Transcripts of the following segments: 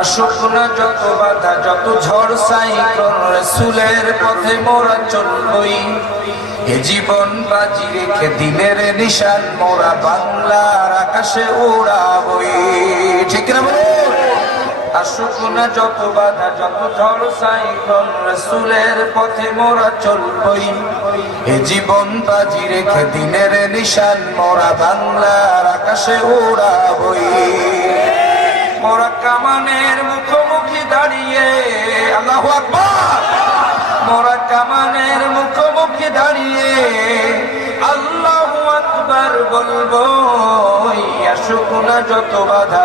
আসুক না যত বাধা যত ঝড় সাইক্লোন, রাসূলের পথে মোরা চলবই। এ জীবন বাজি রেখে দিনের নিশান মোরা বাংলার আকাশে উড়াবই। ঠিক না বলুন? আসুক না যত বাধা যত ঝড় সাইক্লোন, রাসূলের পথে মোরা চলবই। এ জীবন বাজি রেখে দিনের নিশান মোরা বাংলার আকাশে উড়াবই। মোরা কামানের মুখোমুখি দাঁড়িয়ে, আল্লাহু আকবার, মোরা কামানের মুখোমুখি দাঁড়িয়ে আল্লাহু আকবার বলবো। আসুক না যত বাধা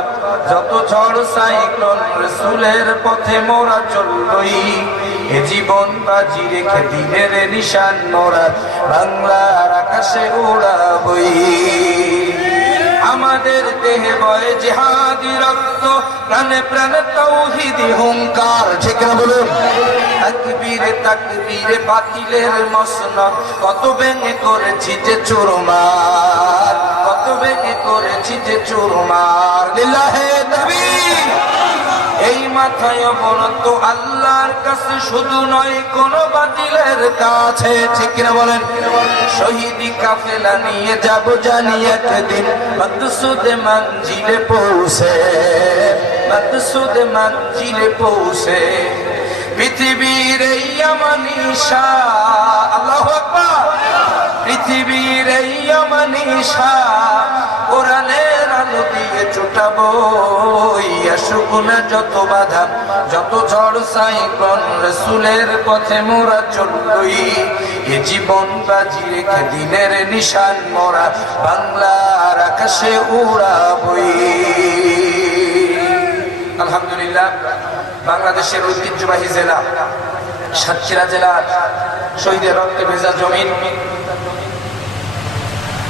যত ঝড় সাইক্লোন, রাসূলের পথে মোরা চলবই। এ জীবন বাজি রেখে দিনের নিশান মোরা বাংলার আকাশে উড়াবই। আমাদের দেহে বয়ে জিহাদি রক্ত, প্রাণে প্রাণে তাওহীদি হুঙ্কার। ঠিক না বলুন? তাকবীরে তাকবীরে বাতিলের মসনদ কত ভেঙে করেছি যে চুরমার, কত ভেঙে করেছি যে চুরমার। লিল্লাহে তাকবীর। এই মাথায় অবনত আল্লাহর কাছে শুধু নয় কোন বাতিলের কাছে। ঠিক না বলেন? শহীদি কাফেলা নিয়ে যাব জানি একদিন মকসুদে মঞ্জিলে পৌঁছে, মকসুদে মঞ্জিলে পৌঁছে। পৃথিবীর এই আমানিশা, আল্লাহু আকবার, পৃথিবীর এই আমানিশা কোরআনের আলো দিয়ে ছুটাবো। আসুক না যত বাধা যত ঝড় সাইক্লোন, রাসূলের পথে মোরা চলবই। এ জীবন বাজি রেখে দিনের নিশান মোরা বাংলার আকাশে উড়াবই। আলহামদুলিল্লাহ, বাংলাদেশের ঐতিহ্যবাহী জেলা সাতক্ষীরা জেলার শহীদের রক্তে ভেজা জমিন,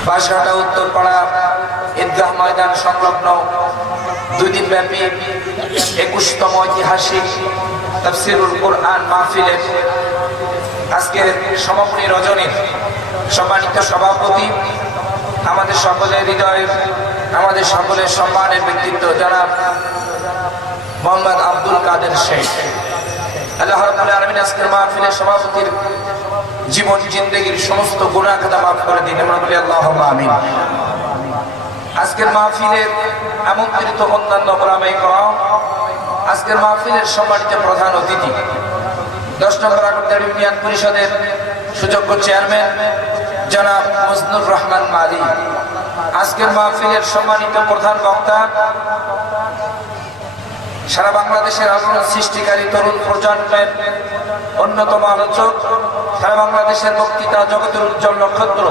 বাঁশঘাটা উত্তরপাড়া ঈদগাহ ময়দান সংলগ্ন 2 দিন ব্যাপী 21তম ঐতিহাসিক তাফসীরুল কোরআন মাহফিলের আজকের সমাপনী রজনীর সম্মানিত সভাপতি, আমাদের সকলের হৃদয়ের, আমাদের সকলের সম্মানের ব্যক্তিত্ব জনাব মোহাম্মদ আব্দুল কাদের শেখ, আল্লাহ রাব্বুল আলামিন আজকের মাহফিলের সভাপতির জীবন জিন্দেগীর সমস্ত গুনাহ খাতা মাফ করে দিন। আমরা বলি আল্লাহুম্মা আমিন। আজকের মাহফিলের আমন্ত্রিত অন্যান্য ওলামায়ে কেরাম, আজকের মাহফিলের সম্মানিত প্রধান অতিথি 10 নম্বর আগরতলা ইউনিয়ন পরিষদের সুযোগ্য চেয়ারম্যান জনাব মজনুর রহমান মালি, আজকের মাহফিলের সম্মানিত প্রধান বক্তা, সারা বাংলাদেশের আলোড়ন সৃষ্টিকারী তরুণ প্রজন্মের অন্যতম আলোচক, সারা বাংলাদেশের বক্তৃতা জগতের উজ্জ্বল নক্ষত্র,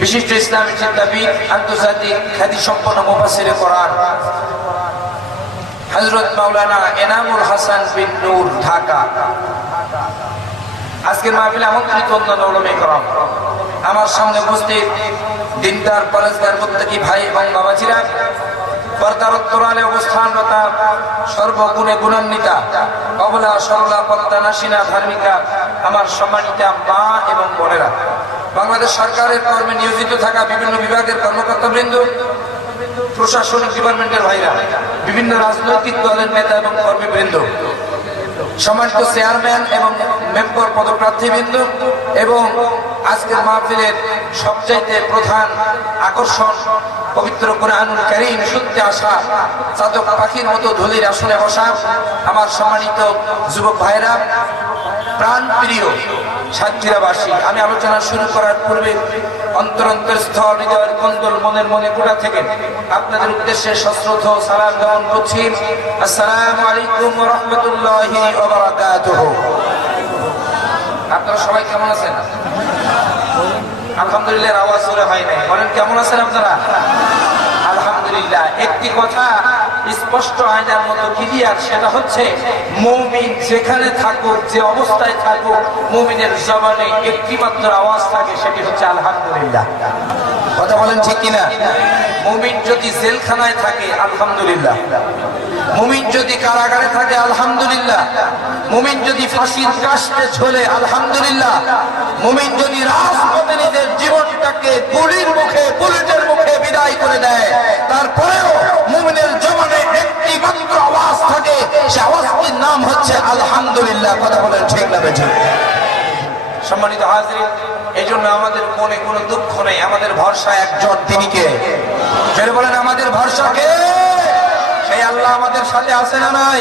বিশিষ্ট ইসলামী চিন্তাবিদ, আন্তর্জাতিক খ্যাতিসম্পন্ন মুফাসসিরে কোরআন হযরত মাওলানা এনামুল হাসান বিন নূর, ঢাকা। আজকের মাহফিলে আমন্ত্রিত অন্যান্য উলামায়ে কেরাম, আমার সামনে উপস্থিত দিনদার পরেশগার মুত্তাকি ভাই এবং বাবাজিরা, পর্দার অন্তরালে অবস্থানরতা সর্বগুণে গুণান্বিতা অবলা সরলা পদ্মানাসিনা ধার্মিকা আমার সম্মানিতা মা এবং বোনেরা, বাংলাদেশ সরকারের কর্মে নিয়োজিত থাকা বিভিন্ন বিভাগের কর্মকর্তাবৃন্দ, প্রশাসনিক ডিপার্টমেন্টের ভাইরা, বিভিন্ন রাজনৈতিক দলের নেতা এবং কর্মীবৃন্দ, সম্মানিত চেয়ারম্যান এবং মেম্বার পদপ্রার্থীবৃন্দ এবং আজকের মাহফিলের সবচাইতে প্রধান আকর্ষণ পবিত্র কোরআনুল কারীম শুনতে আসা চাতক পাখির মতো ধুলির আসনে বসা আমার সম্মানিত যুবক ভাইরা, প্রাণ প্রিয় সাতক্ষীরাবাসী, আমি আলোচনা শুরু করার পূর্বে অন্তরস্থল হৃদয়ের কন্দল মনের মনে কোটা থেকে আপনাদের উদ্দেশ্যে সশ্রদ্ধ সালাম জ্ঞাপন করছি। আসসালামু আলাইকুম ওয়া রাহমাতুল্লাহি ওয়া বারাকাতুহু। আপনারা সবাই কেমন আছেন? আলহামদুলিল্লাহ, আওয়াজ জোরে হয় নাই, বলেন কেমন আছেন আপনারা? আলহামদুলিল্লাহ। একটি কথা স্পষ্ট আয়নার মতো ক্লিয়ার, সেটা হচ্ছে মুমিন যেখানে থাকুক, যে অবস্থায় থাকুক, মুমিনের জবানে একটি মাত্র আওয়াজ থাকে, সেটি হচ্ছে আলহামদুলিল্লাহ। কথা বলেন ঠিক কিনা? মুমিন যদি জেলখানায় থাকে আলহামদুলিল্লাহ, মুমিন যদি কারাগারে থাকে আলহামদুলিল্লাহ, মুমিন যদি ফাঁসির কাস্টে ঝোলে আলহামদুলিল্লাহ, মুমিন যদি রাজপথে নিজের জীবনটাকে গুলির মুখে, বুলেটের মুখে বিদায় করে দেয়, তারপরেও মুমিনের জবানে একটি মাত্র বেঠিক? সম্মানিত হাজির, এই জন্য আমাদের মনে কোনো দুঃখ নেই, আমাদের ভরসা একজন, তিনি কে? জোরে বলেন আমাদের ভরসা কে? সেই আল্লাহ আমাদের সাথে আছে না নাই?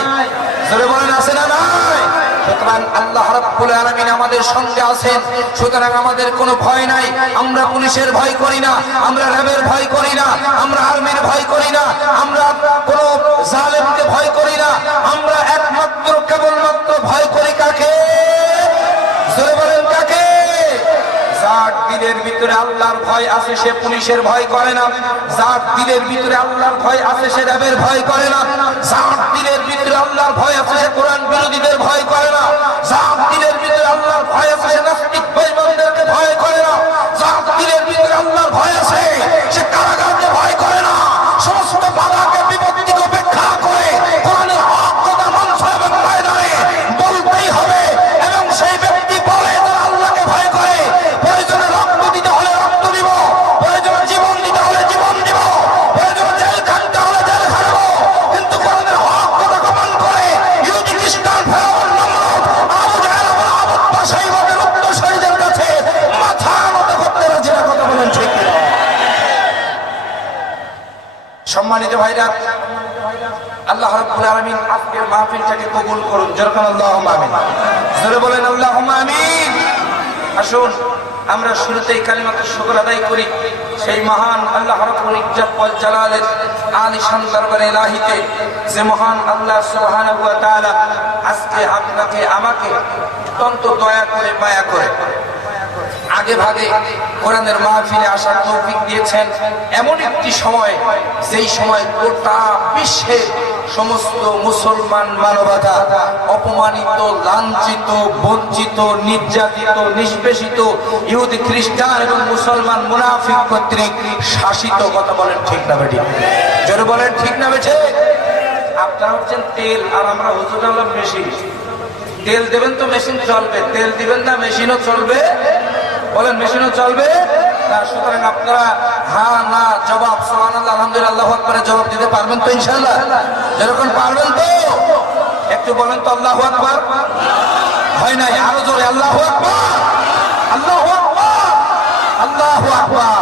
জোরে বলেন আছে না নাই? সুতরাং আল্লাহ রাব্বুল আলামিন আমাদের সঙ্গে আছেন, সুতরাং আমাদের কোনো ভয় নাই। আমরা পুলিশের ভয় করি না, আমরা র্যাবের ভয় করি না, আমরা আর্মির ভয় করি না, আমরা কোনো জালেমকে ভয় করি না। আমরা একমাত্র কেবলমাত্র ভয় করি কাকে? জোরে বলেন কাকে? যার দিলের ভিতরে আল্লাহর ভয় আছে সে পুলিশের ভয় করে না, যার দিলের ভিতরে আল্লাহর ভয় আছে সে র্যাবের ভয় করে না, যার দিলের ভিতরে আল্লাহর ভয় আছে সে কোরআন বিরোধীদের ভয় করে না, যার দিলের ভিতরে আল্লাহর ভয় আছে সে নাস্তিক বেঈমানদেরকে ভয় করে না, যার দিলের ভিতরে আল্লাহর ভয় আছে সে কারাগারকে ভয় করে না। সমস্ত বাধাকে বিপত্তিকে উপেক্ষা করে কোরআনের হক কথা মঞ্চ এবং ময়দানে বলতেই হবে, এবং সেই ব্যক্তি বলে যারা আল্লাহকে ভয় করে। প্রয়োজনে রক্ত দিতে হলে রক্ত দিব, প্রয়োজনে জীবন দিতে হলে জীবন দিব, প্রয়োজনে জেল খাটতে হলে জেল খাটবো, কিন্তু কোরআনের হক কথা প্রমাণ করে ইহুদি খ্রিস্টান ফেরাউন নমরুদ আবু জাহেল এবং আবু তাসাইবাদের উত্তরসূরিদের কাছে মাথা নত করতে রাজি না। কথা বলেন ঠিক কিনা? সম্মানিত ভাইরা, আল্লাহ রাব্বুল আলামিন আজকের মাহফিলটাকে কবুল করুন। জোরে বলেন আল্লাহুম্মা আমিন। জোরে বলেন আল্লাহুম্মা আমিন। আসুন আমরা শুরুতেই কালিমাতুশ শুকর আদায় করি সেই মহান আল্লাহ রাব্বুল ইজ্জত ওয়াল জালালের আলিশান দরবারে ইলাহিতে, যে মহান আল্লাহ সুবহানাহু ওয়া তাআলা আজকে আপনাকে আমাকে অত্যন্ত দয়া করে মায়া করে আগে ভাগে কোরআনের মাহফিলে আসার তৌফিক দিয়েছেন। এমন একটি সময়, যেই সময় গোটা বিশ্বের সমস্ত মুসলমান মানবতা অপমানিত, লাঞ্ছিত, বঞ্চিত, নির্যাতিত, নিষ্পেষিত, ইহুদি খ্রিস্টান এবং মুসলমান মুনাফিক কর্তৃক শাসিত। কথা বলেন ঠিক না বেঠিক? জোরে বলেন ঠিক না বেঠিক? আপনারা হচ্ছেন তেল আর আমরা হুজুর হলাম মেশিন। তেল দেবেন তো মেশিন চলবে, তেল দিবেন না মেশিনও চলবে। বলেন মেশিনও চলবে না। সুতরাং আপনারা হ্যাঁ না জবাব সুবহানাল্লাহ আলহামদুলিল্লাহ আল্লাহু আকবার জবাব দিতে পারবেন তো ইনশাআল্লাহ? যেরকম পারবেন তো একটু বলেন তো আল্লাহু আকবার। হয় নাই, আরো জোরে আল্লাহু আকবার, আল্লাহু আকবার, আল্লাহু আকবার।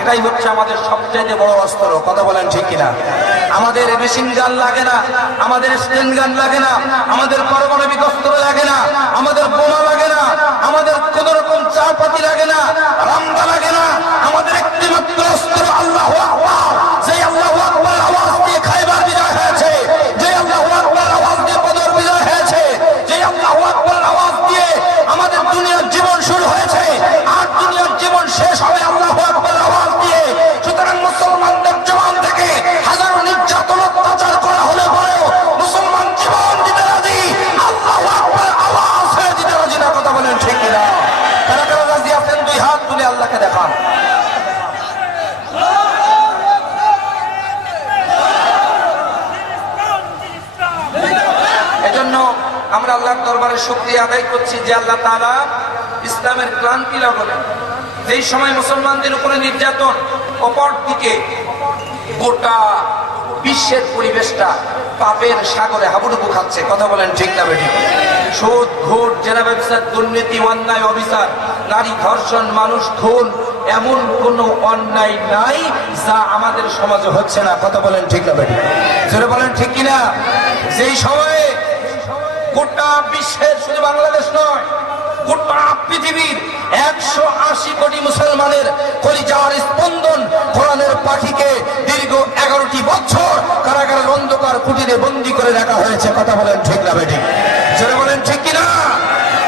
এটাই হচ্ছে আমাদের সবচেয়ে বড় অস্ত্র। কথা বলেন ঠিক কিনা? আমাদের মেশিন গান লাগে না, আমাদের স্টেন গান লাগে না, আমাদের পারমাণবিক অস্ত্র লাগে না, আমাদের বোমা লাগে না, আমাদের কোন রকম চাপাতি লাগে না, রামদা লাগে না। আমাদের একটি মাত্র অস্ত্র আল্লাহু আকবার। যে আল্লাহু আকবার আওয়াজ দিয়ে খায়বার বিজয় হয়েছে, যে আল্লাহু আকবার আওয়াজ দিয়ে বদর বিজয় হয়েছে, যে আল্লাহু আকবার আওয়াজ দিয়ে আমাদের দুনিয়ার জীবন শুরু হয়েছে, আর দুনিয়ার জীবন শেষ হবে আল্লাহু আকবার আওয়াজ দিয়ে। সুতরাং মুসলমানদের জবান থেকে হাজারো নির্যাতন অত্যাচার করা হলে পরেও মুসলমান জীবন দিতে রাজি, আল্লাহু আকবার আওয়াজ হয়ে দিতে রাজি না। কথা বলেন ঠিক কিনা? কারা কারা রাজি আছেন দুই হাত তুলে আল্লাহকে দেখান। এজন্য আমরা আল্লাহর দরবারে শুকরিয়া আদায় করছি যে আল্লাহ তাআলা ইসলামের ক্লান্তি লাঘবে যেই সময় মুসলমানদের উপরে নির্যাতন, অপর দিকে গোটা বিশ্বের পরিবেশটা পাপের সাগরে হাবুডুবু খাচ্ছে। কথা বলেন ঠিক না বেঠিক? সুদ, ঘুষ, জেনা ব্যবসার দুর্নীতি, অন্যায়, অবিচার, নারী ধর্ষণ, মানুষ খুন, এমন কোন অন্যায় নাই যা আমাদের সমাজে হচ্ছে না। কথা বলেন ঠিক না বেঠিক? জোরে বলেন ঠিক কিনা? যেই সময়ে গোটা বিশ্বের, শুধু বাংলাদেশ নয়, গোটা পৃথিবীর 180 কোটি মুসলমানের কলিজার স্পন্দন কোরআনের পাখিকে দীর্ঘ 11টি বছর কারাগারের অন্ধকার কুটিরে বন্দী করে রাখা হয়েছে। কথা বলেন ঠিক না বেঠিক? জোরে বলেন ঠিক কিনা?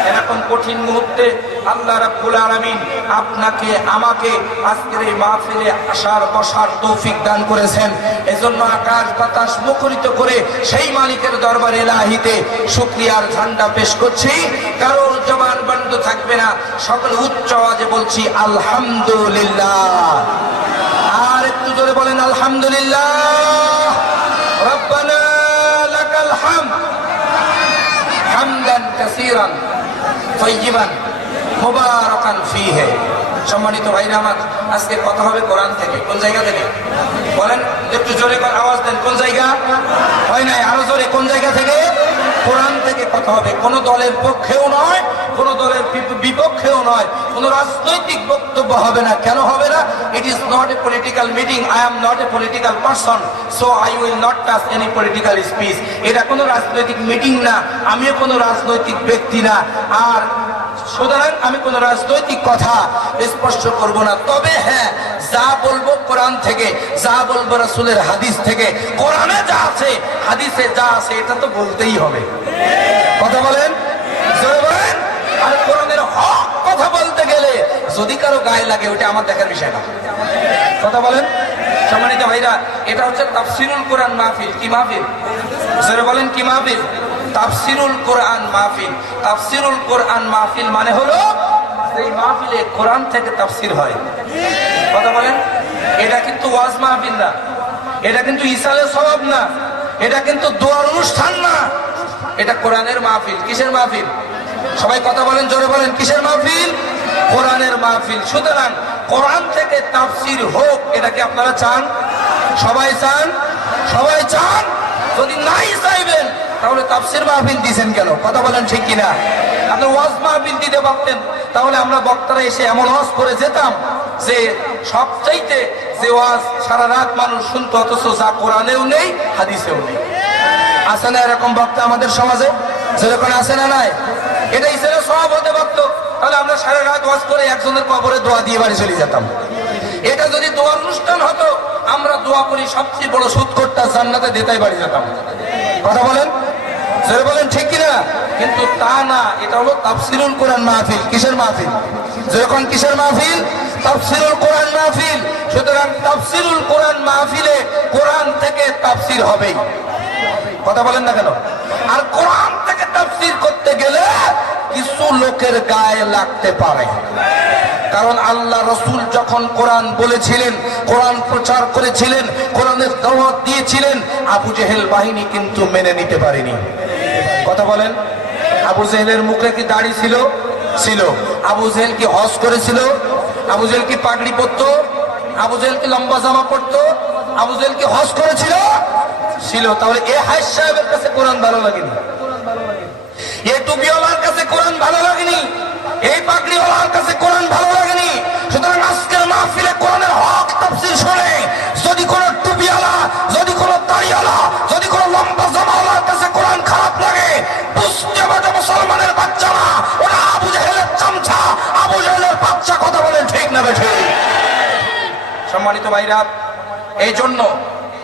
এরকম কঠিন মুহূর্তে আল্লাহ রাব্বুল আলামিন আপনাকে আমাকে আজকের এই মাহফিলে আসার বসার তৌফিক দান করেছেন। এজন্য আকাশ বাতাস মুখরিত করে সেই মালিকের দরবারে ইলাহিতে শুকরিয়ার ঝান্ডা পেশ করছি। কারোর জবান বন্ধ থাকবে না, সকল উচ্চ আওয়াজে বলছি আলহামদুলিল্লাহ। আর একটু জোরে বলেন আলহামদুলিল্লাহ। রব্বানা লাকাল হামদ হামদান কাসীরান তাইয়িবান মুবারাকান ফীহি। সম্মানিত ভাইরা আমার, আজকে কথা হবে কোরআন থেকে। কোন জায়গা থেকে বলেন? একটু জোরে আওয়াজ দেন। কোন জায়গা? হয় নাই, আরো জোরে। কোন জায়গা থেকে? কোরআন থেকে কথা হবে, কোন দলের পক্ষেও নয়, কোন দলের বিপক্ষেও নয়, কোন রাজনৈতিক বক্তব্য হবে না। কেন হবে না? It is not a political meeting, I am not a political person, so I will not touch any political speech. এটা কোনো রাজনৈতিক মিটিং না, আমিও কোনো রাজনৈতিক ব্যক্তি না, আর সুতরাং আমি কোন রাজনৈতিক কথা স্পষ্ট করব না। তবে হ্যাঁ, যা বলবো কোরআন থেকে, যা বলবো রাসূলের হাদিস থেকে। কোরআনে যা আছে, হাদিসে যা আছে, এটা তো বলতেই হবে। কথা বলেন, জোরে বলেন। আর কোরআনের হক কথা বলতে গেলে যদি কারো গায়ে লাগে, ওটা আমার দেখার বিষয় না। কথা বলেন সম্মানিত ভাইরা, এটা হচ্ছে তাফসিরুল কোরআন মাহফিল। কি মাহফিল? জোরে বলেন, কি মাহফিল? তাফসিরুল কোরআন মাহফিল। তাফসিরুল কোরআন মাহফিল মানে হলো এই মাহফিলে কোরআন থেকে তাফসির হয়। কথা বলেন। এটা কিন্তু ওয়াজ মাহফিল না, এটা কিন্তু ইসালে সওয়াব না, এটা কিন্তু দোয়ার অনুষ্ঠান না, এটা কোরআনের মাহফিল। কিসের মাহফিল? সবাই কথা বলেন, জোরে বলেন, কিসের মাহফিল? কোরআনের মাহফিল। সুতরাং কোরআন থেকে তাফসির হোক, এটা কি আপনারা চান? সবাই চান? সবাই চান? যদি নাই চাইবেন তাহলে তাফসির মাহফিল দিবেন কেন? কথা বলেন ঠিক কিনা? আপনি ওয়াজ মাহফিল দিতে পারতেন, তাহলে আমরা বক্তারা এসে এমন ওয়াজ করে যেতাম যে সবচাইতে যে ওয়াজ সারা রাত মানুষ শুনতো, অথচ যা কোরআনেও নেই, হাদিসেও নেই। আছে না এরকম বক্তা আমাদের সমাজে? যেরকম আছে না নাই? এটা ইসলামে সওয়াব হতে পারতো, তাহলে আমরা সারা রাত ওয়াজ করে একজনের কবরে দোয়া দিয়ে বাড়ি চলে যেতাম। এটা যদি দোয়ার অনুষ্ঠান হতো, আমরা দোয়া করি সবচেয়ে বড় সুদখোরটা জান্নাতে দিতেই বাড়ি যেতাম। কথা বলেন, জোরে বলেন, ঠিক কিনা? কিন্তু তা না, এটা হলো তাফসিরুল কোরআন মাহফিল। কিসের মাহফিল? যখন কিসের মাহফিল? তাফসিরুল কোরআন মাহফিল। সুতরাং তাফসিরুল কোরআন মাহফিলে কোরআন থেকে তাফসির হবেই। কথা বলেন না কেন? আর কোরআন থেকে তাফসির করতে গেলে কিছু লোকের গায়ে লাগতে পারে, কারণ আল্লাহ রাসূল যখন কোরআন বলেছিলেন, কোরআন প্রচার করেছিলেন, কোরআনের দাওয়াত দিয়েছিলেন, আবু জেহেল বাহিনী কিন্তু মেনে নিতে পারেনি। কথা বলেন। আবু জেহেলের মুখে কি দাড়ি ছিল? ছিল। আবু জেহেল কি হজ করেছিল? আবু জেহেল কি পাগড়ি পরতো? আবু জেহেল কি লম্বা জামা পরতো? আবু জেহেল কি হজ করেছিল? ছিল। তাহলে এ হাইস সাহেবের কাছে কোরআন ভালো লাগেনি, এই টুপিওয়ালার কাছে কোরআন ভালো লাগেনি, এই পাগড়িওয়ালার কাছে কোরআন ভালো লাগেনি। সুতরাং আজকের মাহফিলে কোরআনের হক তাফসীর শুনে যদি কোনো টুপিওয়ালা, যদি কোনো দাড়িওয়ালা, যদি কোনো লম্বা জামাওয়ালার কাছে কোরআন খারাপ লাগে, বুঝতে হবে মুসলমানের বাচ্চা না, ওরা আবু জেহেলের চামচা, আবু জেহেলের বাচ্চা। কথা বলেন ঠিক না বেঠিক? সম্মানিত ভাইরা, এই জন্য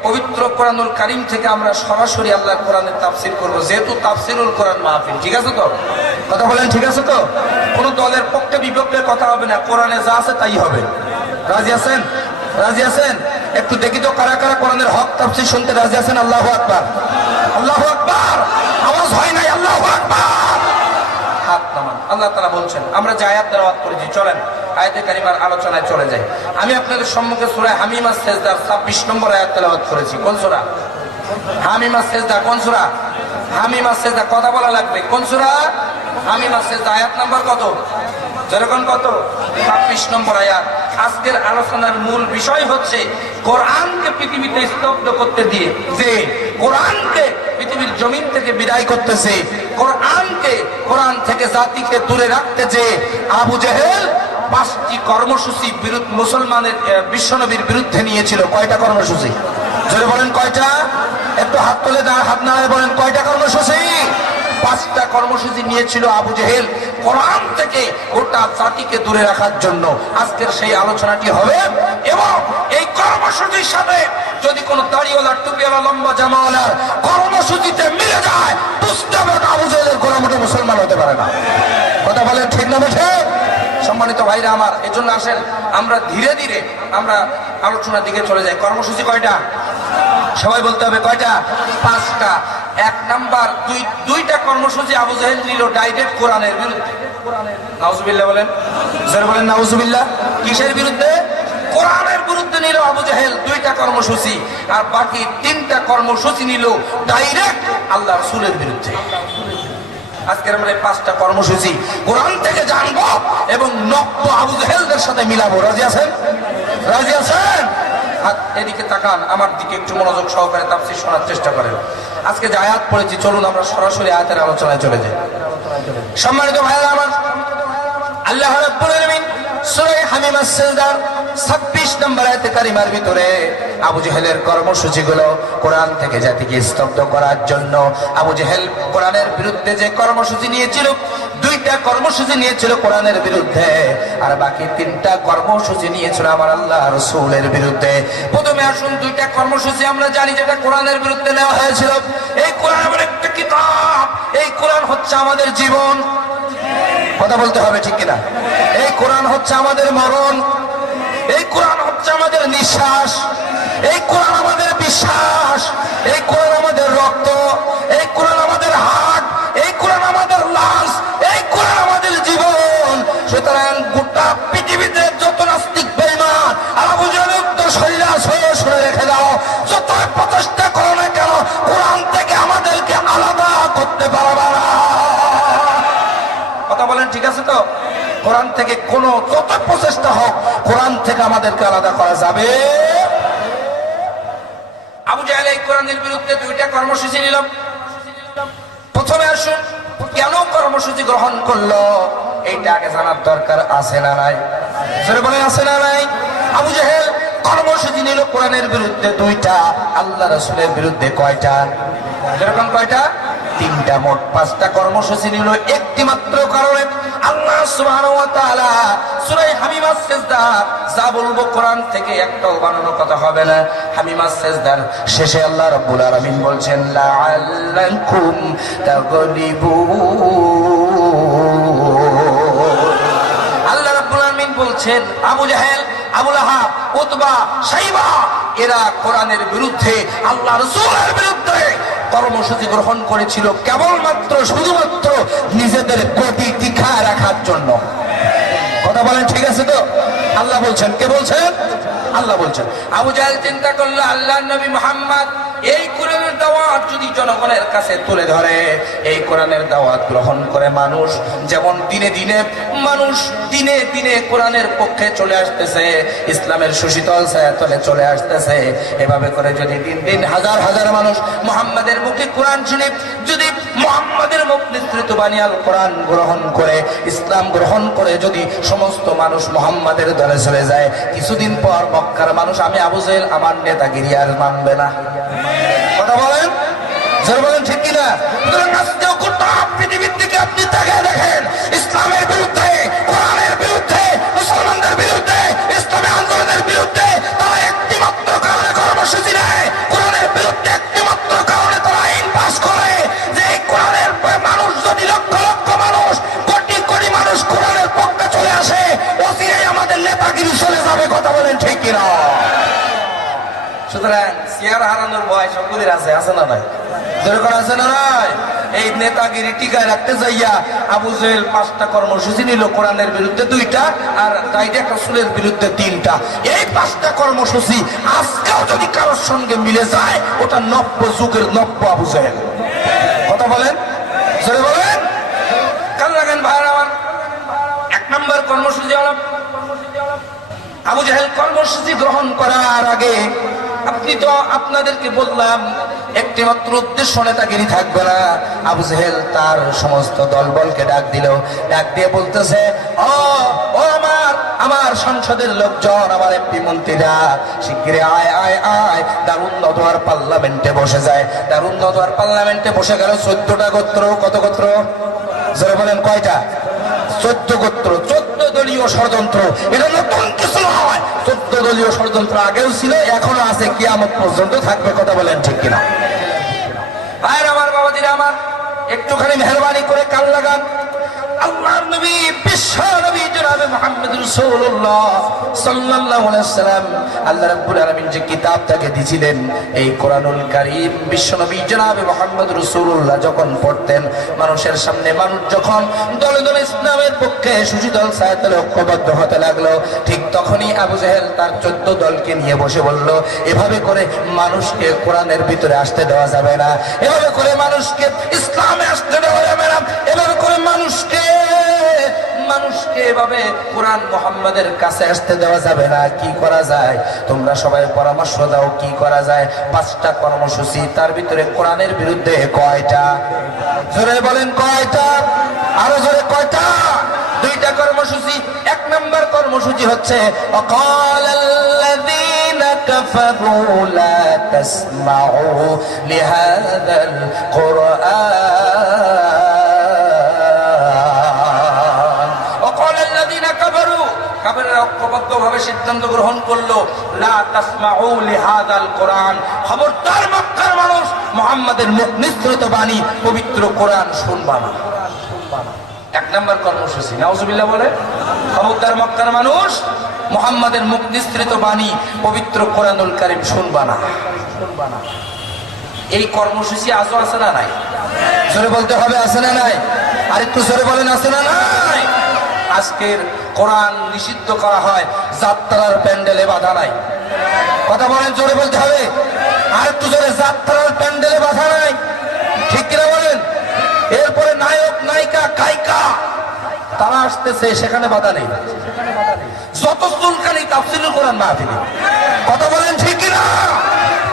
পবিত্র কোরআনুল কারীম থেকে আমরা সরাসরি আল্লাহর কোরআনের তাফসীর করব, যেহেতু তাফসীরুল কোরআন মাহফিল। ঠিক আছে তো? কথা বলেন, ঠিক আছে তো? কোন দলের পক্ষে বিপক্ষে কথা হবে না, কোরআনে যা আছে তাই হবে। রাজি আছেন? রাজি আছেন? একটু দেখি তো কারা কারা কোরআনের হক তাফসীর শুনতে রাজি আছেন? আল্লাহু আকবার, আল্লাহু আকবার। আওয়াজ হয় নাই? আল্লাহু আকবার। হাত নামান। আল্লাহ তাআলা বলছেন, আমরা যে আয়াত তেলাওয়াত করেছি, চলেন আয়াতে কারিমার আলোচনায় চলে যাই। আমি আপনাদের সম্মুখে সূরা হামিমা সেজদার 26 নম্বর আয়াত তেলাওয়াত করেছি। কোন সূরা? হামিমা সেজদা। কোন সূরা? হামিমা সেজদা। কথা বলা লাগবে। কোন সূরা? হামিমা সেজদা। আয়াত নাম্বার কত? যেরকম কত? 26 নম্বর আয়াত। আজকের আলোচনার মূল বিষয় হচ্ছে কোরআনকে পৃথিবীতে স্তব্ধ করতে দিয়ে, যে কোরআনকে পৃথিবীর জমিন থেকে বিদায় করতেছে, কোরআনকে, কোরআন থেকে জাতিকে দূরে রাখতে যে আবু জেহেল 5টি কর্মসূচি মুসলমানের বিশ্বনবীর বিরুদ্ধে নিয়েছিল। কয়টা কর্মসূচি? জোরে বলেন, কয়টা? একটু হাত তুলে হাত নাড়ায় বলেন, কয়টা কর্মসূচি? 5টা কর্মসূচি নিয়েছিল আবু জেহেল কোরআন থেকে গোটা জাতিকে দূরে রাখার জন্য। আজকের সেই আলোচনাটি হবে, এবং এই কর্মসূচির সাথে যদি কোনো দাড়িওয়ালা, টুপিওয়ালা, লম্বা জামাওয়ালার কর্মসূচিতে মিলে যায়, বুঝতে হবে আবু জেহেলের গোলাম ওটা মুসলমান হতে পারে না। কথা বলেন ঠিক না বেঠে? সম্মানিত ভাইরা আমার, এজন্য আসেন আমরা ধীরে ধীরে আমরা আলোচনার দিকে চলে যাই। কর্মসূচি কয়টা? সবাই বলতে হবে কয়টা? 5টা। 1 নাম্বার, দুইটা কর্মসূচি আবু জেহেল নিল ডাইরেক্ট কোরআনের বিরুদ্ধে। নাউজুবিল্লাহ বলেন, জোরে বলেন নাউজুবিল্লাহ। কিসের বিরুদ্ধে? কোরআনের বিরুদ্ধে নিল আবু জেহেল 2টা কর্মসূচি, আর বাকি 3টা কর্মসূচি নিল ডাইরেক্ট আল্লাহ রাসূলের বিরুদ্ধে। আজকের আমরা 5টা কর্মসূচি কোরআন থেকে জানবো এবং নব্য আবু জেহেলদের সাথে মিলাবো। রাজি আছেন? রাজি আছেন? এদিকে তাকান, আমার দিকে একটু মনোযোগ সহকারে তাফসীর শোনার চেষ্টা করেন। আজকে যে আয়াত পড়েছি, চলুন আমরা সরাসরি আয়াতের আলোচনায় চলে যাই। সম্মানিত ভাইরা আমার, আল্লাহ রাব্বুল আলামিন সূরা হামিম আস-সাজদার 26 নম্বর আয়াতে কারিমার ভিতরে আবু জেহেলের কর্মসূচিগুলো কোরআন থেকে জাতিকে স্তব্ধ করার জন্য আবু জেহেল কোরআনের বিরুদ্ধে যে কর্মসূচি নিয়েছিল, 2টা কর্মসূচি নিয়েছিল কোরআনের বিরুদ্ধে, আর বাকি 3টা কর্মসূচি নিয়েছিল আমার আল্লাহ রাসূলের বিরুদ্ধে। প্রথমে আসুন 2টা কর্মসূচি আমরা জানি যেটা কোরআনের বিরুদ্ধে নেওয়া হয়েছিল। এই কোরআন এমন একটা কিতাব, এই কোরআন হচ্ছে আমাদের জীবন, কথা বলতে হবে ঠিক কিনা? এই কোরআন হচ্ছে আমাদের মরণ, এই কোরআন হচ্ছে আমাদের নিঃশ্বাস, এই কোরআন আমাদের বিশ্বাস, এই কোরআন আমাদের রক্ত, এই কোরআন আমাদের হাট, এই কোরআন আমাদের লাশ, এই কোরআন আমাদের জীবন। সুতরাং গোটা পৃথিবীতে যত নাস্তিক বেঈমান আর আবু জেহেলের উত্তর শরীরা শুনে রেখে দাও, যত প্রচেষ্টা করো না কেন, কোরআন থেকে আমাদেরকে আলাদা করতে পারবে না। কথা বলেন ঠিক আছে তো? কোরআন থেকে কোনো যত প্রচেষ্টা হোক, কোরআন থেকে আমাদেরকে আলাদা করা যাবে। আবু জেহেল এই কোরআনের বিরুদ্ধে 2টা কর্মসূচি নিল। প্রথমে আসুন কেন কর্মসূচি গ্রহণ করলো, এইটা আগে জানার দরকার আছে না নাই? জোরে বলেন আছে না নাই? আবু জেহেল কর্মসূচি নিল কোরআনের বিরুদ্ধে 2টা, আল্লাহ রাসূলের বিরুদ্ধে কয়টা? যেরকম কয়টা? 3টা। মোট 5টা কর্মসূচি নিল একটি মাত্র কারণে। আল্লাহ সুবহানাহু ওয়া তাআলা সূরা হামিম আস-সাজদা যা বলবো কোরআন থেকে একটাও বানানো কথা হবে না। হামিম আস-সাজদার শেষে আল্লাহ রাব্বুল আলামিন বলছেন লাআল্লাকুম তাগলিবুন। আল্লাহ রাব্বুল আলামিন বলছেন আবু জেহেল, আবু লাহাব, উতবা, শাইবা এরা কোরআনের বিরুদ্ধে, আল্লাহ রাসূলের বিরুদ্ধে কর্মসূচি গ্রহণ করেছিল কেবলমাত্র শুধুমাত্র নিজেদের গতি টিকায় রাখার জন্য। কথা বলেন ঠিক আছে তো? আল্লাহ বলছেন, কে বলছেন? আল্লাহ বলছেন। আবু জেহেল চিন্তা করলো আল্লাহর নবী মুহাম্মদ এই কোরআনের দাওয়াত যদি জনগণের কাছে তুলে ধরে, এই কোরআনের দাওয়াত গ্রহণ করে মানুষ যেমন দিনে দিনে কোরআনের পক্ষে চলে আসতেছে, ইসলামের সুশীতল ছায়াতলে চলে আসতেছে, এভাবে করে যদি দিন হাজার হাজার মানুষ মুহাম্মাদের মুখে কোরআন শুনে, যদি মুহাম্মাদের মুখ নিঃসৃত বাণী আল কোরআন গ্রহণ করে, ইসলাম গ্রহণ করে যদি সমস্ত মানুষ মুহাম্মাদের দলে চলে যায়, কিছুদিন পর মক্কার মানুষ আমি আবু জেহেল আমার নেতাগিরি আর মানবে না। কথা বলেন, জোরে বলেন ঠিক কিনা? পৃথিবীর দিকে আপনি তাকিয়ে দেখেন, ইসলামের বিরুদ্ধে, কোরআনের বিরুদ্ধে, মুসলমানদের বিরুদ্ধে, ইসলামী আন্দোলনের বিরুদ্ধে তারা একটি মাত্র কারণে কর্মসূচি নেয়, কোরআনের বিরুদ্ধে একটি মাত্র কারণে তারা আইন পাস করে যে কোরআনের মানুষ যদি লক্ষ লক্ষ মানুষ, কোটি কোটি মানুষ কোরআনের পক্ষে চলে আসে, অচিরেই আমাদের নেতাগিরি চলে যাবে। কথা বলেন ঠিক কিনা? সুতরাং চেয়ার হারানোর ভয় সকলের আছে, আছে না নাই? যেরকম আছে না নাই? এই নেতাগিরি টিকায় রাখতে যাইয়া আবু জেহেল 5টা কর্মসূচি নিল কোরআনের বিরুদ্ধে 2টা, আর ডাইরেক্ট রাসূলের বিরুদ্ধে 3টা। এই 5টা কর্মসূচি আজকেও যদি কারোর সঙ্গে মিলে যায়, ওটা নব্য যুগের নব্য আবু জেহেল। কথা বলেন, জোরে বলেন, কাল লাগেন ভাই আমার। 1 নম্বর কর্মসূচি আবু জেহেল কর্মসূচি গ্রহণ করার আগে আপনি তো আপনাদেরকে বললাম একটি মাত্র উদ্দেশ্য, নেতাগিরি থাকবে না। আবু জেহেল তার সমস্ত দলবলকে ডাক দিল, ডাক দিয়ে বলতেছে, ও আমার সংসদের লোকজন, আমার এমপি মন্ত্রীরা, শিগগিরই আয় আয় আয় দারুন নদওয়ার পার্লামেন্টে বসে যায়। দারুন নদওয়ার পার্লামেন্টে বসে গেল 14টা গোত্র। কত গোত্র? জোরে বলেন কয়টা? 14 গোত্র। 14 দলীয় ষড়যন্ত্র, এটা নতুন কিছু নয়। 14 দলীয় ষড়যন্ত্র আগেও ছিল, এখনো আছে, কিয়ামত পর্যন্ত থাকবে। কথা বলেন ঠিক কিনা? আর আমার বাবাজিরা আমার, একটুখানি মেহরবানি করে কান লাগান। আল্লাহর নবী, বিশ্ব নবী জনাবে মুহাম্মদ রাসূলুল্লাহ সাল্লাল্লাহু আলাইহি ওয়াসাল্লাম আল্লাহ রাব্বুল আলামিন যে কিতাব তাকে দিয়েছিলেন, এই কোরআনুল কারীম বিশ্ব নবী জনাবে মুহাম্মদ রাসূলুল্লাহ যখন পড়তেন, মানুষের সামনে মানুষ যখন দলে দলে ইসলামের পক্ষে সুশীতল ছায়াতলে ঐক্যবদ্ধ হতে লাগলো, ঠিক তখনই আবু জেহেল তার 14 দলকে নিয়ে বসে বলল, এভাবে করে মানুষকে কোরআনের ভিতরে আসতে দেওয়া যাবে না, এভাবে করে মানুষকে ইসলামে আসতে দেওয়া যাবে না, এভাবে করে মানুষকে মানুষকে এভাবে কোরআন মুহাম্মাদের কাছে আসতে দেওয়া যাবে না। কি করা যায়? তোমরা সবাই পরামর্শ দাও কি করা যায়। 5টা কর্মসূচি, তার ভিতরে কোরআনের বিরুদ্ধে কয়টা? জোরে বলেন কয়টা? আরো জোরে কয়টা? 2টা কর্মসূচি। 1 নম্বর কর্মসূচি হচ্ছে ওয়াকালাল্লাযীনা কাফারু লা তাসমাউ লিহাযাল কুরআন। ওয়াকালাল্লাযীনা কাফারু, কাফেররা ঐক্যবদ্ধভাবে সিদ্ধান্ত গ্রহণ করলো লা তাসমাউ লিহাযাল কুরআন, খবরদার মক্কার মানুষ মুহাম্মাদের মুখ নিঃসৃত বাণী পবিত্র কোরআন শুনবা না। 1 নম্বর কর্মসূচি। নাউজুবিল্লাহ বলে, খবরদার মক্কার মানুষ মুহাম্মাদের মুখ নিঃসৃত বাণী পবিত্র কোরআনুল কারীম শুনবা না। এই কর্মসূচি আজও আছে না নাই? জোরে বলতে হবে, আছে না নাই? আর একটু জোরে বলেন, আছে না নাই? আজকের কোরআন নিষিদ্ধ করা হয়, যাত্রার প্যান্ডেলে বাধা নাই। কথা বলেন, জোরে বলতে হবে। আর একটু জোরে, যাত্রার প্যান্ডেলে বাধা নাই। ঠিক কিনা বলেন? এরপরে নায়ক নায়িকা গায়িকা তারা আসতেছে, সেখানে বাধা নেই। যত চুলকানি তাফসীরুল কোরআন মাহফিল। কথা বলেন ঠিক কিনা?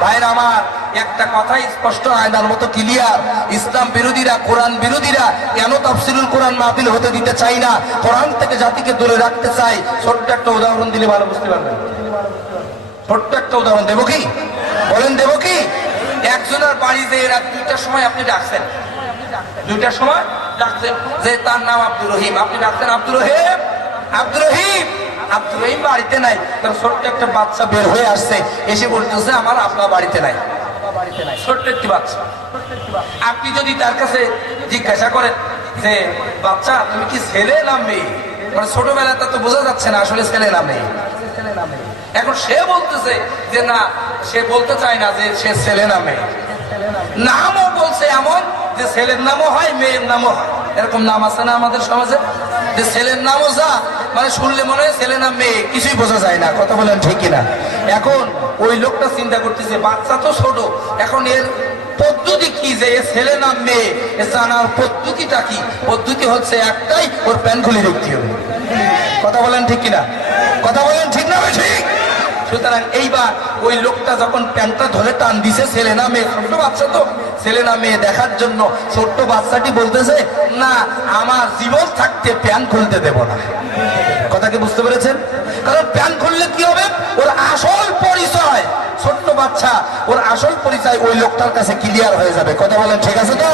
ভাইরা আমার, একটা কথাই স্পষ্ট আয়নার মতো ক্লিয়ার, ইসলাম বিরোধীরা, কোরআন বিরোধীরা কেন তাফসীরুল কোরআন মাহফিল হতে দিতে চাই না, কোরআন থেকে জাতিকে দূরে রাখতে চাই। ছোট্ট একটা উদাহরণ দিলে ভালো বুঝতে পারবেন। ছোট্ট একটা উদাহরণ দেবো কি? বলেন দেবো কি? একজনের বাড়িতে রাত 2টার সময় আপনি ডাকছেন, 2টার সময় ডাকছেন যে তার নাম আব্দুর রহিম, আপনি ডাকছেন আব্দুর রহিম, আব্দুর রহিম। আব্দুর রহিম বাড়িতে নাই, তার ছোট্ট একটা বাচ্চা বের হয়ে আসছে, এসে বলতেছে আমার আপনার বাড়িতে নাই। ছোট্ট একটি বাচ্চা। আপনি যদি তার কাছে জিজ্ঞাসা করেন যে বাচ্চা তুমি কি ছেলে না মেয়ে, মানে ছোটবেলায় তা তো বোঝা যাচ্ছে না আসলে ছেলে না মেয়ে। এখন সে বলতেছে যে না, সে বলতে চায় না যে সে ছেলে না মেয়ে। নামও বলছে এমন যে ছেলের নামও হয় মেয়ের নামও হয়। এরকম নাম আছে না আমাদের সমাজে, যে ছেলের নামও যা, মানে শুনলে মনে হয় ছেলে না মেয়ে, কিছুই বোঝা যায় না। কথা বলেন ঠিক কিনা? এখন ওই লোকটা চিন্তা করতেছে বাচ্চা তো ছোট, এখন এর পদ্ধতি কি যে এ ছেলে না মেয়ে, এ জানার পদ্ধতিটা কি? পদ্ধতি হচ্ছে একটাই, ওর প্যান্ট খুলে দেখতে হবে। কথা বলেন ঠিক কিনা? কথা বলেন ঠিক না? ঠিক। সুতরাং এইবার ওই লোকটা যখন প্যান্টটা ধরে টান দিছে, ছেলে না মেয়ে, ছোট্ট বাচ্চা তো, ছেলে না মেয়ে দেখার জন্য ছোট্ট বাচ্চাটি বলতেছে না, আমার জীবন থাকতে প্যান্ট খুলতে দেব না। কথা কি বুঝতে পেরেছেন? কারণ প্যান্ট খুললে কি হবে, ওর আসল পরিচয়, ছোট্ট বাচ্চা, ওর আসল পরিচয় ওই লোকটার কাছে ক্লিয়ার হয়ে যাবে। কথা বলেন ঠিক আছে তো?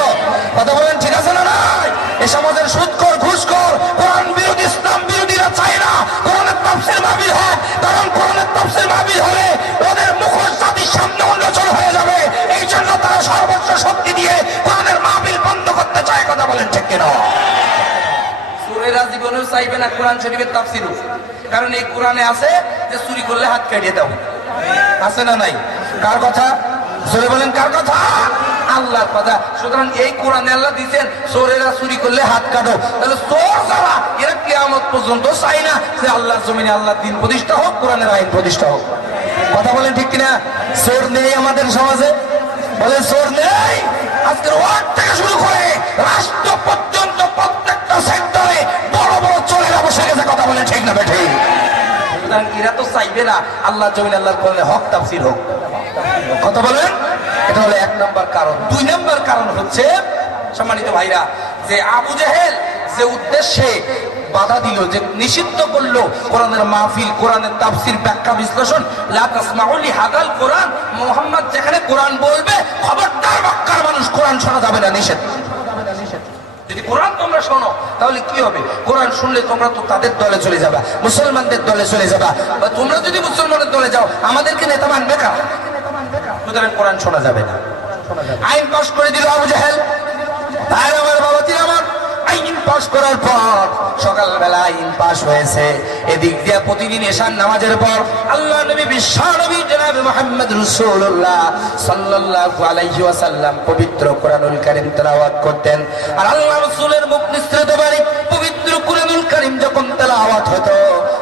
কথা বলেন ঠিক আছে না? নাই এ সমাজের সুদখোর, ঘুষখোর, কোরআন বিরোধী, ইসলাম বিরোধীরা চায় না কোরআনের তাফসীর মাহফিল হোক, কারণ কোরআনের তাফসীর মাহফিল হলে ওদের মুখোশ জাতির সামনে উন্মোচন হয়ে যাবে। এই জন্য তারা সর্বোচ্চ শক্তি দিয়ে কোরআনের মাহফিল বন্ধ করতে চায়। কথা বলেন ঠিক কিনা? চোরেরা জীবনেও চাইবে না কোরআন শরীফের তাফসীর, কারণ এই কোরআনে আছে যে চুরি করলে হাত কাটিয়ে দাও। আছে না নাই? কার কথা? জোরে বলেন কার কথা? আল্লাহর কথা। সুতরাং এই কোরআনে আল্লাহ দিয়েছেন চোরেরা চুরি করলে হাত কাটো। তাহলে চোর যারা, এরা কিয়ামত পর্যন্ত চাই না যে আল্লাহর জমিনে আল্লাহর দ্বীন প্রতিষ্ঠা হোক, কোরআনের আইন প্রতিষ্ঠা হোক। কথা বলেন ঠিক কিনা? চোর নেই আমাদের সমাজে, বলে চোর নেই। আজকের ওয়ার্ড থেকে শুরু করে রাষ্ট্র পর্যন্ত প্রত্যেকটা সেক্টরে বড় বড় চোরেরা বসে গেছে। কথা বলেন ঠিক না বেঠিক? সুতরাং এরা তো চাইবে না আল্লাহর জমিনে আল্লাহর কোরআনে হক তাফসীর হোক। কথা বলেন? এটা হলো 1 নম্বর কারণ। 2 নম্বর কারণ হচ্ছে, সম্মানিত ভাইরা, যে আবু জেহেল যে উদ্দেশ্যে বাধা দিল, যে নিষিদ্ধ করলো কোরআনের মাহফিল, কোরআনের তাফসীর, ব্যাখ্যা, বিশ্লেষণ, লা তাসমাউ লিহাযাল কোরআন, মুহাম্মদ যেখানে কোরআন বলবে খবরদার মক্কার মানুষ কোরআন শোনা যাবে না, নিষেধ। যদি কোরআন তোমরা শোনো তাহলে কি হবে? কোরআন শুনলে তোমরা তো তাদের দলে চলে যাবা, মুসলমানদের দলে চলে যাবা। বা তোমরা যদি মুসলমানের দলে যাও, আমাদেরকে নেতা মানবে কারা? সুতরাং কোরআন শোনা যাবে না। আইন পাস করে দিল আবু জেহেল। ভাই আমার, বাবাজি আমার, আইন পাস করার পর সকালবেলা আইন পাস হয়েছে, এদিক দিয়ে প্রতিদিন এশার নামাজের পর আল্লাহ নবী, বিশ্ব নবী জনাব মুহাম্মদ রাসূলুল্লাহ সাল্লাল্লাহু আলাইহি ওয়াসাল্লাম পবিত্র কোরআনুল কারীম তেলাওয়াত করতেন। আর আল্লাহ রাসূলের মুখ নিঃসৃত বাণী পবিত্র কোরআনুল কারীম যখন তেলাওয়াত হতো,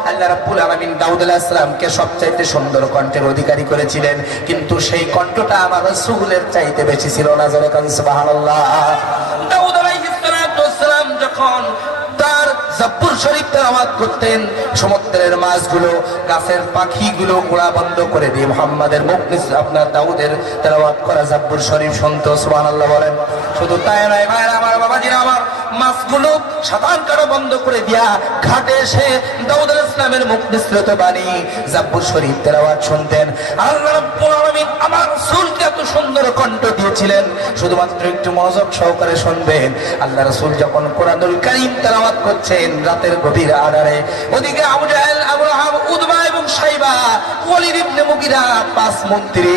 আল্লাহ রাব্বুল আলামিন দাউদ আলাইহিস সালামকে সবচাইতে সুন্দর কণ্ঠের অধিকারী করেছিলেন, কিন্তু সেই কণ্ঠটা আমার রাসূলের চাইতে বেশি ছিল না। জোরে কান সুবহানাল্লাহ। দাউদ আলাইহিস সালাম যখন তার জাব্বুর শরীফ তেলাওয়াত করতেন, সমুদ্রের মাছগুলো, গাছের পাখিগুলো ওড়া বন্ধ করে দিয়ে মুহাম্মাদের মুখ আপনার দাউদের তেলাওয়াত করা জাব্বুর শরীফ শুনতো। সুবহানাল্লাহ বলেন। শুধু তাই নয় ভাইরা আমার, বাবাজিরা আমার, মাছগুলো সাঁতার কাটা বন্ধ করে দিয়া ঘাটে এসে দাউদ আলাইহিস সালামের মুখ নিঃসৃত বাণী জাব্বুর শরীফ তেলাওয়াত শুনতেন। আল্লাহ রাব্বুল আলামিন আমার রাসূলকে এত সুন্দর কণ্ঠ দিয়েছিলেন, শুধুমাত্র একটু মনোযোগ সহকারে শুনবেন। আল্লাহ রাসূল যখন কোরআনুল কারীম তেলাওয়াত করছেন রাতের গভীর আঁধারে, ওদিকে আবু জাহেল, আবু লাহাব, উতবা এবং শাইবা, ওয়ালিদ ইবনে মুগিরা, 5 মন্ত্রী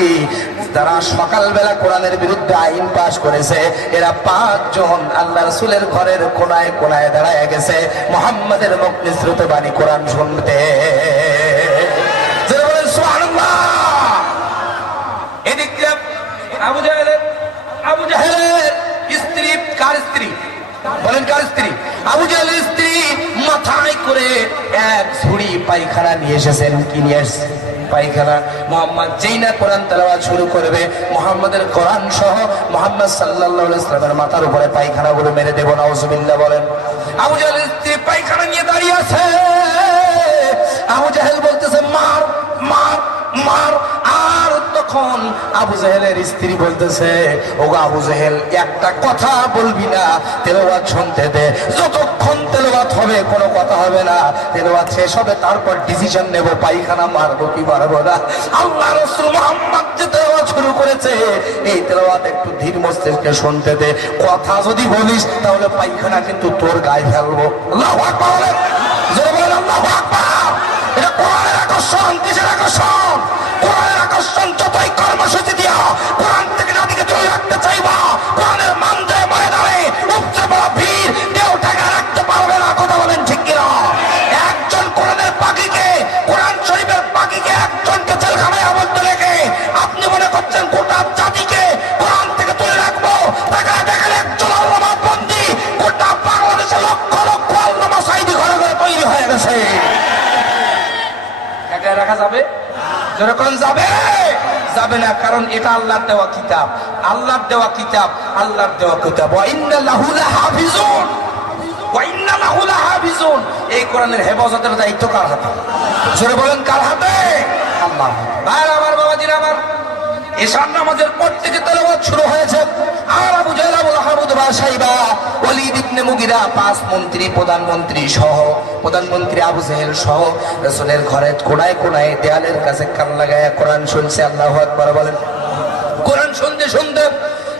যারা সকালবেলা কোরআনের বিরুদ্ধে আইন পাশ করেছে, এরা 5 জন আল্লাহ রাসূলের ঘরের কোনায় কোনায় দাঁড়ায় গেছে মুহাম্মাদের মুখ নিঃসৃত বাণী কোরআন শুনতে। যারা বলেন সুবহানাল্লাহ। এদিকে আবু জাহেলের স্ত্রী, কার স্ত্রী বলেন, কার স্ত্রী? আবু জাহেলের স্ত্রী মাথায় করে এক ঝুড়ি পায়খানা নিয়ে এসেছেন। কি নিয়ে এসেছেন? পায়খানা। মুহাম্মদ যেই না কোরআন তেলাওয়াত শুরু করবে, মুহাম্মাদের কোরআন সহ মুহাম্মদ সাল্লাল্লাহু আলাইহি ওয়াসাল্লামের মাথার উপরে পায়খানাগুলো মেরে দেব। নাউজুবিল্লাহ বলেন। আবু জাহেলের স্ত্রী পায়খানা নিয়ে দাঁড়িয়ে আছে। আবু জাহেল বলতেছে মার মার মার। আর তখন আবু জাহেলের স্ত্রী বলতেছে, ওগো আবু জাহেল, একটা কথা বলবি না, তেলাওয়াত শুনতে দে। যতক্ষণ তেলাওয়াত হবে কোনো কথা হবে না, তেলাওয়াত শেষ হবে তারপর ডিসিশন নেব পায়খানা মারবো কি মারবো না। আল্লাহ রাসূল মুহাম্মদ যে তেলাওয়াত শুরু করেছে, এই তেলাওয়াত একটু ধীর মস্তিষ্কে শুনতে দে। কথা যদি বলিস তাহলে পায়খানা কিন্তু তোর গায়ে ফেলবো। আল্লাহু আকবার। জোরে বলেন আল্লাহু আকবার। এটা কোরআনের আকর্ষণ। কিসের আকর্ষণ? কোরআনের আকর্ষণ। যতই কর্মসূচি দিয়া কোরআন থেকে নাদিকে দূরে রাখতে চাইবা, কোরআনের মানতে ময়দানে উপচে পড়া ভিড় কেউ ঠেকা রাখতে পারবে না। কথা বলেন ঠিক কিনা? একজন কোরআনের পাখিকে, কোরআন শরীফের পাখিকে, একজনকে জেলখানায় আবদ্ধ রেখে আপনি মনে করছেন গোটা জাতিকে কোরআন থেকে তুলে রাখবো? তাকে দেখেন একজন আল্লামা বন্দী, গোটা বাংলাদেশে লক্ষ লক্ষ আল্লামা সাঈদী ঘরে ঘরে তৈরি হয়ে গেছে। রাখা যাবে? যখন যাবে যাবে না, কারণ এটা আল্লাহর দেওয়া কিতাব, আল্লাহর দেওয়া কিতাব, আল্লাহর দেওয়া কিতাব। ওয়া ইন্না লাহু লাহাফিজুন, ওয়া ইন্না লাহু লাহাফিজুন। এই কোরআনের হেফাজতের দায়িত্ব কার হাতে? জোরে বলেন কার হাতে? আল্লাহ। ভাই আমার, বাবাজিরা আমার, এশার নামাজের পর থেকে তেলাওয়াত শুরু হয়েছে। আর আবু জাহেল, আবু লাহাব, উতবা, শাইবা, ওয়ালিদ ইবনে মুগিরা, 5 মন্ত্রী, প্রধানমন্ত্রী সহ, প্রধানমন্ত্রী আবু জাহেল সহ রাসূলের ঘরের কোনায় কোনায় দেয়ালের কাছে কান লাগায়া কোরআন শুনছে। আল্লাহু আকবার বলেন। কোরআন শুনতে শুনতে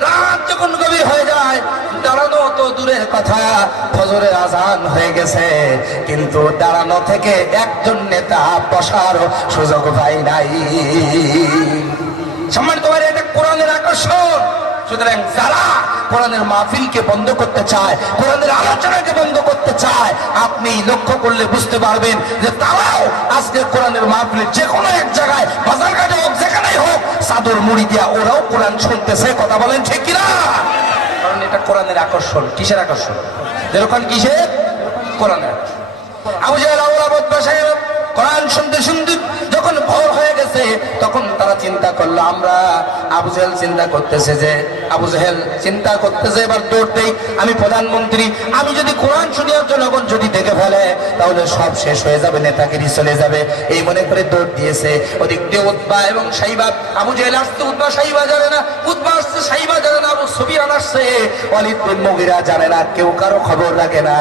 রাত যখন গভীর হয়ে যায়, দাঁড়ানো তো দূরের কথা, ফজরের আজান হয়ে গেছে, কিন্তু দাঁড়ানো থেকে একজন নেতা বসার সুযোগ পায় নাই। সম্মানিত ভাই, এটা কোরআনের আকর্ষণ। সুতরাং যারা কোরআনের মাহফিলকে বন্ধ করতে চায়, কোরআনের আলোচনাকে বন্ধ করতে চায়, আপনি লক্ষ্য করলে বুঝতে পারবেন যে তারাও আজকে কোরআনের মাহফিলের যে কোনো এক জায়গায়, বাজার ঘাটে হোক, যেখানেই হোক, চাদর মুড়ি দিয়া ওরাও কোরআন শুনতেছে। কথা বলেন ঠিক কিনা? কারণ এটা কোরআনের আকর্ষণ। কিসের আকর্ষণ? যেরকম কিসের? কোরআনের। আবু জাহেল, আবু লাহাব, উতবা, শাইবা কোরআন শুনতে শুনতে যখন ভোর হয়ে গেছে, তখন তারা চিন্তা করলো, আমরা আবু জাহেল চিন্তা করতেছে যে, আবু জাহেল চিন্তা করতেছে এবার দৌড় দেই, আমি প্রধানমন্ত্রী, আমি যদি কোরআন শুনিয়ার জনগণ যদি দেখে ফেলে তাহলে সব শেষ হয়ে যাবে, নেতাগিরি চলে যাবে। এই মনে করে দৌড় দিয়েছে। ওদিক দিয়ে উতবা এবং শাইবা, আবু জাহেল আসছে, উতবা শাইবা জানে না, উতবা আসছে, শাইবা জানে না, আবু সুফিয়ান আসছে, ওয়ালিদ বিন মুগিরা জানে না, কেউ কারো খবর রাখে না।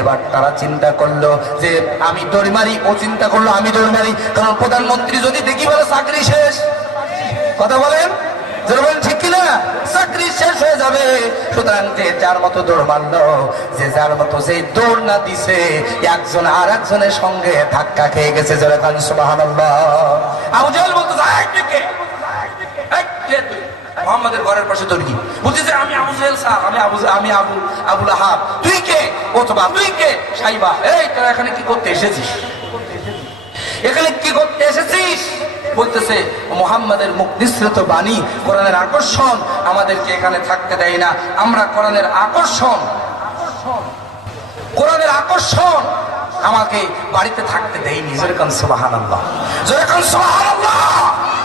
এবার তারা চিন্তা করলো যে আমি দৌড় মারি, ও চিন্তা করলো আমি দৌড় মারি, কারণ প্রধানমন্ত্রী যদি দেখি বলে চাকরি শেষ। কথা বলেন, যেরকম ঠিক কিনা? চাকরি শেষ হয়ে যাবে। সুতরাং যে যার মতো দৌড় মারলো, যে যার মতো সেই দৌড় না দিছে, একজন আর একজনের সঙ্গে ধাক্কা খেয়ে গেছে। যেরকম সুবহানাল্লাহ। আবু জাহেল বলতো, মুহাম্মাদের ঘরের পাশে দৌড়ি, বলতেছে আমি আবু জাহেল স্যার, আমি আবু লাহাব। তুই কে? উতবা। তুই কে? শাইবা। এই তোরা এখানে কি করতে এসেছিস? এখানে কি করতে এসেছিস? বলতেছে মুহাম্মাদের মুখ নিঃসৃত বাণী, কোরআনের আকর্ষণ আমাদেরকে এখানে থাকতে দেয় না। আমরা কোরআনের আকর্ষণ, কোরআনের আকর্ষণ আমাকে বাড়িতে থাকতে দেয়নি। যেরকম সুবহানাল্লাহ, যেরকম সুবহানাল্লাহ।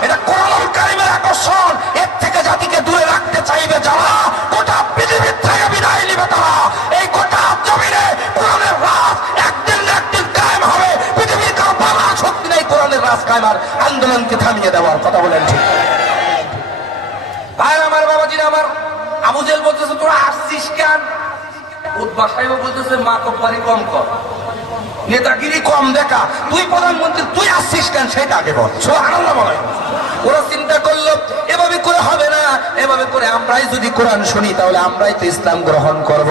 এটা কোরআনুল কারীমের আকর্ষণ। এর থেকে জাতিকে দূরে রাখতে চাইবে যারা, গোটা পৃথিবীর থেকে বিদায় নিবে তারা। এই গোটা জমিনে কোরআনের রাত আবু জেহেল বলতেছে তোরা আসছিস কেন? উদ্বা সাহেব বলতেছে মা কপারি কম কর, নেতাগিরি কম দেখা, তুই প্রধানমন্ত্রী, তুই আসছিস কেন সেটা আগে বল। সুবহানাল্লাহ বলে। ওরা চিন্তা করলো এভাবে করে হবে না, এভাবে করে আমরাই যদি কোরআন শুনি তাহলে আমরাই তো ইসলাম গ্রহণ করব।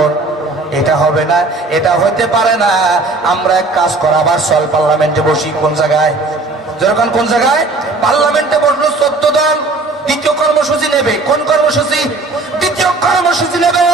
এটা হবে না, এটা হতে পারে না। আমরা এক কাজ করা, আবার চল পার্লামেন্টে বসি। কোন জায়গায়? যখন কোন জায়গায়? পার্লামেন্টে বসলো 14 দল। দ্বিতীয় কর্মসূচি নেবে। কোন কর্মসূচি? দ্বিতীয় কর্মসূচি নেবে।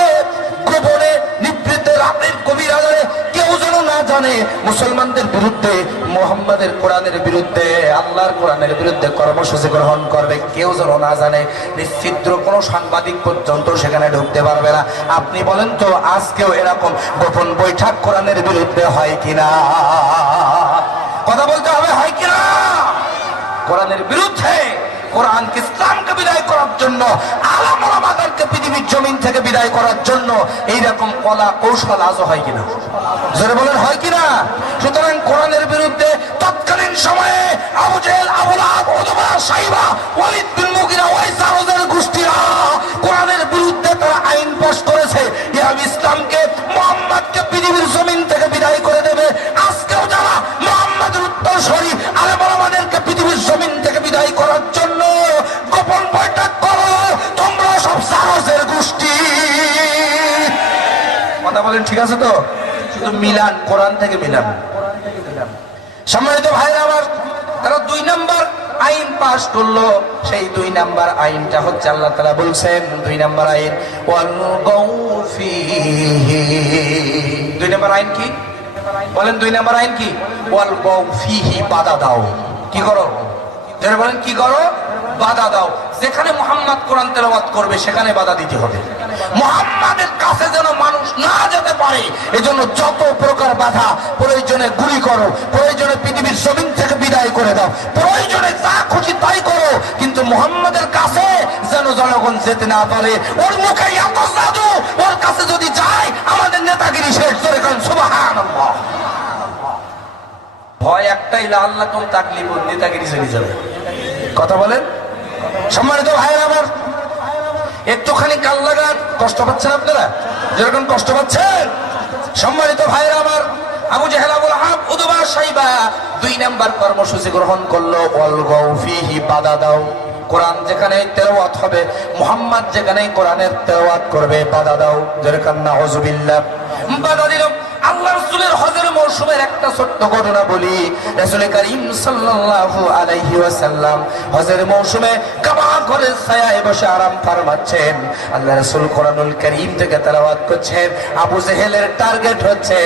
গোপনে নিভৃতে রাতের গভীর আধারে কেউ যেন না জানে মুসলমানদের বিরুদ্ধে, মুহাম্মাদের কোরআনের বিরুদ্ধে, আল্লাহর কোরআনের বিরুদ্ধে কর্মসূচি গ্রহণ করবে, কেউ যেন না জানে। নিশ্চিদ্র কোনো সাংবাদিক পর্যন্ত সেখানে ঢুকতে পারবে না। আপনি বলেন তো আজকেও এরকম গোপন বৈঠক কোরআনের বিরুদ্ধে হয় কিনা? কথা বলতে হবে, হয় কিনা? কোরআনের বিরুদ্ধে, কোরআনকে, ইসলামকে বিদায় করার জন্য, আলেম ওলামাদেরকে পৃথিবীর জমিন থেকে বিদায় করার জন্য এইরকম কলা কৌশল আজও হয় কিনা? জোরে বলেন, হয় কিনা? সুতরাং কোরআনের বিরুদ্ধে তৎকালীন সময়ে আবু জেহেল, আবু লাহাব, উতবা, শাইবা, ওয়ালিদ বিন মুগিরা, ওয়াইসারুদের গোষ্ঠীরা কোরআনের বিরুদ্ধে তারা আইন পাস করেছে। ইসলাম, ইসলামকে, মুহাম্মদকে পৃথিবীর জমিন থেকে বিদায় করে দেবে। আজকেও যারা মুহাম্মদের উত্তরসূরি আলেম ওলামাদেরকে পৃথিবীর জমিন থেকে বিদায় করার জন্য গোপন বৈঠক করো, তোমরা সব সাহসের গোষ্ঠী। কথা বলেন, ঠিক আছে তো? শুধু মিলান, কোরআন থেকে মিলান। সম্মানিত ভাইরা আমার, তারা 2 নম্বর আইন পাস করলো। সেই 2 নম্বর আইনটা হচ্ছে, আল্লাহ তাআলা বলছেন 2 নম্বর আইন, ওয়ালগাউ ফীহি। 2 নম্বর আইন কি বলেন? 2 নম্বর আইন কি? ওয়ালগাউ ফীহি, বাধা দাও। কি করো? যারা বলেন কি করো? বাধা দাও। যেখানে মুহাম্মদ কোরআন তেলাওয়াত করবে সেখানে বাধা দিতে হবে। মুহাম্মাদের কাছে যেন মানুষ না যেতে পারে, এজন্য যত প্রকার বাধা, প্রয়োজনে গুলি করো, প্রয়োজনে পৃথিবীর জমিন থেকে বিদায় করে দাও, প্রয়োজনে যা খুশি তাই করো, কিন্তু মুহাম্মাদের কাছে যেন জনগণ যেতে না পারে। ওর মুখে এত জাদু, ওর কাছে যদি যায় আমাদের নেতাগিরি শেষ। করে কারণ সুবহানাল্লাহ, ভয় একটাই, আল্লাহ কোন তাকলিফ, নেতাগিরি চলে যাবে। কথা বলেন। সম্মানিত ভাইরা আমার, একটুখানি কাল লাগান, কষ্ট পাচ্ছেন আপনারা? যেরকম কষ্ট পাচ্ছেন। সম্মানিত ভাইরা আমার, আবু জেহেল, আবু লাহাব, উতবা, শাইবা 2 নম্বর কর্মসূচি গ্রহণ করলো, ওয়ালগাউ ফীহি, বাধা দাও। কোরআন যেখানে তেলাওয়াত হবে, মুহাম্মদ যেখানে কোরআনের তেলাওয়াত করবে, বাধা দাও। যেরকম নাউযুবিল্লাহ, বাধা দিল। আল্লাহ রাসূলের হজের মৌসুমের একটা ছোট্ট ঘটনা বলি। রাসূল করিম সাল্লাল্লাহু আলাইহি ওয়াসাল্লাম হজের মৌসুমে কাবা ঘরের ছায়ায় বসে আরাম ফরমাচ্ছেন। আল্লাহ রাসূল কোরআনুল কারীম থেকে তেলাওয়াত করছেন। আবু জেহেলের টার্গেট হচ্ছে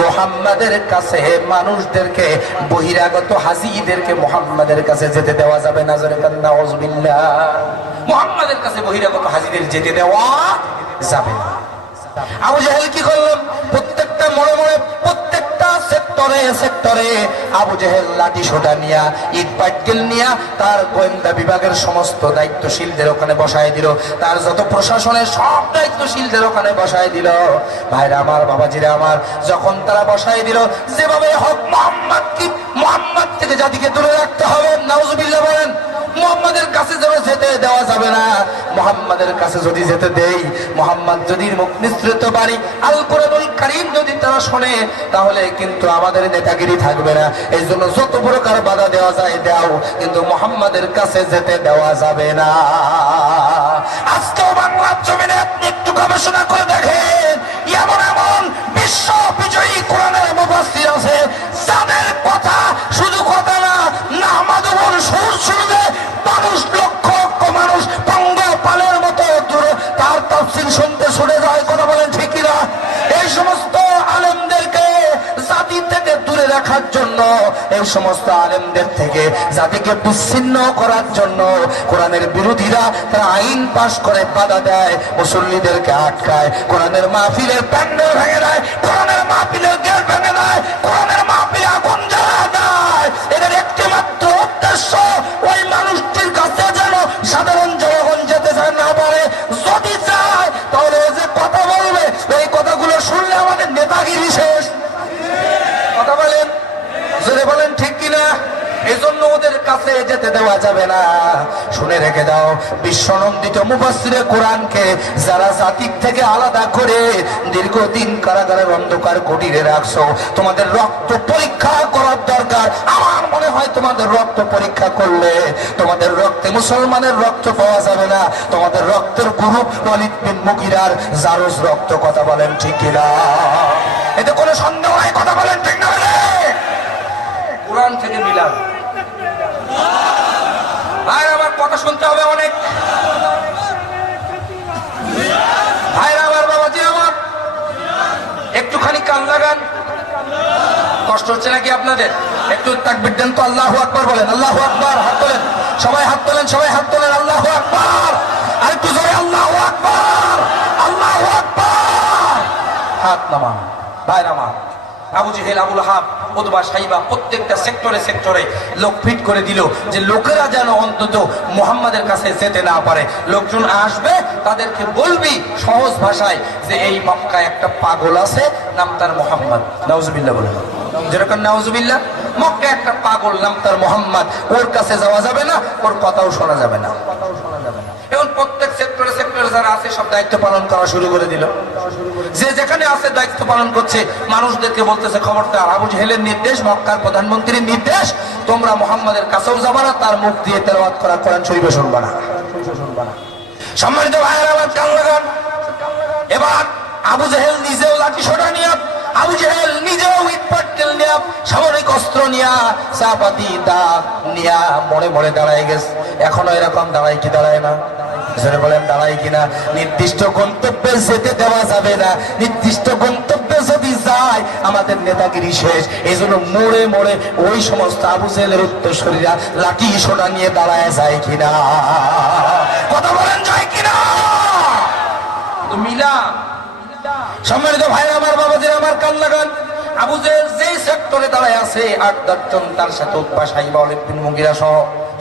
মুহাম্মাদের কাছে মানুষদেরকে, বহিরাগত হাজীদেরকে মুহাম্মাদের কাছে যেতে দেওয়া যাবে না। যেরকম নাউযুবিল্লাহ, মুহাম্মাদের কাছে বহিরাগত হাজীদের যেতে দেওয়া যাবে না। আবু জেহেল কি করলেন? প্রত্যেকটা মোড়ে মোড়ে, প্রত্যেকটা সেক্টরে সেক্টরে আবু জেহেল লাঠি সোটা নিয়া, ইট পাটকেল নিয়া তার গোয়েন্দা বিভাগের সমস্ত দায়িত্বশীলদের ওখানে বসায় দিল। তার যত প্রশাসনের সব দায়িত্বশীলদের ওখানে বসায় দিল। ভাইরা আমার, বাবাজিরা আমার, যখন তারা বসায় দিল, যেভাবে হোক মুহাম্মদ থেকে জাতিকে দূরে রাখতে হবে। নাউযুবিল্লাহ বলেন। মুহাম্মাদের কাছে যেতে দেওয়া যাবে না। মুহাম্মাদের কাছে যদি যেতে দেই, মুহাম্মদ যদি মুখ নিঃসৃত বাণী আল কোরআনুল কারীম যদি তারা শোনে, তাহলে কিন্তু আমাদের নেতাগিরি থাকবে না। এই জন্য যত প্রকার বাধা দেওয়া যায় দাও, কিন্তু মুহাম্মাদের কাছে যেতে দেওয়া যাবে না। আজকেও বাংলার জমিনে আপনি একটু গবেষণা করে দেখেন, এমন এমন বিশ্ব বিজয়ী কোরআনের মুফাসসির আছে, যাদের কথা শুধু কথা না, নামাজের সুর শুনবে মানুষ, লক্ষ লক্ষ মানুষ পঙ্গপালের মতো তার তাফসীর শুনতে শুনে যায়। কথা বলেন ঠিক কিনা? এই সমস্ত আলেমদেরকে জাতি থেকে দূরে রাখার জন্য, এই সমস্ত আলেমদের থেকে জাতিকে বিচ্ছিন্ন করার জন্য কোরআনের বিরোধীরা তারা আইন পাশ করে, বাধা দেয়, মুসল্লিদেরকে আটকায়, কোরআনের মাহফিলের প্যান্ডেল ভেঙে দেয়, কোরআনের মাহফিলের গেট ভেঙে দেয়, কোরআনের মাহফিলে আগুন জ্বালা দেয়। এদের একটি মাত্র উদ্দেশ্য, ওই মানুষটির কাছে যেন সাধারণ জনগণ যেতে চায় না পারে। যদি চায় তাহলে যে কথা বলবে, এই কথাগুলো শুনলে আমাদের নেতাগিরি শেষ। কথা বলেন, জোরে বলেন ঠিক কিনা? এজন্য ওদের কাছে যেতে দেওয়া যাবে না। মনে রেখে দাও, বিশ্বনন্দিত মুফাসসিরে কোরআনকে যারা জাতির থেকে আলাদা করে দীর্ঘদিন কারাগারের অন্ধকার কুটিরে রাখছো, তোমাদের রক্ত পরীক্ষা করার দরকার। আমার মনে হয় তোমাদের রক্ত পরীক্ষা করলে তোমাদের রক্তে মুসলমানের রক্ত পাওয়া যাবে না, তোমাদের রক্তের গ্রুপ ওয়ালিদ বিন মুগিরার জারজ রক্ত। কথা বলেন ঠিক কিনা? এতে কোনো সন্দেহ নাই, কথা বলেন ঠিক না? কোরআন থেকে মিলান। আর আমার কথা শুনতে হবে অনেক। ভাইরা আমার, বাবাজি আমার, একটুখানি কান লাগান। কষ্ট হচ্ছে নাকি আপনাদের? একটু তাকবীর দেন তো, আল্লাহু আকবার বলেন। আল্লাহু আকবার, হাত তোলেন সবাই, হাত তোলেন সবাই, হাত তোলেন। আল্লাহু আকবার, আর একটু জোরে আল্লাহু আকবার, আল্লাহু আকবার। হাত নামান। ভাইরা আমার, আবু জেহেল, আবু লাহাব, উতবা, সাইবা প্রত্যেকটা সেক্টরে সেক্টরে লোক ফিট করে দিল যে লোকেরা যেন অন্তত মুহাম্মাদের কাছে যেতে না পারে। লোকজন আসবে, তাদেরকে বলবি সহজ ভাষায় যে এই মক্কায় একটা পাগল আছে, নাম তার মুহাম্মদ। নাউজুবিল্লাহ বলেন, যেরকম নাউজুবিল্লাহ। মক্কায় একটা পাগল, নাম তার মুহাম্মদ, ওর কাছে যাওয়া যাবে না, ওর কথাও শোনা যাবে না। এখন প্রত্যেক সেক্টরে সেক্টরে যারা আছে সব দায়িত্ব পালন করা শুরু করে দিল। যে যেখানে আছে দায়িত্ব পালন করছে, মানুষদেরকে বলতেছে খবরদার, আবু জেহেলের নির্দেশ, মক্কার প্রধানমন্ত্রীর নির্দেশ, তোমরা মুহাম্মাদের কাছেও যাবা না, তার মুখ দিয়ে তেলাওয়াত করা কোরআন শরীফে শুনবা না। সম্মানিত ভাইয়েরা আমার, কান লাগান। এবার আবু জেহেল নিজেও লাঠি সোটা নিয়ে, আবু জেহেল নিজেও ইটপাটকেল নিয়ে, সামরিক অস্ত্র নিয়ে, চাপাতি দা নিয়ে মনে মনে দাঁড়ায় গেছে। এখনো এরকম দাঁড়ায় কি দাঁড়ায় না? বলেন দাঁড়াই কিনা? নির্দিষ্ট গন্তব্যে যেতে দেওয়া যাবে না, নির্দিষ্ট গন্তব্যে যদি যায় আমাদের নেতাগিরি শেষ। এই জন্য মোড়ে মোড়ে ওই সমস্ত আবু জেহেলের উত্তরসূরিরা লাঠি সোটা নিয়ে দাঁড়ায় যায় কিনা? কথা বলেন, যায় কিনা? তো মিলা। সম্মানিত ভাইরা আমার, বাবাজিরা আমার, কান লাগান। আবু জেহেল যেই সেক্টরে দাঁড়ায় আছে, ৮-১০ জন তার সাথে উতবা, সাইবা, ওয়ালিদ বিন মুগিরা সহ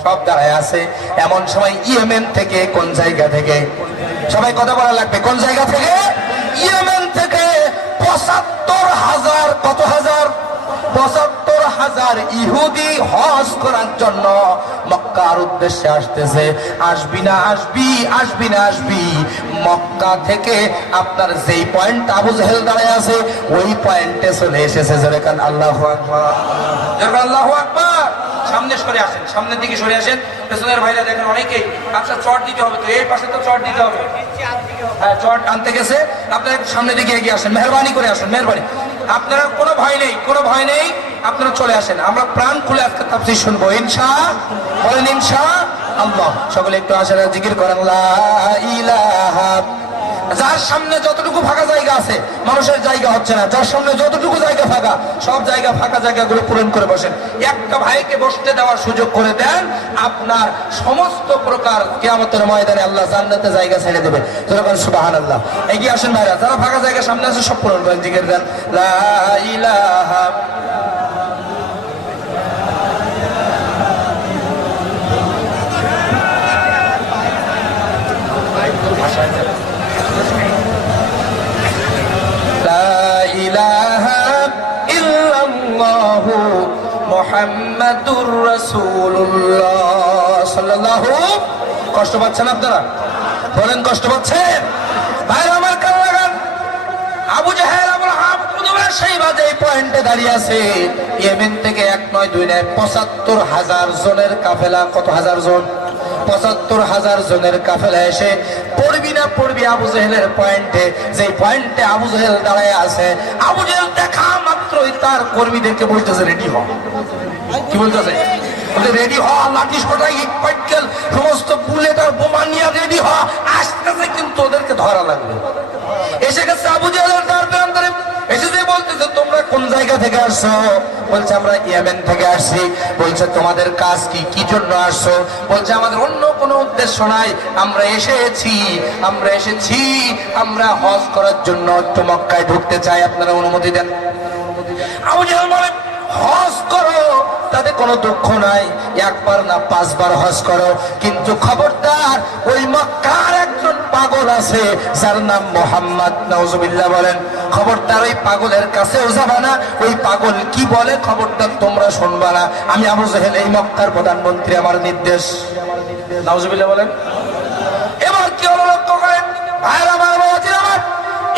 সব দাঁড়ায় আছে। এমন সময় ইয়েমেন থেকে, কোন জায়গা থেকে? সবাই কথা বলা লাগবে, কোন জায়গা থেকে? ইয়েমেন থেকে ৭৫,০০০, কত হাজার? ৭৫,০০০ ইহুদি হজ করার জন্য মক্কার উদ্দেশ্যে আসতেছে। আসবি না আসবি, আসবি না আসবি। মক্কা থেকে আপনার যেই পয়েন্ট আবু জেহেল দাঁড়ায় আছে, ওই পয়েন্টে চলে এসেছে। জোরে কান আল্লাহু আকবার, জোরে আল্লাহু আকবার। সামনে সরে আসেন, সামনের দিকে সরে আসেন। পেছনের ভাইরা দেখেন অনেকেই, আচ্ছা চট দিতে হবে তো, এই পাশে তো চট দিতে হবে। হ্যাঁ, চট আনতে গেছে। আপনারা সামনের দিকে এগিয়ে আসেন, মেহরবানি করে আসেন, মেহরবানি। আপনারা কোনো ভয় নেই, কোনো ভয় নেই, আপনারা চলে আসেন। আমরা প্রাণ খুলে আজকে তাফসীর শুনবো ইনশাআল্লাহ। বলেন ইনশাআল্লাহ। সকলে একটু আসেন, জিকির করেন লা ইলাহা। যার সামনে যতটুকু ফাঁকা জায়গা আছে, মানুষের জায়গা হচ্ছে না, যার সামনে যতটুকু জায়গা ফাঁকা, সব জায়গা ফাঁকা জায়গাগুলো পূরণ করে বসেন। একটা ভাইকে বসতে দেওয়ার সুযোগ করে দেন, আপনার সমস্ত প্রকার কিয়ামতের ময়দানে আল্লাহ জান্নাতে জায়গা ছেড়ে দেবে। যখন সুবহানাল্লাহ। এগিয়ে আসেন ভাইরা, যারা ফাঁকা জায়গা সামনে আছে সব পূরণ করেন, জিকির দেন লা ইলাহা। মুহাম্মাদুর রাসূলুল্লাহ সাল্লাল্লাহু। কষ্ট পাচ্ছেন আপনারা? বলেন কষ্ট পাচ্ছেন? ভাইরা আমার, কান লাগান। আবু জেহেল, আবু লাহাব, উতবা, সাইবা যেই পয়েন্টে দাঁড়িয়ে আছে, ইয়েমেন থেকে ১ নয় ২ নয় ৭৫,০০০ জনের কাফেলা। কত হাজার জন? ৭৫,০০০ জনের কাফেলা এসে পড়বি না পড়বি আবু জেহেলের পয়েন্টে। যেই পয়েন্টে আবু জেহেল দাঁড়ায় আছে, আবু জেহেল দেখা মাত্রই তার কর্মীদেরকে বলতেছে রেডি হ। কি বলতেছে? রেডি হ, লাঠি সোটা, ইট পাটকেল, সমস্ত বুলেট আর বোমা নিয়ে রেডি হ। আসতেছে, কিন্তু ওদেরকে ধরা লাগবে। এসে গেছে আবু জেহেলের দরবারে অন্তরে, এসে যে বলতেছে তোমরা কোন জায়গা থেকে আসছো? বলছে আমরা ইয়েমেন থেকে আসছি। বলছে তোমাদের কাজ কি, কি জন্য আসছো? বলছে আমাদের অন্য কোনো উদ্দেশ্য নাই, আমরা এসেছি আমরা হজ করার জন্য একটু মক্কায় ঢুকতে চাই, আপনারা অনুমতি দেন। আবু জেহেল বলে হজ করো, তাতে কোনো দুঃখ নাই, একবার না 5 বার হজ করো, কিন্তু খবরদার ওই মক্কার একজন পাগল আছে যার নাম মোহাম্মদ, নাউজুবিল্লাহ বলেন, খবরদার ওই পাগলের কাছেও যাবা না। ওই পাগল কি বলে খবরদার তোমরা শুনবা না। আমি আবু জাহেল, এই মক্কার প্রধানমন্ত্রী, আমার নির্দেশ। নাউজুবিল্লাহ বলেন। এবার কি হলো লক্ষ্য করেন ভাইরা আমার, বাবাজিরা আমার,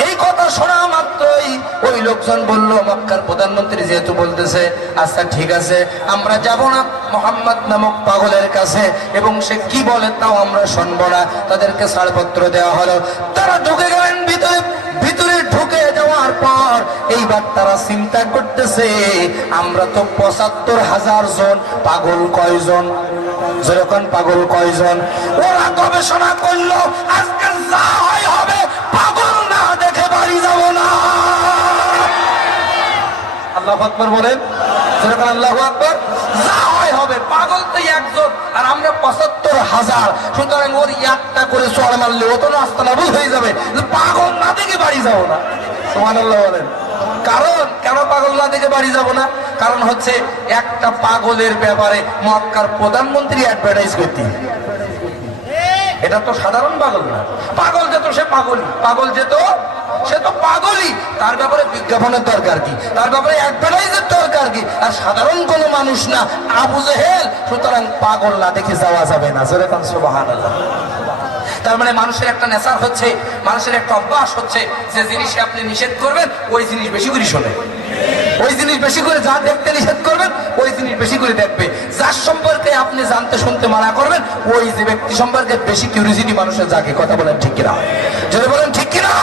এই কথা শোনা মাত্রই ওই লোকজন বলল, মক্কার প্রধানমন্ত্রী যেহেতু বলতেছে, আচ্ছা ঠিক আছে আমরা যাব না মোহাম্মদ নামক পাগলের কাছে, এবং সে কি বলে তাও আমরা শুনবো না। তাদেরকে ছাড়পত্র দেওয়া হলো, তারা ঢুকে গেলেন ভিতরে। ভিতরে ঢুকে যাওয়ার পর এইবার তারা চিন্তা করতেছে, আমরা তো ৭৫,০০০ জন, পাগল কয়জন? যেরকম পাগল কয়জন? ওরা গবেষণা করলো, আজকে যা হয় হবে, পাগল না দেখে বাড়ি যাব না। আল্লাহু আকবার বলেন, যেরকম আল্লাহু আকবার। যা হয় হবে, পাগল তো একজন আর আমরা ৭৫,০০০, সুতরাং ওর একটা করে চড় মারলে ও তো নাস্তানাবুদ হয়ে যাবে, পাগল না দেখে বাড়ি যাব না। সুবহানাল্লাহ বলেন। কারণ কেন পাগল না দেখে বাড়ি যাব না? কারণ হচ্ছে একটা পাগলের ব্যাপারে মক্কার প্রধানমন্ত্রী অ্যাডভার্টাইজ করতে, এটা তো সাধারণ পাগল না। পাগল যেত সে পাগলই, পাগল যেত সে তো পাগলই, তার ব্যাপারে বিজ্ঞাপনের দরকার কি, তার ব্যাপারে অ্যাডভার্টাইজের দরকার কি? আর সাধারণ কোনো মানুষ না, আবু জেহেল, সুতরাং পাগল না দেখে যাওয়া যাবে না। যেরকম সুবহানাল্লাহ। তার মানে মানুষের একটা নেশা হচ্ছে, মানুষের একটা অভ্যাস হচ্ছে, যে জিনিসে আপনি নিষেধ করবেন ওই জিনিস বেশি করে শোনে, ওই জিনিস বেশি করে, যা দেখতে নিষেধ করবেন ওই জিনিস বেশি করে দেখবে, যার সম্পর্কে আপনি জানতে শুনতে মানা করবেন ওই যে ব্যক্তি সম্পর্কে বেশি কিউরিওসিটি মানুষের জাগে। কথা বলেন ঠিক কিনা? যদি বলেন ঠিক কিনা?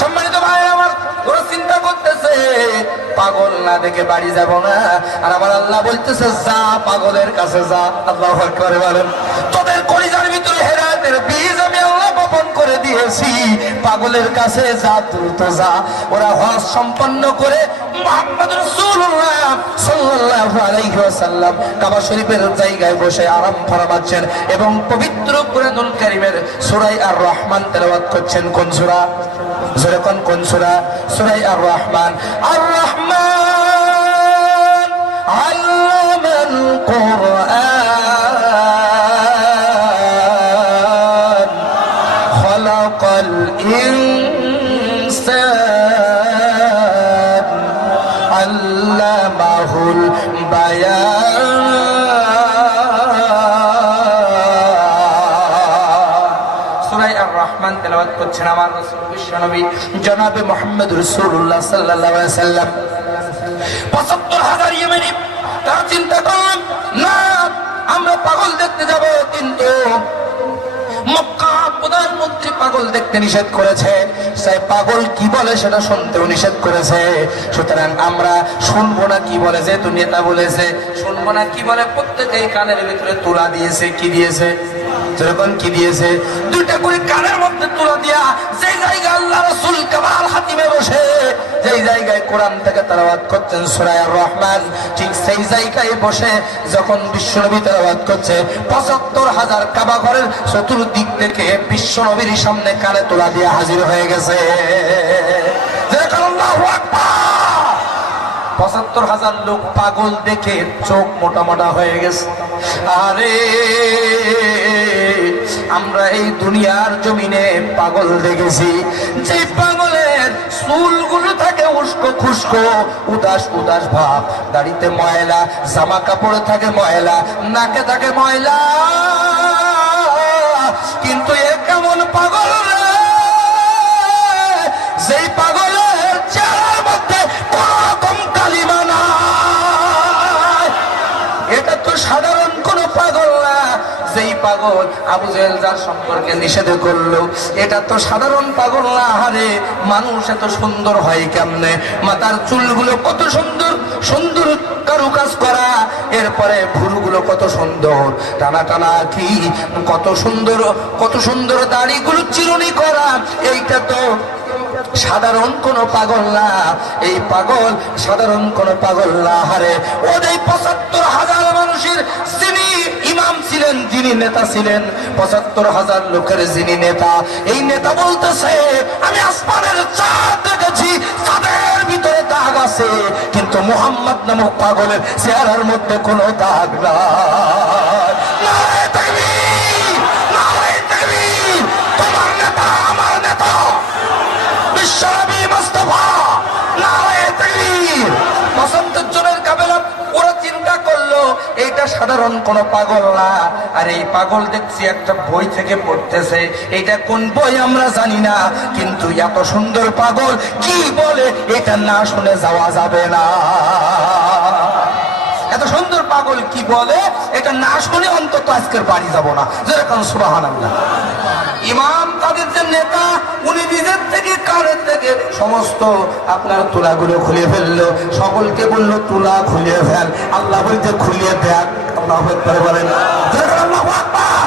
সম্মানিত ভাই আমার, ওরা চিন্তা করতেছে পাগল না দেখে বাড়ি যাব না, আর আমার আল্লাহ বলতেছে যা পাগলের কাছে যা। আল্লাহু আকবার বলেন। তোদের কলিজার ভিতরে হেদায়েতের বীজ আমি আল্লাহ বপন করে দিয়েছি, পাগলের কাছে যা, দ্রুত যা। ওরা হজ সম্পন্ন করে মুহাম্মদ রাসূলুল্লাহ সাল্লাল্লাহু আলাইহি ওয়াসাল্লাম কাবা শরীফের জায়গায় বসে আরাম ফরমাচ্ছেন এবং পবিত্র কুরআনুল কারীমের সূরা আর রহমান তেলাওয়াত করছেন। কোন সূরা? যেরকম কোন সূরা? সূরা আর রহমান। আর রহমান আল্লামাল কুরআন খালাকাল ইনসান আল্লামাহুল বায়ান। সূরা আর রহমান তেলাওয়াত করছেন আমার রাসূল বিশ্বনবী জনাবে মুহাম্মদ রাসূলুল্লাহ সাল্লাল্লাহু আলাইহি ওয়াসাল্লাম। ৭৫,০০০ ইয়েমেনি তারা চিন্তা করলেন, না আমরা পাগল দেখতে যাব, কিন্তু মক্কা প্রধানমন্ত্রী পাগল দেখতে নিষেধ করেছে, সে পাগল কি বলে সেটা শুনতেও নিষেধ করেছে, সুতরাং আমরা শুনবো না কি বলে, যেহেতু নেতা বলেছে শুনবো না কি বলে। প্রত্যেকেই কানের ভিতরে তুলা দিয়েছে। কি দিয়েছে? যেরকম কি দিয়েছে? 2টা করে কানের মধ্যে তুলা দিয়া, যেই জায়গায় আল্লাহ রাসূল কামাল হাতিমে বসে যেই জায়গায় কোরআন থেকে তেলাওয়াত করতেন সূরা আর রহমান, ঠিক সেই জায়গায় বসে যখন বিশ্বনবী তেলাওয়াত করছে ৭৫,০০০ কাবা ঘরের চতুর্দিক থেকে বিশ্বনবীর সামনে কানে তুলা দিয়ে হাজির হয়ে গেছে। আল্লাহু আকবার। ৭৫,০০০ লোক পাগল দেখে চোখ মোটা মোটা হয়ে গেছে। আরে আমরা এই দুনিয়ার জমিনে পাগল দেখেছি, যে পাগলের চুলগুলো থাকে উস্কো খুস্কো, উদাস উদাস ভাব, দাড়িতে ময়লা, জামা কাপড়ে থাকে ময়লা, নাকে থাকে ময়লা, কিন্তু এ কেমন পাগল রে, যেই পাগলের চেহারার মধ্যে কোন রকম কালিমা নাই। এটা তো সাধারণ কোন পাগল না, যেই পাগল আবু জেহেল যার সম্পর্কে নিষেধ করলো, এটা তো সাধারণ পাগল না। আরে মানুষ এত সুন্দর হয় কেমনে? মাথার চুলগুলো কত সুন্দর সুন্দর কারুকাজ করা, এরপরে ভুরুগুলো কত সুন্দর টানা টানা, কি কত সুন্দর কত সুন্দর দাড়িগুলো চিরুনি করা। এইটা তো সাধারণ কোন পাগল না, এই পাগল সাধারণ কোন পাগল না। হারে ওদের ৭৫,০০০ মানুষের যিনি ইমাম ছিলেন, যিনি নেতা ছিলেন, ৭৫,০০০ লোকের যিনি নেতা, এই নেতা বলতেছে আমি আসমানের চাঁদ দেখেছি, চাঁদের ভিতরে দাগ আছে, কিন্তু মুহাম্মদ নামক পাগলের চেহারার মধ্যে কোনো দাগ নাই। নারে তাকবীর, নারে তাকবীর। তোমার নেতা আমার নেতা বিশ্বনবী মুস্তাফা, নারে তাকবীর। বসন্তের জনের কাফেলা ওরা চিন্তা করলো এইটা সাধারণ কোন পাগল না, আর এই পাগল দেখছি একটা বই থেকে পড়তেছে, এটা কোন বই আমরা জানি না, কিন্তু এত সুন্দর পাগল কি বলে এটা না শুনে যাওয়া যাবে না। এত সুন্দর পাগল কি বলে এটা না শুনে অন্তত আজকের বাড়ি যাব না, যেরকম সুবহানাল্লাহ। ইমাম তাদের যে নেতা উনি নিজের থেকে কানের থেকে সমস্ত আপনার তুলাগুলো খুলে ফেললো, সকলকে বললো তুলা খুলে ফেল। আল্লাহ বলতে খুলিয়ে দেখ। আল্লাহু আকবার বলেন। আল্লাহু আকবার।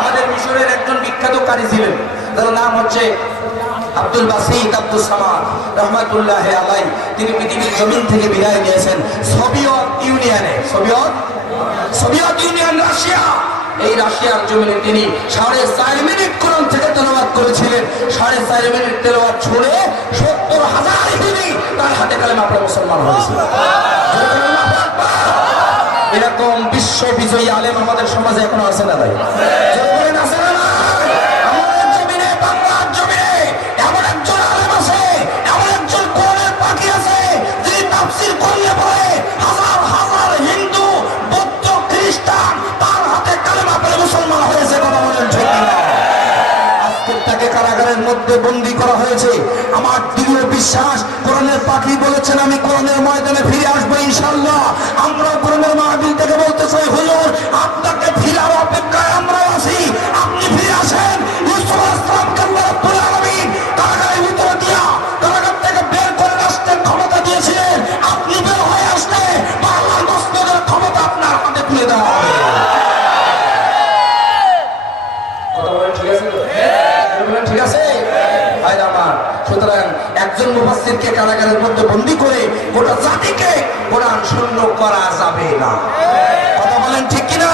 আমাদের মিশরের একজন বিখ্যাত কারি ছিলেন, তার নাম হচ্ছে আব্দুল বাসিত আব্দুল সামাদ রহমাতুল্লাহি আলাইহি। তিনি পৃথিবীর জমিন থেকে বিদায় নিয়েছেন সোভিয়েত ইউনিয়নে। সোভিয়েত ইউনিয়ন রাশিয়া, এই রাশিয়ার জমিনে তিনি 4.5 মিনিট কোরআন থেকে তেলাওয়াত করেছিলেন। 4.5 মিনিট তেলাওয়াত শুনে 70,000 ইহুদি তার হাতে কালেমা পড়ে মুসলমান হয়েছিল। এরকম বিশ্ব বিজয়ী আলেম আমাদের সমাজে এখনো আছে না? ভাই আছে না? আমাদের জমিনে, বাংলার জমিনে এমন একজন আলেম আছে, এমন একজন কোরআনের পাখি আছে, যিনি তাফসীর করলে পরে হাজার হাজার হিন্দু, বৌদ্ধ, খ্রিস্টান তার হাতে কালেমা পড়ে মুসলমান হয়েছে। কথা বলেন ঠিক কিনা? আজকে তাকে কারাগারের মধ্যে বন্দী করা হয়েছে। আমার দৃঢ় বিশ্বাস কোরআনের পাখি বলেছেন আমি কোরআনের ময়দানে ফিরে আসবো ইনশাআল্লাহ। আমরা কোরআনের মাহফিল থেকে বলতে চাই, হুজুর আপনাকে ফিরার অপেক্ষায় আমরা আছি, আপনি ফিরে আসেন। ইউসুফ আলাইহিস সালামকে আল্লাহ রাব্বুল আলামিন কারাগারের ভিতরে দিয়া কারাগার থেকে বের করে আসতে ক্ষমতা দিয়েছিলেন, আপনি বের হয়ে আসলে আল্লাহর মসজিদের ক্ষমতা আপনার হাতে তুলে দেওয়া হবে। কথা বলেন ঠিক আছে তো? ঠিক আছে ভাই আমার। সুতরাং একজন মুফাসসিরকে কারাগারের মধ্যে বন্দী করে গোটা জাতিকে কোরআন শূন্য করা যাবে না। কথা বলেন ঠিক কিনা?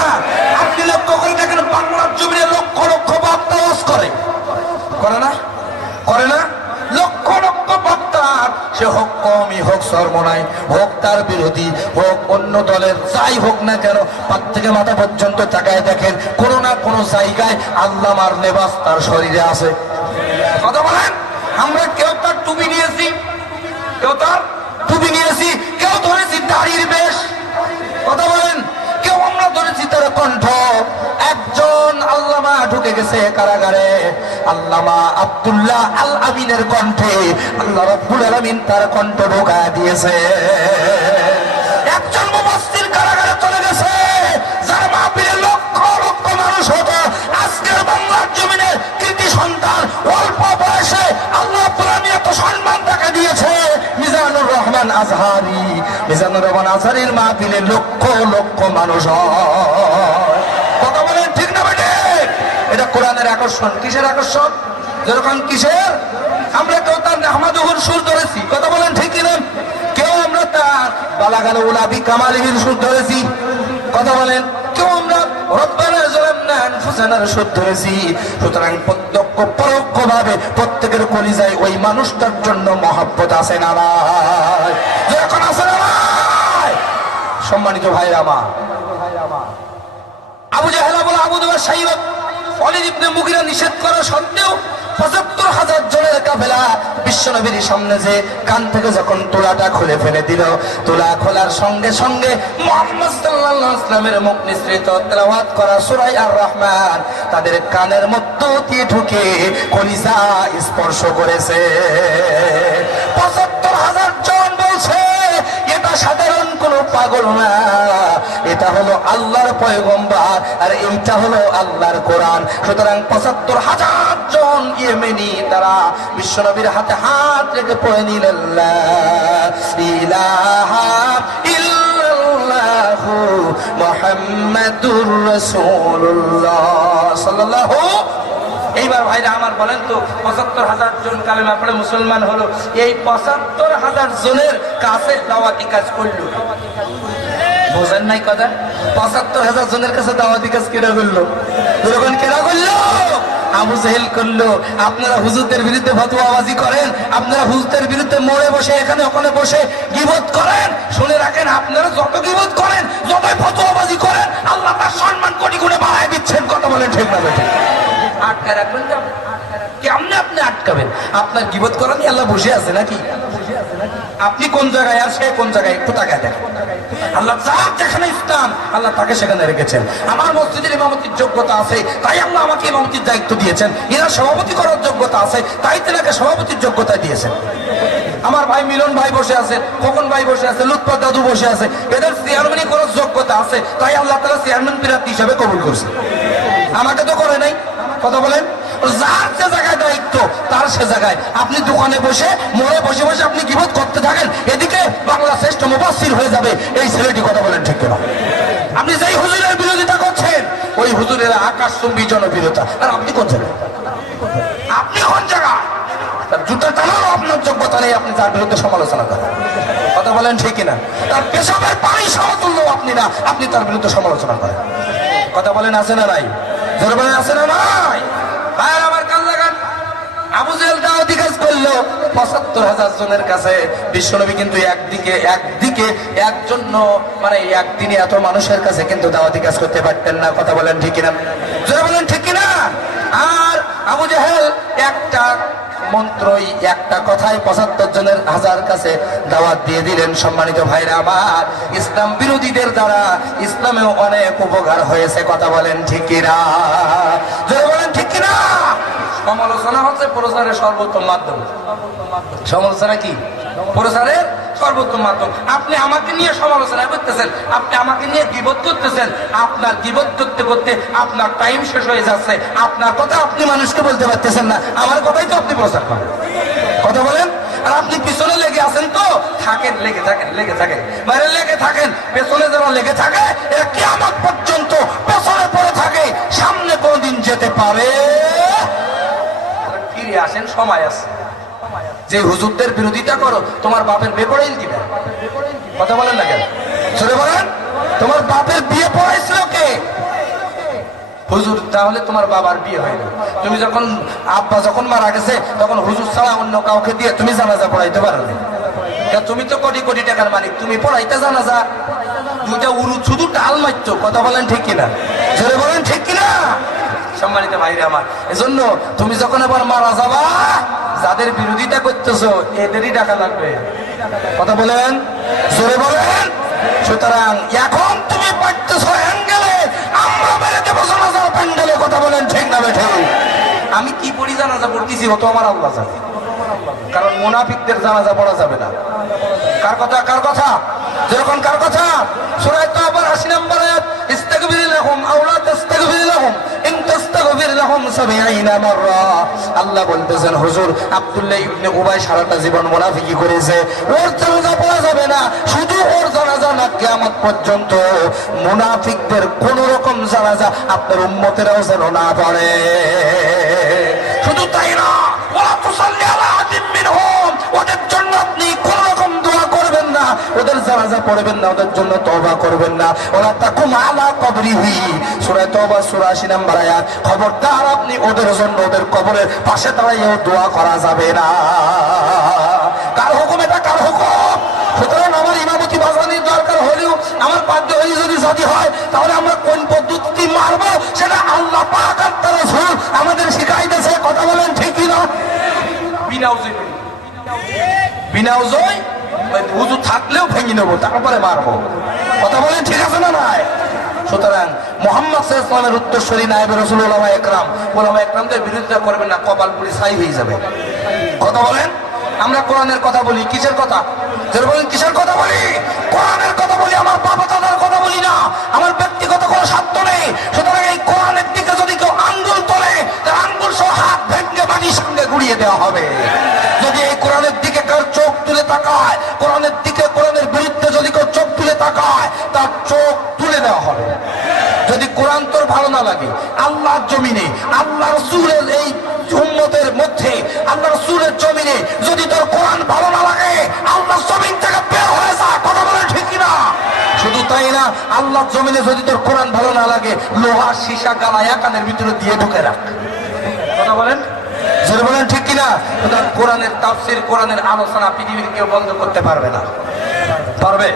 আপনি লক্ষ্য করে দেখেন বাংলার জমিনে লক্ষ লক্ষ বক্তা ওয়াজ করে না? করে না? লক্ষ লক্ষ বক্তা, সে হোক কওমি, হোক সরমনাই, হোক তার বিরোধী, হোক অন্য দলের, যাই হোক না কেন, পাত থেকে মাথা পর্যন্ত তাকায় দেখেন কোনো না কোনো জায়গায় আল্লামার লেবাস তার শরীরে আছে। কথা বলেন। আমরা কেউ তার টুপি নিয়েছি, কেউ তার টুপি নিয়েছি, কেউ ধরেছি দাড়ির বেশ। কথা বলেন। কেউ আমরা ধরেছি তার কণ্ঠ। একজন আল্লামা ঢুকে গেছে কারাগারে, আল্লামা আব্দুল্লাহ আল আমিনের কণ্ঠে আল্লাহ রাব্বুল আলামিন তার কণ্ঠ ঢোকায় দিয়েছে। একজন মুফাসসির কারাগারে চলে গেছে, যার মাহফিলে লক্ষ লক্ষ মানুষ হতো। আজকের বাংলার জমিনে কৃতি সন্তান, অল্প বয়সে আল্লাহ রাব্বুল এত সম্মান তাকে দিয়েছে। মিজানুর রহমান আজহারি, মিজানুর রহমান আজহারির মাহফিলে লক্ষ লক্ষ মানুষ হয়। কথা বলেন ঠিক না বেটে? এটা কোরআনের আকর্ষণ। কিসের আকর্ষণ? যেরকম কিসের? আমরা কেউ তার আহমদুহুর সুর ধরেছি। কথা বলেন ঠিক কিনা? কেউ আমরা তার বালাগাল উলাবি কামালিহির সুর ধরেছি। কথা বলেন। কেউ আমরা রব্বানা যালামনা আনফুসানার সুর ধরেছি। সুতরাং প্রত্যক্ষ পরোক্ষ ভাবে প্রত্যেকের কলিজায় ওই মানুষটার জন্য মহব্বত আছে না ভাই? যখন আছে না ভাই? সম্মানিত ভাইরা আমার, আবু জাহেল বলে আবু দুবার সাইয়দ ওয়ালিদ ইবনে মুগিরা নিষেধ করা সত্ত্বেও ৭৫,০০০ জনের কাফেলা বিশ্বনবীর সামনে যে কান থেকে যখন তুলাটা খুলে ফেলে দিল, তুলা খোলার সঙ্গে সঙ্গে মুহাম্মদ সাল্লাল্লাহু আলাইহি ওয়াসাল্লামের মুখ নিঃসৃত তেলাওয়াত করা সূরা আর রহমান তাদের কানের মধ্যে দিয়ে ঢুকে কলিজা স্পর্শ করেছে। ৭৫,০০০ জন বলছে এটা সাধারণ কোন পাগল না, এটা হলো আল্লাহর পয়গম্বর, আর এইটা হলো আল্লাহর কোরআন। সুতরাং ৭৫,০০০ জন ইয়েমেনি তারা বিশ্বনবীর হাতে হাত রেখে পড়ে নিলেন লা ইলাহা ইল্লাল্লাহু মুহাম্মাদুর রাসূলুল্লাহ সাল্লাল্লাহু। এইবার ভাইরা আমার বলেন তো, ৭৫,০০০ জন কালেমা পড়ে মুসলমান হলো, এই ৭৫,০০০ জনের কাছে দাওয়াতি কাজ করলো। বোঝেন নাই কথা? ৭৫,০০০ জনের কাছে দাওয়াতি কাজ কেনা করলো। যখন কেনা করলো আবু জেহেল করলো। আপনারা হুজুরদের বিরুদ্ধে ফতোয়াবাজি করেন, আপনারা হুজুরদের বিরুদ্ধে মোড়ে বসে এখানে ওখানে বসে গীবত করেন। শুনে রাখেন, আপনারা যত গীবত করেন, যতই ফতোয়াবাজি করেন, আল্লাহ তার সম্মান কোটি গুণে বাড়ায় দিচ্ছেন। কথা বলেন ঠিক না বেঠিক? আটকা রাখবেন কেমনে? আপনি আটকাবেন? আপনার গীবত করা নিয়ে আল্লাহ বসে আছে নাকি? আপনি কোন জায়গায় আর সে কোন জায়গায়, একটু তাকায় দেখেন। আল্লাহ যার যেখানে ইসলাম, আল্লাহ তাকে সেখানে রেখেছেন। আমার মসজিদের ইমামতির যোগ্যতা আছে, তাই আল্লাহ আমাকে ইমামতির দায়িত্ব দিয়েছেন। এরা সভাপতি করার যোগ্যতা আছে, তাই তেনাকে সভাপতির যোগ্যতা দিয়েছেন। আমার ভাই মিলন ভাই বসে আছে, খোকন ভাই বসে আছে, লুৎফর দাদু বসে আছে, এদের চেয়ারম্যানই করার যোগ্যতা আছে, তাই আল্লাহ তাআলা চেয়ারম্যান প্রার্থী হিসাবে কবুল করছে। আমাকে তো করে নাই। কথা বলেন? যার যে জায়গায় দায়িত্ব তার সে জায়গায়। আপনি দোকানে বসে মোড়ে বসে বসে আপনি গীবত করতে থাকেন, এদিকে বাংলা শ্রেষ্ঠ মুফাসসির হয়ে যাবে এই ছেলেটি। কথা বলেন ঠিক কিনা? আপনি যেই হুজুরের বিরোধিতা করছেন, ওই হুজুরের আকাশচুম্বী জনপ্রিয়তা। আর আপনি কোন জায়গায়? আপনি কোন জায়গায়? তার জুতা টানাও আপনার যোগ্যতা নেই, আপনি তার বিরুদ্ধে সমালোচনা করেন। কথা বলেন ঠিক কিনা? তার পেশাবের পানি সমতুল্য আপনি না, আপনি তার বিরুদ্ধে সমালোচনা করেন। কথা বলেন আছে না নাই? জোরে বলেন আছে না নাই? আর আমার কান লাগান। আবু জেহেল দাওয়াতি কাজ করলো ৭৫,০০০ জনের কাছে। বিশ্বনবী কিন্তু একদিকে একজন মানে একদিনে এত মানুষের কাছে কিন্তু দাওয়াতি কাজ করতে পারতেন না। কথা বলেন ঠিক কিনা? জোরে বলেন ঠিক কিনা? আর আবু জেহেল একটা মন্ত্রই, একটা কথাই ৭৫,০০০ কাছে দাওয়াত দিয়ে দিলেন। সম্মানিত ভাইরা আমার, ইসলাম বিরোধীদের দ্বারা ইসলামেও অনেক উপকার হয়েছে। কথা বলেন ঠিক কিনা? জোরে বলেন ঠিক কিনা? সমালোচনা হচ্ছে প্রচারের সর্বোত্তম মাধ্যম। সমালোচনা কি? প্রচারের সর্বোত্তম মাধ্যম। আপনি আমাকে নিয়ে সমালোচনা করতেছেন, আপনি আমাকে নিয়ে গীবত করতেছেন, আপনার গীবত করতে করতে আপনার টাইম শেষ হয়ে যাচ্ছে। আপনার কথা আপনি মানুষকে বলতে পারতেছেন না, আমার কথাই তো আপনি প্রচার করেন। কথা বলেন? আর আপনি পিছনে লেগে আছেন তো থাকেন, লেগে থাকেন বাইরে লেগে থাকেন। পেছনে যারা লেগে থাকে এরা কিয়ামত পর্যন্ত পেছনে পড়ে থাকে, সামনে কোনদিন যেতে পারে। ফিরে আসেন, সময় আছে। যে হুজুরদের বিরোধিতা করো, তোমার বাপের বিয়ে পড়াইল দিবে। কথা বলেন না কেন? ছেড়ে বলেন, তোমার বাপের বিয়ে পড়াইছিল কে? হুজুর। তাহলে তোমার বাবার বিয়ে হয়নি। তুমি যখন আব্বা যখন মারা গেছে, তখন হুজুর ছাড়া অন্য কাউকে দিয়ে তুমি জানাজা পড়াইতে পারো না। তুমি তো কোটি কোটি টাকার মালিক, তুমি পড়াইতে জানাজা? দুইটা উরু শুধু টাল মারত। কথা বলেন ঠিক কিনা? ছেড়ে বলেন ঠিক কিনা? সম্মানিত ভাইরা আমার, এজন্য তুমি যখন আবার মারা যাবা, যাদের বিরোধিতা করতেছো এদেরই টাকা লাগবে। কথা বলেন, জোরে বলেন। সুতরাং এখন তুমি পারতেছো অ্যাঙ্গেলে, আমরা মেরে দেবো জানাজার প্যান্ডেলে। কথা বলেন ঠিক না বেঠে? আমি কি পড়ি জানাজা পড়তেছি হতো আমার আল্লাহ জানে, কারণ মুনাফিকদের জানাজা পড়া যাবে না। কার কথা? কার কথা? যখন কার কথা? সূরা তাওবার ৮০ নম্বর আয়াত, ইস্তাগফির লাহুম আও লা তাস্তাগফির লাহুম ইন তাস্তাগফির লাহুম ৭০ মাররা। আল্লাহ বলতেছেন, হুজুর আব্দুল্লাহ ইবনে উবাই সারাটা জীবন মুনাফিকি করেছে, ওর জানাজা পড়া যাবে না। শুধু ওর জানাজা না, কিয়ামত পর্যন্ত মুনাফিকদের কোন রকম জানাজা আপনার উম্মতেরাও যেন না পড়ে। শুধু তাই না, ওয়া তুসাল্লি আলা আহাদিন মিনহুম, ওদের জন্য আপনি কোন রকম দোয়া করবেন না, ওদের জানাজা পড়বেন না, ওদের জন্য তওবা করবেন না। ওয়া তাকুম আলা কবরিহি, সূরা তাওবা সূরা ৮০ নম্বর আয়াত। খবরদার আপনি ওদের জন্য ওদের কবরের পাশে দাঁড়িয়েও দোয়া করা যাবে না। কার হুকুম এটা? কার হুকুম? সুতরাং আমার ইমামতি বাজানির দরকার হলেও, আমার বাধ্য হয়ে যদি জাতি হয়, তাহলে আমরা কোন পদ্ধতি মারবো সেটা আল্লাহ পাক আর তার রাসূল আমাদের শিখাইতেছে। কথা বলেন ঠিক কিনা? বিনা উজুই উজু থাকলেও ভেঙে নেবো, তারপরে মারবো। কথা বলেন ঠিক আছে না নাই? সুতরাং মুহাম্মদ সাল্লাল্লাহু আলাইহি ওয়াসাল্লামের উত্তরসূরি নায়েবে রাসূল ওলামা একরামদের বিরোধিতা করবেন না, কপাল পুরি ছাই হয়ে যাবে। কথা বলেন? আমরা কোরআনের কথা বলি, কিসের কথা? যারা বলেন কিসের কথা বলি? কোরআনের কথা বলি, আমার বাবা দাদার কথা বলি না, আমার ব্যক্তিগত কোনো স্বার্থ নেই। সুতরাং এই কোরআনের দিকে যদি কেউ আঙ্গুল তোলে, তার আঙ্গুল সহ হাত ভেঙে মাটির সঙ্গে গুড়িয়ে দেওয়া হবে। যদি এই কোরআনের দিকে কার চোখ তুলে তাকায়, কোরআনের দিকে, কোরআনের বিরুদ্ধে যদি কেউ চোখ তুলে তাকায়, তার চোখ তুলে দেওয়া হবে। যদি কোরআন তোর ভালো না লাগে, আল্লাহর জমিনে, আল্লাহ রাসূলের এই উম্মতের মধ্যে, আল্লাহ রাসূলের জমিনে যদি তোর কোরআন ভালো না লাগে, আল্লাহর জমিন থেকে বের হয়ে যা। কথা বলে ঠিক কিনা? শুধু তাই না, আল্লাহর জমিনে যদি তোর কোরআন ভালো না লাগে, লোহা সীসা গালায়া কানের ভিতরে দিয়ে ঢুকে রাখ। কথা বলেন, জোরে বলেন ঠিক কিনা? কোরআনের তাফসীর, কোরআনের আলোচনা পৃথিবীর কেউ বন্ধ করতে পারবে না। পারবে?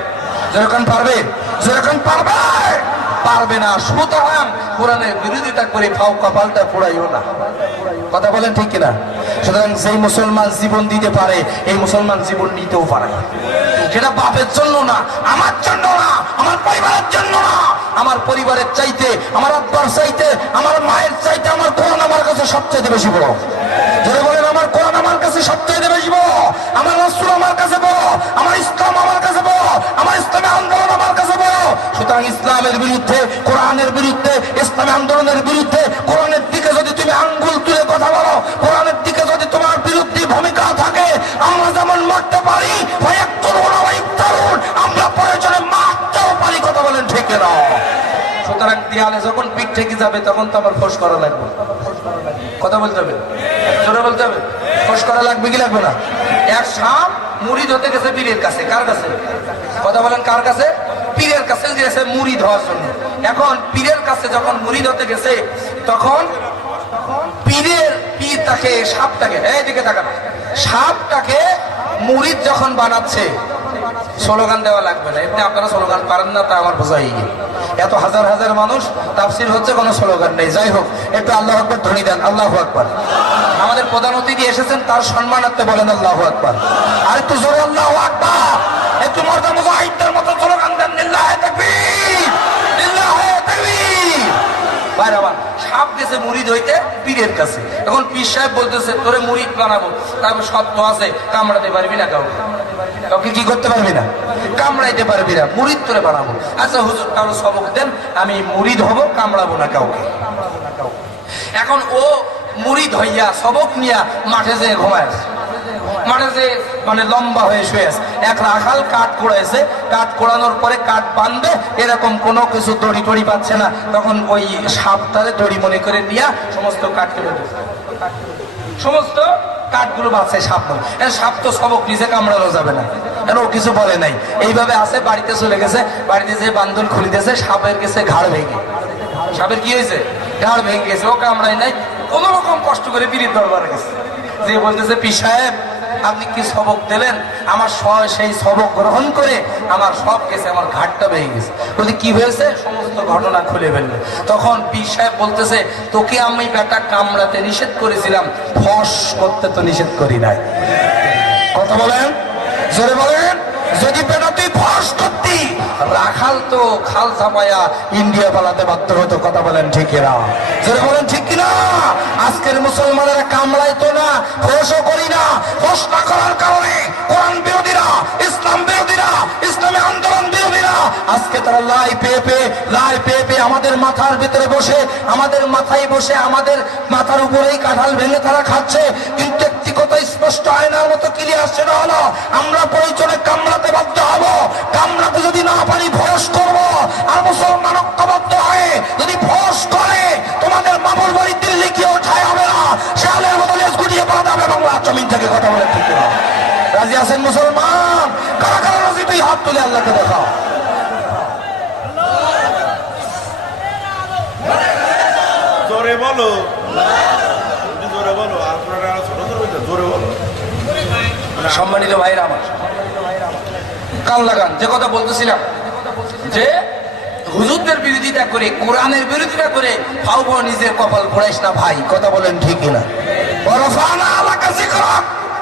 যেরকম পারবে, যেরকম পারবে, পারবে না। সুতরাং কোরআনের বিরোধিতা করে ফাও কপালটা পোড়াইও না। কথা বলেন ঠিক কিনা? সুতরাং যেই মুসলমান জীবন দিতে পারে, এই মুসলমান জীবন নিতেও পারে। সেটা বাপের জন্য না, আমার জন্য না, আমার পরিবারের জন্য না, আমার পরিবারের চাইতে, আমার আব্বার চাইতে, আমার মায়ের চাইতে আমার কোরআন আমার কাছে সবচেয়ে বেশি বড়। যারা বলেন আমার কোরআন আমার কাছে সবচেয়ে বেশি বড়, আমার রাসূল আমার কাছে বড়, আমার ইসলাম আমার কাছে বড়, আমার ইসলামী আন্দোলন আমার কাছে বড়। সুতরাং ইসলামের বিরুদ্ধে, কোরআনের বিরুদ্ধে, ইসলামী আন্দোলনের বিরুদ্ধে, কোরআনের দিকে যদি তুমি আঙ্গুল তুলে কথা বলো, কোরআনের দিকে যদি তোমার বিরুদ্ধে ভূমিকা থাকে, আমরা যেমন মারতে পারি, আমরা প্রয়োজনে মারতেও পারি। কথা বলেন ঠিক না? সুতরাং দেয়ালে যখন পিঠ ঠেকে যাবে তখন তো আমার ফোঁস করা লাগবে। কথা বলতে হবে, জোরে বলতে হবে। ফোঁস করা লাগবে কি লাগবে না? এক সাপ মুরিদ হতে গেছে পীরের কাছে। কার কাছে? কথা বলেন কার কাছে? পীরের কাছে গেছে মুরিদ হওয়ার জন্য। এখন পীরের কাছে যখন মুরিদ হতে গেছে, তখন পীর তাকে, সাপটাকে, এইদিকে তাকান, সাপটাকে মুরিদ যখন বানাচ্ছে, স্লোগান দেওয়া লাগবে না। এমনি আপনারা স্লোগান পারেন না, তা আমার বোঝাই। এত হাজার হাজার মানুষ, তাফসীর হচ্ছে, কোনো স্লোগান নেই। যাই হোক, একটু আল্লাহু আকবার ধ্বনি দেন। আল্লাহু আকবার। আমাদের প্রধান অতিথি এসেছেন, তার সম্মানার্থে বলেন আল্লাহু আকবার। আর একটু জোরে আল্লাহু আকবার। একটু মর্দা মুজাহিদদের মতো স্লোগান দেন, লিল্লাহি তাকবীর, লিল্লাহি তাকবীর। ভাইরা আমার, সাপ গেছে মুরিদ হইতে পীরের কাছে। এখন পীর সাহেব বলতেছে, তোরে মুরিদ বানাবো, তারপর শর্ত আছে, কামড়াতে পারবি না কাউকে। কাউকে কি করতে পারবি না? কামড়াইতে পারবি না। মুরিদ তোরে বানাবো। আচ্ছা হুজুর, কারো সবক দেন, আমি মুরিদ হব, কামড়াবো না কাউকে। এখন ও মুরিদ হইয়া সবক নিয়া মাঠে যেয়ে ঘুমায়, মাঠে যে মানে লম্বা হয়ে শুয়ে আছে। এক রাখাল কাঠ কোড়াইছে, কাঠ কোড়ানোর পরে কাঠ বাঁধবে, এরকম কোনো কিছু দড়ি টড়ি পাচ্ছে না। তখন ওই সাপটারে দড়ি মনে করে নিয়ে সমস্ত কাঠ কেটে দিচ্ছে, সমস্ত কাঠগুলো বাঁচছে সাপ। সাপ তো সবক নিজে কামড়ানো যাবে না, কেন ও কিছু বলে নাই। এইভাবে আছে, বাড়িতে চলে গেছে। বাড়িতে যে বান্ধন খুলিতেছে, সাপের গেছে ঘাড় ভেঙে। সাপের কি হয়েছে? ঘাড় ভেঙে গেছে। ও কামড়াই নাই, কোন রকম কষ্ট করে পীরের দরবারে গেছে। যে বলতেছে, পীর সাহেব আপনি কি সবক দিলেন? আমার সেই সবক গ্রহণ করে আমার সব গেছে, আমার ঘাটটা ভেঙে গেছে। বলতে কি হয়েছে? সমস্ত ঘটনা খুলে ফেললেন। তখন পীর সাহেব বলতেছে, তোকে আমি বেটা কামড়াতে নিষেধ করেছিলাম, ফস করতে তো নিষেধ করি নাই। কথা বলেন, জোরে বলেন। যদি বেটা তুই ফস করতি, রাখাল তো খাল চাপায়া ইন্ডিয়া পালাতে বাধ্য হতো। কথা বলেন ঠিক কিনা? জোরে বলেন ঠিক কিনা? আজকের মুসলমানেরা কামড়াইতো না, ফসও করি না। ফস না করার কারণে কোরআন বিরোধীরা, ইসলাম বিরোধীরা, ইসলামী আন্দোলন বিরোধীরা আজকে তারা লাই পেয়ে পেয়ে আমাদের মাথার ভিতরে বসে, আমাদের মাথায় বসে, আমাদের মাথার উপরেই কাঁঠাল ভেঙে তারা খাচ্ছে। কিন্তু একটি কথা স্পষ্ট আয়নার মতো ক্লিয়ার, সেটা হলো আমরা প্রয়োজনে কামড়াতে বাধ্য হব। কামড়াতে যদি না পারি, ফস করব। আর মুসলমান ঐক্যবদ্ধ হয়ে যদি ফস করে, তোমাদের মামুর বাড়ি দিল্লি কেউ ঠায় হবে না, শেয়ালের মতো লেজ গুটিয়ে পাওয়া যাবে বাংলা জমিন থেকে। কথা বলে ঠিক না? রাজি আছেন মুসলমান? কারা কারা রাজি? তুই হাত তুলে আল্লাহকে দেখাও। জোরে বলো, জোরে বলো। আপনারা ছোট ছোট জোরে বলো। সম্মানিত ভাইরা আমার, কান লাগান। যে কথা বলতেছিলাম, যে হুজুরদের বিরোধিতা করে, কোরআনের বিরোধিতা করে ফাও ফাও নিজের কপাল পোড়াইস না ভাই। কথা বলেন ঠিক কিনা?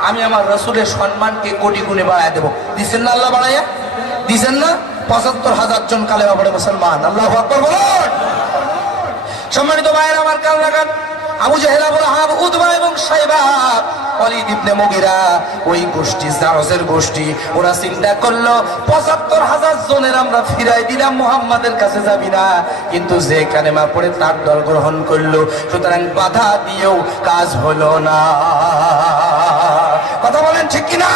আমি আমার রাসূলের সম্মানকে কোটি গুণে বাড়ায় দেবো। দিচ্ছেন না আল্লাহ বাড়াইয়া? দিচ্ছেন না? ৭৫,০০০ জন কালেমা পড়ে মুসলমান। আল্লাহু আকবার বলুন। সম্মানিত ভাইরা আমার, কান লাগান। আবু জাহেল, আবু লাহাব, উতবা এবং সাইবা, ওয়ালিদ ইবনে মুগিরা, ওই গোষ্ঠী, জারজের গোষ্ঠী, ওরা চিন্তা করলো ৭৫,০০০ জনের আমরা ফিরাই দিলাম, মুহাম্মাদের কাছে যাবি না। কিন্তু যে কালেমা পড়ে তার দল গ্রহণ করলো, সুতরাং বাধা দিয়েও কাজ হলো না। কথা বলেন ঠিক কিনা?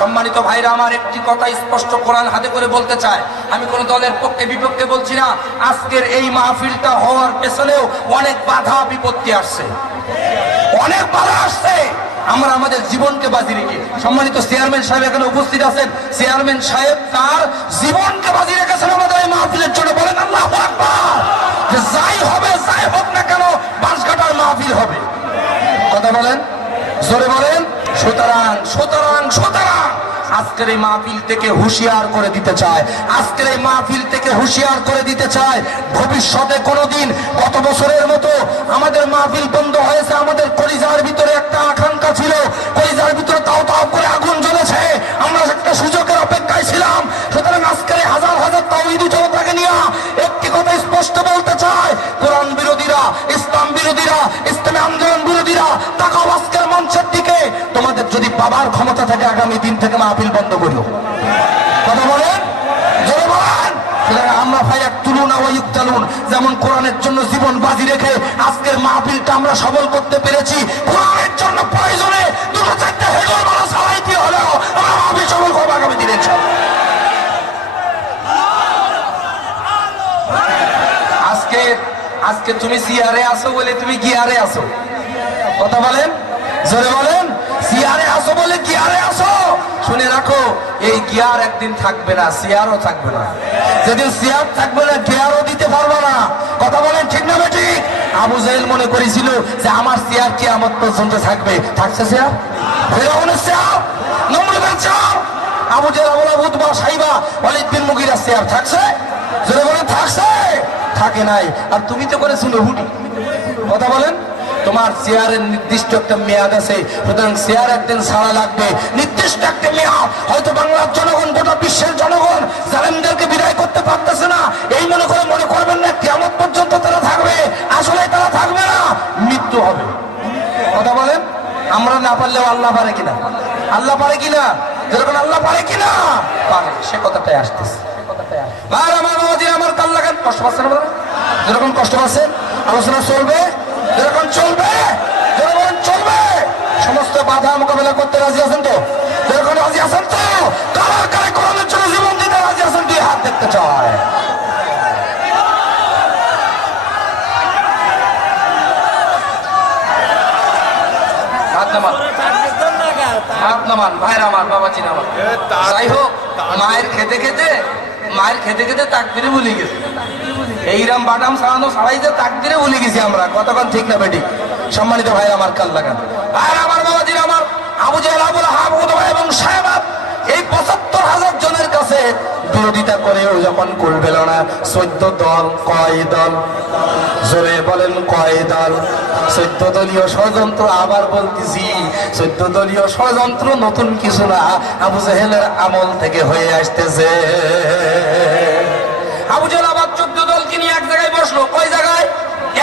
সম্মানিত ভাইরা আমার, একটি কথা স্পষ্ট কোরআন হাতে করে বলতে চাই। আমি কোন দলের পক্ষে বিপক্ষে বলছি না। আজকের এই মাহফিলটা হওয়ার পেছনেও অনেক বাধা বিপত্তি আসছে, অনেক বাধা আসছে। আমরা আমাদের জীবনকে বাজি রেখে, সম্মানিত চেয়ারম্যান সাহেব এখানে উপস্থিত আছেন, চেয়ারম্যান সাহেব তার জীবনকে বাজি রেখেছেন আমাদের এই মাহফিলের জন্য। বলেন আল্লাহু আকবার। যাই হবে, যাই হোক না কেন, বাঁশঘাটার মাহফিল হবে। কথা বলেন, জোরে বলেন। সুতরাং সুতরাং সুতরাং আজকের এই মাহফিল থেকে হুঁশিয়ার করে দিতে চায়, আজকের এই মাহফিল থেকে হুঁশিয়ার করে দিতে চায়, ভবিষ্যতে কোনোদিন গত বছরের মতো আমাদের মাহফিল বন্ধ হয়েছে, আমাদের কলিজার ভিতরে একটা আকাঙ্ক্ষা ছিল, কলিজার ভিতরে তাও তাও করে আগুন জ্বলেছে, আমরা একটা সুযোগের অপেক্ষায় ছিলাম। সুতরাং আজকের হাজার হাজার তাওহীদি জনতাকে নিয়ে একটি কথা স্পষ্ট বলতে চায়, কোরআন বিরোধীরা, ইসলাম বিরোধীরা, ইসলামী আন্দোলন বিরোধীরা, তাকাও আজকের মঞ্চের দিকে। তোমাদের যদি পাবার ক্ষমতা থাকে আগামী দিন থেকে মাহফিল বন্ধ করো। কথা বলেন, জোরে বলেন। আমরা ভাই এক তুলুন আওয়ায়ুক চালুন, যেমন কোরআনের জন্য জীবন বাজি রেখে আজকের মাহফিলটা আমরা সফল করতে পেরেছি, কোরআনের জন্য প্রয়োজনে দুটো চারটে হেডর মারা চালাইতে হলেও আমরা মাহফিল সফল করবো আগামী দিনে। আজকে তুমি সিয়ারে আসো বলে তুমি গিয়ারে আসো। কথা বলেন, জোরে বলেন। সিয়ারে আসো বলে গিয়ারে আসো। শুনে রাখো, এই গিয়ার একদিন থাকবে না, সিয়ারও থাকবে না। যেদিন সিয়ার থাকবে না, গিয়ারও দিতে পারবো না। কথা বলেন, ঠিক না ঠিক? আবু জাহেল মনে করেছিল যে আমার সিয়ার কিয়ামত পর্যন্ত থাকবে। থাকছে সিয়ার? ফিরআউনের সিয়ার, নমরুদের সিয়ার, আবু জাহেল, আবু লাহাব, উতবা, সাইবা, ওয়ালিদ বিন মুগীরার সিয়ার থাকছে? জোরে বলেন, থাকছে? থাকে নাই। আর তুমি তো করেছো হুটি। কথা বলেন। তোমার চেয়ারের নির্দিষ্ট একটা মেয়াদ আছে, সুতরাং চেয়ার একদিন ছাড়া লাগবে, নির্দিষ্ট একটা মেয়াদ। হয়তো বাংলার জনগণ, গোটা বিশ্বের জনগণ জালেমদেরকে বিদায় করতে পারতেছে না, এই মনে করবেন না কিয়ামত পর্যন্ত তারা থাকবে। আসলে তারা থাকবে না, মৃত্যু হবে। কথা বলেন। আমরা না পারলেও আল্লাহ পারে কিনা? আল্লাহ পারে কিনা? যেরকম আল্লাহ পারে কিনা? পারে। সে কথাটাই আসতেছে। আমার কাল লাগান, কষ্ট পাচ্ছেন? যেরকম কষ্ট পাচ্ছেন, আলোচনা চলবে, যেরকম চলবে, যেরকম চলবে। সমস্ত বাধা মোকাবেলা করতে রাজি আছেন তো? যেরকম রাজি আছেন তো? কারার কারে কোরআনের জন্য জীবন দিতে রাজি আছেন? দুই হাত দেখতে চায়। যাই হোক, মায়ের খেতে খেতে তাকবীরে ভুলে গেছে। এইরাম বাদাম ছাড়ানো ছাড়াই যে তাকবীরে ভুলে গেছি আমরা। কতক্ষণ ঠিক না বেটি? সম্মানিত ভাই আমার, কাল লাগান ভাই আমার, বাবাজির আমার, আবু জাহেল, আবু লাহাব, উতবা এবং সায়বা এই ৭৫,০০০ জনের কাছে বিরোধিতা করেও যখন কুল পেল না, ১৪ দল, কয় দল? জোরে বলেন, কয় দল? ১৪ দলীয় ষড়যন্ত্র। আবার বলতেছি, ১৪ দলীয় ষড়যন্ত্র নতুন কিছু না, আবু জাহেলের আমল থেকে হয়ে আসতেছে। আবু জাহেল আবার ১৪ দলকে নিয়ে এক জায়গায় বসলো। কয় জায়গায়?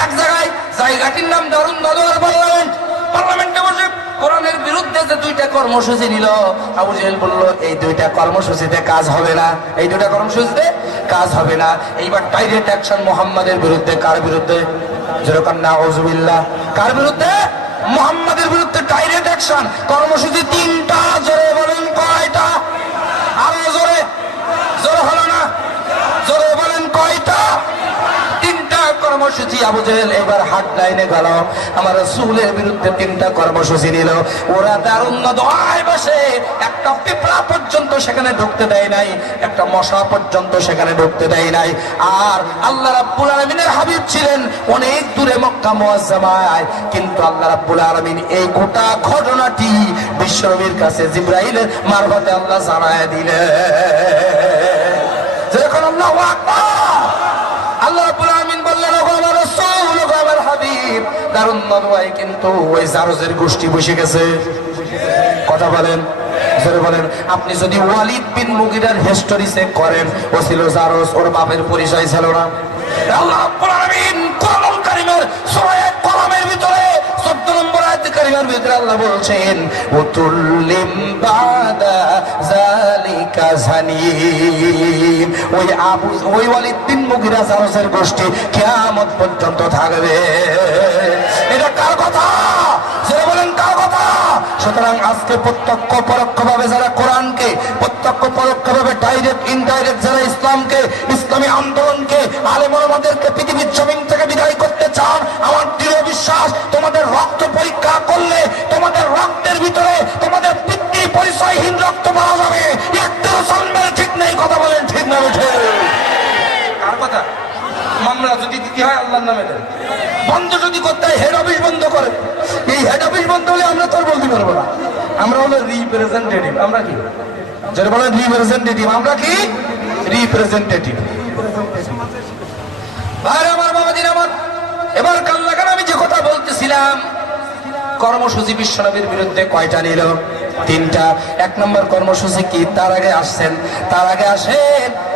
এক জায়গায়। জায়গাটির নাম দারুন নদওয়ার পার্লামেন্ট। পার্লামেন্টে বসে কোরআনের বিরুদ্ধে যে ২টা কর্মসূচি নিল, আবু জাহেল বলল এই ২টা কর্মসূচিতে কাজ হবে না, এই ২টা কর্মসূচিতে কাজ হবে না। এইবার ডাইরেক্ট অ্যাকশন মুহাম্মাদের বিরুদ্ধে। কার বিরুদ্ধে? যেরকম নাউজুবিল্লাহ। কার বিরুদ্ধে? মুহাম্মাদের বিরুদ্ধে ডাইরেক্ট অ্যাকশন। কর্মসূচি ৩টা। জোরে বলেন, কয়টা? আরো জোরে, জোরে হলো না, জোরে বলেন, কয়টা? ৩টা কর্মসূচি। আবু জাহেল এবার হাট লাইনে গেল, আমার রাসূলের বিরুদ্ধে 3টা কর্মসূচি নিল। ওরা দারুন নদওয়ায় বসে একটা পিঁপড়া পর্যন্ত সেখানে ঢুকতে দেয় নাই, একটা মশা পর্যন্ত সেখানে ঢুকতে দেয় নাই। আর আল্লাহ রাব্বুল আলামিনের হাবিব ছিলেন অনেক দূরে মক্কা মুআজ্জামায়, কিন্তু আল্লাহ রাব্বুল আলামিন এই গোটা ঘটনাটি বিশ্বনবীর কাছে জিবরাইলের মারফতে আল্লাহ জানায় দিলেন। যখন আল্লাহু আকবার, আল্লাহ রাব্বুল আলামিন বললেন, ও আমার রাসূল, ও আমার হাবিব, দারুন নদওয়ায় কিন্তু ওই জারজের গোষ্ঠী বসে গেছে। কথা বলেন, জোরে বলেন। আপনি যদি ওয়ালিদ বিন মুগীরার হিস্টরি চেক করেন, ও ছিল জারজ, ওর বাপের পরিচয় ছিল না। আল্লাহ রাব্বুল আলামিন কোরআনুল কারীমের সূরা কলমের ভিতরে 14 নম্বর আয়াত কারীমের ভিতরে আল্লাহ বলছেন, উতুল্লিম বাদা যালিকা জানিম। ওই ওয়ালিদ বিন মুগীরা জারজের গোষ্ঠী কিয়ামত পর্যন্ত থাকবে। এটা কার কথা? জোরে বলেন, কার কথা? সুতরাং আজকে প্রত্যক্ষ পরোক্ষভাবে যারা কোরআনকে, প্রত্যক্ষ পরোক্ষভাবে ডাইরেক্ট ইনডাইরেক্ট যারা ইসলামকে, ইসলামী আন্দোলনকে, আলেম ওলামাদেরকে পৃথিবীর জমিন থেকে বিদায় করতে চান, আমার দৃঢ় বিশ্বাস তোমাদের রক্ত পরীক্ষা করলে তোমাদের রক্তের ভিতরে তোমাদের পিতৃ পরিচয়হীন রক্ত পাওয়া যাবে। একটু সালমের ঠিক নেই। কথা বলেন, ঠিক না? কার কথা? মামলা যদি দিতে হয় আল্লাহর নামে দেন, বন্ধ যদি করতে হয় হেড অফিস বন্ধ করে। এই হেড অফিস বন্ধ হলে আমরা তো আর বলতে পারবো না। আমরা হলো রিপ্রেজেন্টেটিভ। আমরা কি যেটা বলেন রিপ্রেজেন্টেটিভ, আমরা কি রিপ্রেজেন্টেটিভ। ভাই আমার, বাবাজির আমার, এবার কাল লাগান আমি যে কথা বলতেছিলাম, কর্মসূচি বিশ্বনবীর বিরুদ্ধে কয়টা নিল? 3টা। 1 নম্বর কর্মসূচি কি? তার আগে আসেন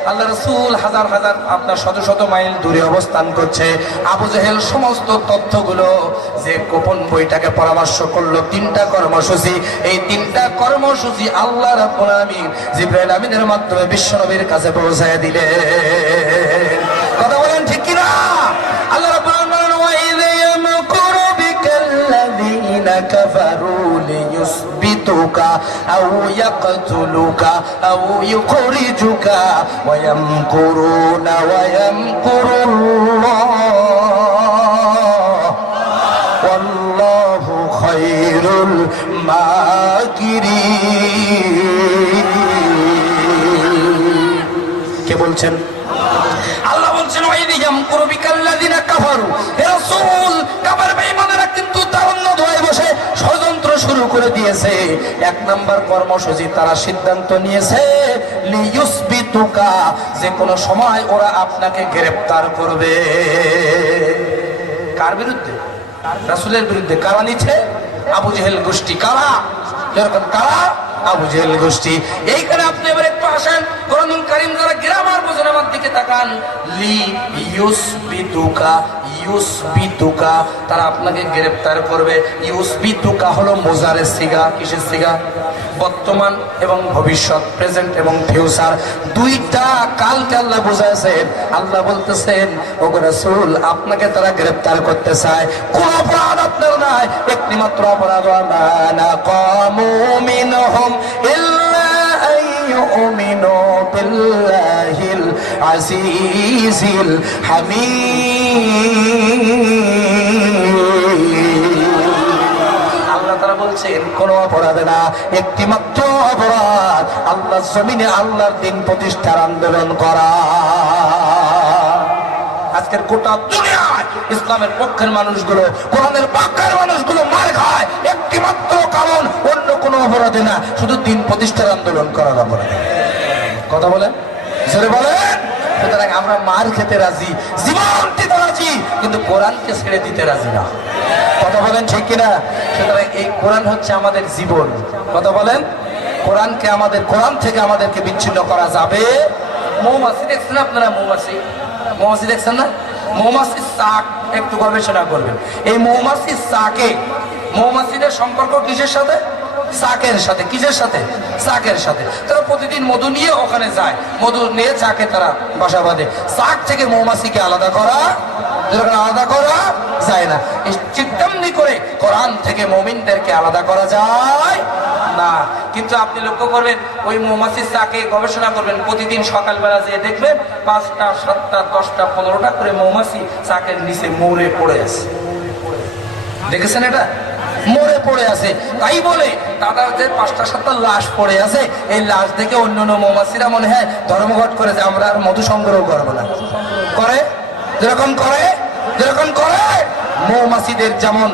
আল্লাহ রাসূল হাজার হাজার আপনার শত শত মাইল দূরে অবস্থান করছে। আবু জেহেল সমস্ত তথ্যগুলো যে গোপন বইটাকে পরামর্শ করলো, 3টা কর্মসূচি। এই 3টা কর্মসূচি আল্লাহ রাব্বুল আলামিন জিবরাইল আমিনের মাধ্যমে বিশ্বনবীর কাছে পৌঁছায় দিলেন। কথা বলেন ঠিক কিনা? আল্লাহ রাব্বুল আলামিন كفروا ليثبتوك أو يقتلوك أو يخرجوك ويمكرون ويمكر الله والله خير الماكرين। কে বলছেন? আল্লাহ বলছেন ওয়াইদি ইয়ামকুরু বিকাল্লাযিনা কাফারু। হে রাসূল, কাফের বেঈমানেরা কিন্তু তারুণ্য ধোয়ায় বসে ষড়যন্ত্র শুরু করে দিয়েছে। 1 নম্বর কর্মসূচি তারা সিদ্ধান্ত নিয়েছে লিয়ুসবিতুকা, যে কোনো সময় ওরা আপনাকে গ্রেফতার করবে। কার বিরুদ্ধে? রাসূলের বিরুদ্ধে। কারা নিচ্ছে? আবু জেহেল গোষ্ঠী। কারা? যেরকম কারা? আবু জেহেল গোষ্ঠী। এইখানে আপনি এবার একটু আসেন, কোরআনুল কারীম যারা গ্রামার বোঝেন আমার দিকে তাকান। লি ইউসবিতুকা, ইউসবিতুকা, তারা আপনাকে গ্রেফতার করবে। ইউসবিতুকা হলো মোজারের সিগা। কিসের সিগা? বর্তমান এবং ভবিষ্যৎ, প্রেজেন্ট এবং ফিউচার, 2টা কালকে আল্লাহ বুঝাইছেন। আল্লাহ বলতেছেন ওগো রাসূল, আপনাকে তারা গ্রেফতার করতে চায়। কোন অপরাধ আপনার নাই, একটি মাত্র অপরাধ, না কামু মিনহুম ইল্লা আইয়ুমিনু বিল্লাহিল আজিজিল হামিদ। তারা বলছেন কোন অপরাধ না, একটি মাত্র অপরাধ, আল্লাহর জমিনে আল্লাহর দিন প্রতিষ্ঠার আন্দোলন করা। আজকের গোটা দুনিয়ায় ইসলামের পক্ষের মানুষগুলো, কোরআনের পক্ষের মানুষগুলো মার খায় একটি মাত্র কারণ, অন্য কোনো অপরাধে না, শুধু দিন প্রতিষ্ঠার আন্দোলন করার অপরাধে। কথা বলেন, জোরে বলেন। সুতরাং আমরা মার খেতে রাজি, জীবন দিতে রাজি, কিন্তু কোরআনকে ছেড়ে দিতে রাজি না। কথা বলেন ঠিক কিনা? সুতরাং এই কোরআন হচ্ছে আমাদের জীবন। কথা বলেন, কোরআনকে আমাদের, কোরআন থেকে আমাদেরকে বিচ্ছিন্ন করা যাবে। মৌমাছি দেখছেন আপনারা? মৌমাছি, মৌমাছি দেখছেন না? মৌমাছির চাক একটু গবেষণা করবেন। এই মৌমাছির চাকে, মৌমাছিদের সম্পর্ক কিসের সাথে? চাকের সাথে। কিসের সাথে? চাকের সাথে। তারা প্রতিদিন মধু নিয়ে ওখানে যায়, মধু নিয়ে চাকে তারা বাসা বাঁধে। চাক থেকে মৌমাছিকে আলাদা করা যায় না। তেমনি করে কোরআন থেকে মুমিনদেরকে আলাদা করা যায় না। কিন্তু আপনি লক্ষ্য করবেন, ওই মৌমাছির চাকে গবেষণা করবেন, প্রতিদিন সকালবেলা যেয়ে দেখবেন 5টা 7টা 10টা 15টা করে মৌমাছি চাকের নিচে মরে পড়ে আছে। দেখেছেন এটা? মরে পড়ে আছে। তাই বলে তাদের যে 5টা 7টা লাশ পড়ে আছে, এই লাশ দেখে অন্যান্য মৌমাছিরা মনে হয় ধর্মঘট করে যে আমরা আর মধু সংগ্রহ করবো না। করে যেরকম করে, যেরকম করে মৌমাছিদের যেমন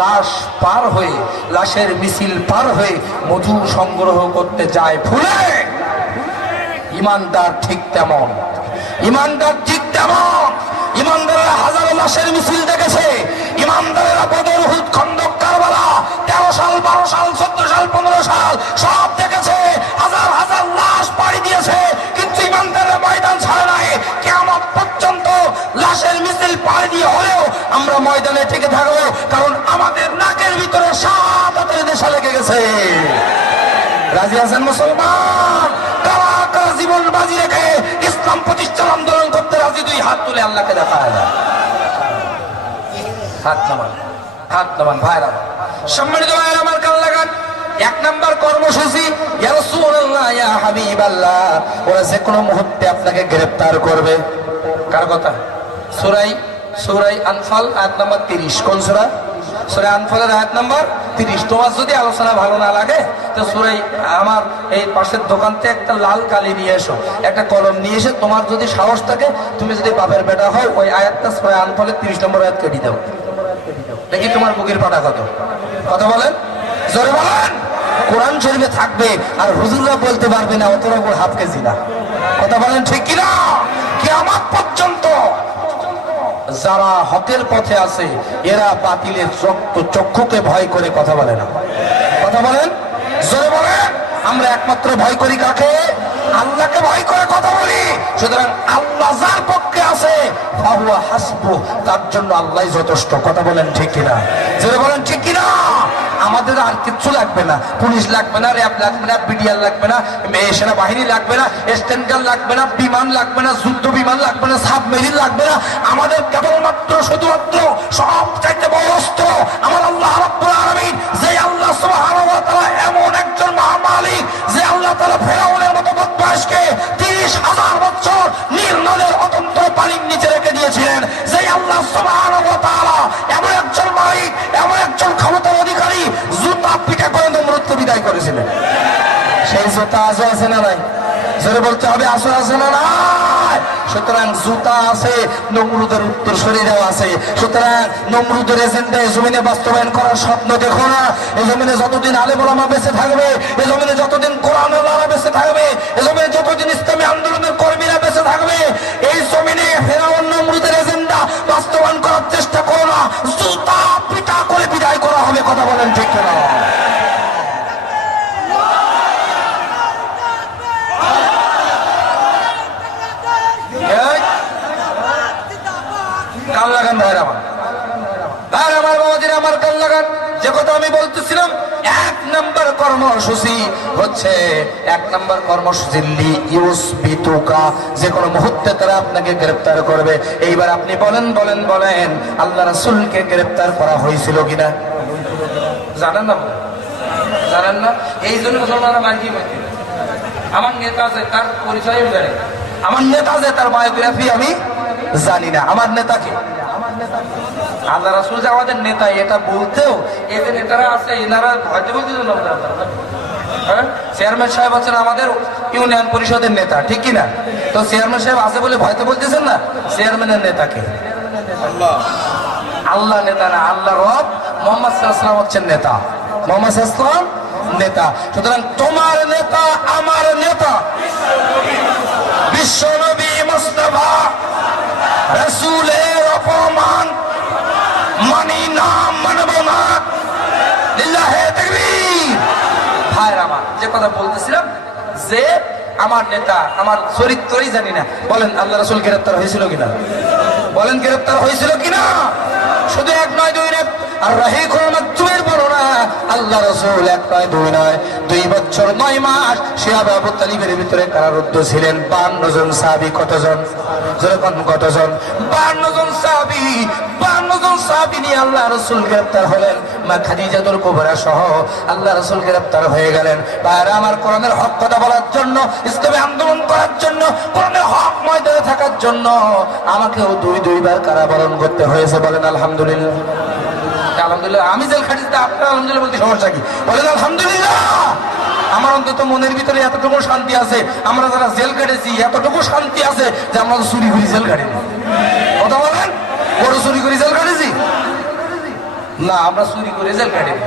লাশ পার হয়ে, লাশের মিছিল পার হয়ে মধু সংগ্রহ করতে যায় ফুলে, ইমানদার ঠিক তেমন, ইমানদার ঠিক তেমন। ইমানদারেরা হাজারো লাশের মিছিল দেখেছে। ইমানদারেরা বদর, উহুদ, খন্দক, কারবালা, 13 সাল 12 সাল 14 সাল 15 সাল সব দেখেছে। হাজার হাজার লাশ পাড়ি দিয়েছে, কিন্তু ইমানদারেরা ময়দান ছাড়ে নাই। কিয়ামত পর্যন্ত লাশের মিছিল পাড়ি দিয়ে হলেও আমরা ময়দানে টিকে থাকবো, কারণ আমাদের নাকের ভিতরে শাহাদাতের নেশা লেগে গেছে। রাজি আছেন মুসলমান? কারা কারা জীবন বাজি রেখে ইসলাম প্রতিষ্ঠার আন্দোলন করতে রাজি? 2 হাত তুলে আল্লাহকে দেখায় না। হাত নামান, হাত নামান ভাইরা। সম্মানিত ভাইরা আমার, কাল লাগান। 1 নম্বর কর্মসূচি, ইয়া রাসূলুল্লাহ, ইয়া হাবিবাল্লাহ, ওরা যে কোনো মুহূর্তে আপনাকে গ্রেফতার করবে। কার কথা? সূরা আনফাল আয়াত নাম্বার 30। কোন সূরা? সূরা আনফালের আয়াত নাম্বার 30। তোমার যদি আলোচনা ভালো না লাগে আয়াতটা সূরা আমার এই পাশের দোকান থেকে একটা লাল কালি নিয়ে এসো, একটা কলম নিয়ে এসে তোমার যদি সাহস থাকে, তুমি যদি বাপের বেটা হও, ওই আয়াতটা সূরা আনফালের 30 নম্বর আয়াত কেটে দাও, দেখি তোমার বুকের পাটা কত। কথা বলেন, জোরে বলেন। কোরআন শরীফে থাকবে আর হুজুররা বলতে পারবে না অতর উপর হাফ কেজি না। কথা বলেন ঠিক কিনা? কিয়ামত পর্যন্ত যারা হকের পথে আছে এরা বাতিলের চক্ষুকে ভয় করে কথা বলে না। কথা বলেন, জোরে বলেন। আমরা একমাত্র ভয় করি কাকে? আল্লাহকে ভয় করে কথা বলি। সুতরাং আল্লাহ যার পক্ষে আছে ফাহুয়া হাসবু, তার জন্য আল্লাহই যথেষ্ট। কথা বলেন ঠিক কিনা? জোরে বলেন ঠিক কিনা? আমাদের আর কিচ্ছু লাগবে না, পুলিশ লাগবে না, র্যাব লাগবে না, বিডিআর লাগবে না, সেনাবাহিনী লাগবে না, স্ট্যান্ডার্ড লাগবে না, বিমান লাগবে না, যুদ্ধ বিমান লাগবে না, সাবমেরিন লাগবে না। আমাদের কেবলমাত্র শুধুমাত্র সবচাইতে বড় অস্ত্র আমার আল্লাহ রাব্বুল আলামিন, যে আল্লাহ সুবহানাহু ওয়া তাআলা এমন একজন মহামালিক, যে আল্লাহ তাআলা ফেরাউনের মতো বদমাশকে 30,000 বছর নীল নদের অতন্ত্র পানির নিচে রেখে দিয়েছিলেন, যে আল্লাহ সুবহানাহু ওয়া তাআলা এমন একজন মালিক, এমন একজন ক্ষমতার অধিকারী, জুতা পিটা করে নমরুদকে বিদায় করেছিলেন। সেই জুতা আজও আছে না নাই? জোরে বলতে হবে, আসো আছে না নাই? সুতরাং জুতা আছে, নমরুদের উত্তর শরীরেও আছে। সুতরাং নমরুদের এজেন্ডা এই জমিনে বাস্তবায়ন করার স্বপ্ন দেখো না। এই জমিনে যতদিন আলেম ওলামা বেঁচে থাকবে, এই জমিনে যতদিন কোরআন ওলামা বেঁচে থাকবে, এই জমিনে যতদিন ইসলামী আন্দোলনের কর্মীরা বেঁচে থাকবে, এই জমিনে ফেরাউন নমরুদের এজেন্ডা বাস্তবায়ন করার চেষ্টা করো না, জুতা পিটা করে বিদায় করা হবে। কথা বলেন ঠিক কিনা? কাল লাগান ভাইরা আমার, ভাইরা আমার, বাবাজিরা আমার, কাল লাগান। যে কথা আমি বলতেছিলাম, 1 নম্বর কর্মসূচি হচ্ছে, 1 নম্বর কর্মসূচি লিইউসবিতুকা, যে কোনো মুহূর্তে তারা আপনাকে গ্রেফতার করবে। এইবার আপনি বলেন বলেন বলেন, আল্লাহ রাসূলকে গ্রেফতার করা হয়েছিল কিনা? জানেন না? জানেন না? এই জন্য মুসলমানরা মানকি মানকি। আমার নেতা আছে, তার পরিচয় আমি জানি, আমার নেতা আছে, তার বায়োগ্রাফি আমি জানি না। আমার নেতা কি? আল্লাহ রাসূল যে আমাদের নেতা, এটা বলতেও এদের নেতারা আছে, এনারা হয়তো বলতেছেন চেয়ারম্যান সাহেব আছেন আমাদের ইউনিয়ন পরিষদের নেতা, ঠিক কিনা? তো চেয়ারম্যান সাহেব আছে বলে ভয়তো বলতেছেন না। চেয়ারম্যানের নেতা কে? আল্লাহ নেতা না, আল্লাহ রব। মুহাম্মদ সাল্লাল্লাহু আলাইহি ওয়াসাল্লাম হচ্ছেন নেতা, মুহাম্মদ সাল্লাল্লাহু আলাইহি ওয়াসাল্লাম নেতা। সুতরাং তোমার নেতা আমার নেতা বিশ্বনবী মুস্তাফা রাসূলের অপমান মানি না, মানব না। লিল্লাহি তাকবীর। ভাইরা আমার, যে কথা বলতেছিলাম, যে আমার নেতা, আমার চরিত্রই জানি না। বলেন আল্লাহ রাসূল গ্রেফতার হয়েছিল কিনা? বলেন গ্রেফতার হয়েছিল কিনা? শুধু 1 নয় 2 নয়, আর রাহিকুল মাকতুমের বর্ণনা, আল্লাহ রাসূল 1 নয় 2 নয় 2 বছর 9 মাস শিহাব আবু তালিবের ভিতরে কারারুদ্ধ ছিলেন। 52 জন সাহাবী। কতজন? যেরকম কতজন? 52 জন সাহাবী। 52 জন সাহাবী নিয়ে আল্লাহ রাসূল গ্রেফতার হলেন। মা খাদিজাতুল কুবরা সহ আল্লাহ রাসূল গ্রেফতার হয়ে গেলেন। ভাইরা আমার, কোরআনের হক কথা বলার জন্য, ইসলামী আন্দোলন করার জন্য, কোরআনের হক ময়দানে থাকার জন্য আমাকেও 2 বার কারাবরণ করতে হয়েছে। বলেন আলহামদুলিল্লাহ। আলহামদুলিল্লাহ। আমি জেল খাটিতে আপনার আলহামদুলিল্লাহ বলতে সমস্যা কি? বলেন আলহামদুলিল্লাহ। আমার অন্তত মনের ভিতরে এতটুকু শান্তি আছে, আমরা যারা জেল কেটেছি এতটুকু শান্তি আছে যে আমরা চুরি করি জেল কাটিনি। কথা বলেন, বড় চুরি করি জেল কাটেছি না, আমরা চুরি করে জেল কাটিনি।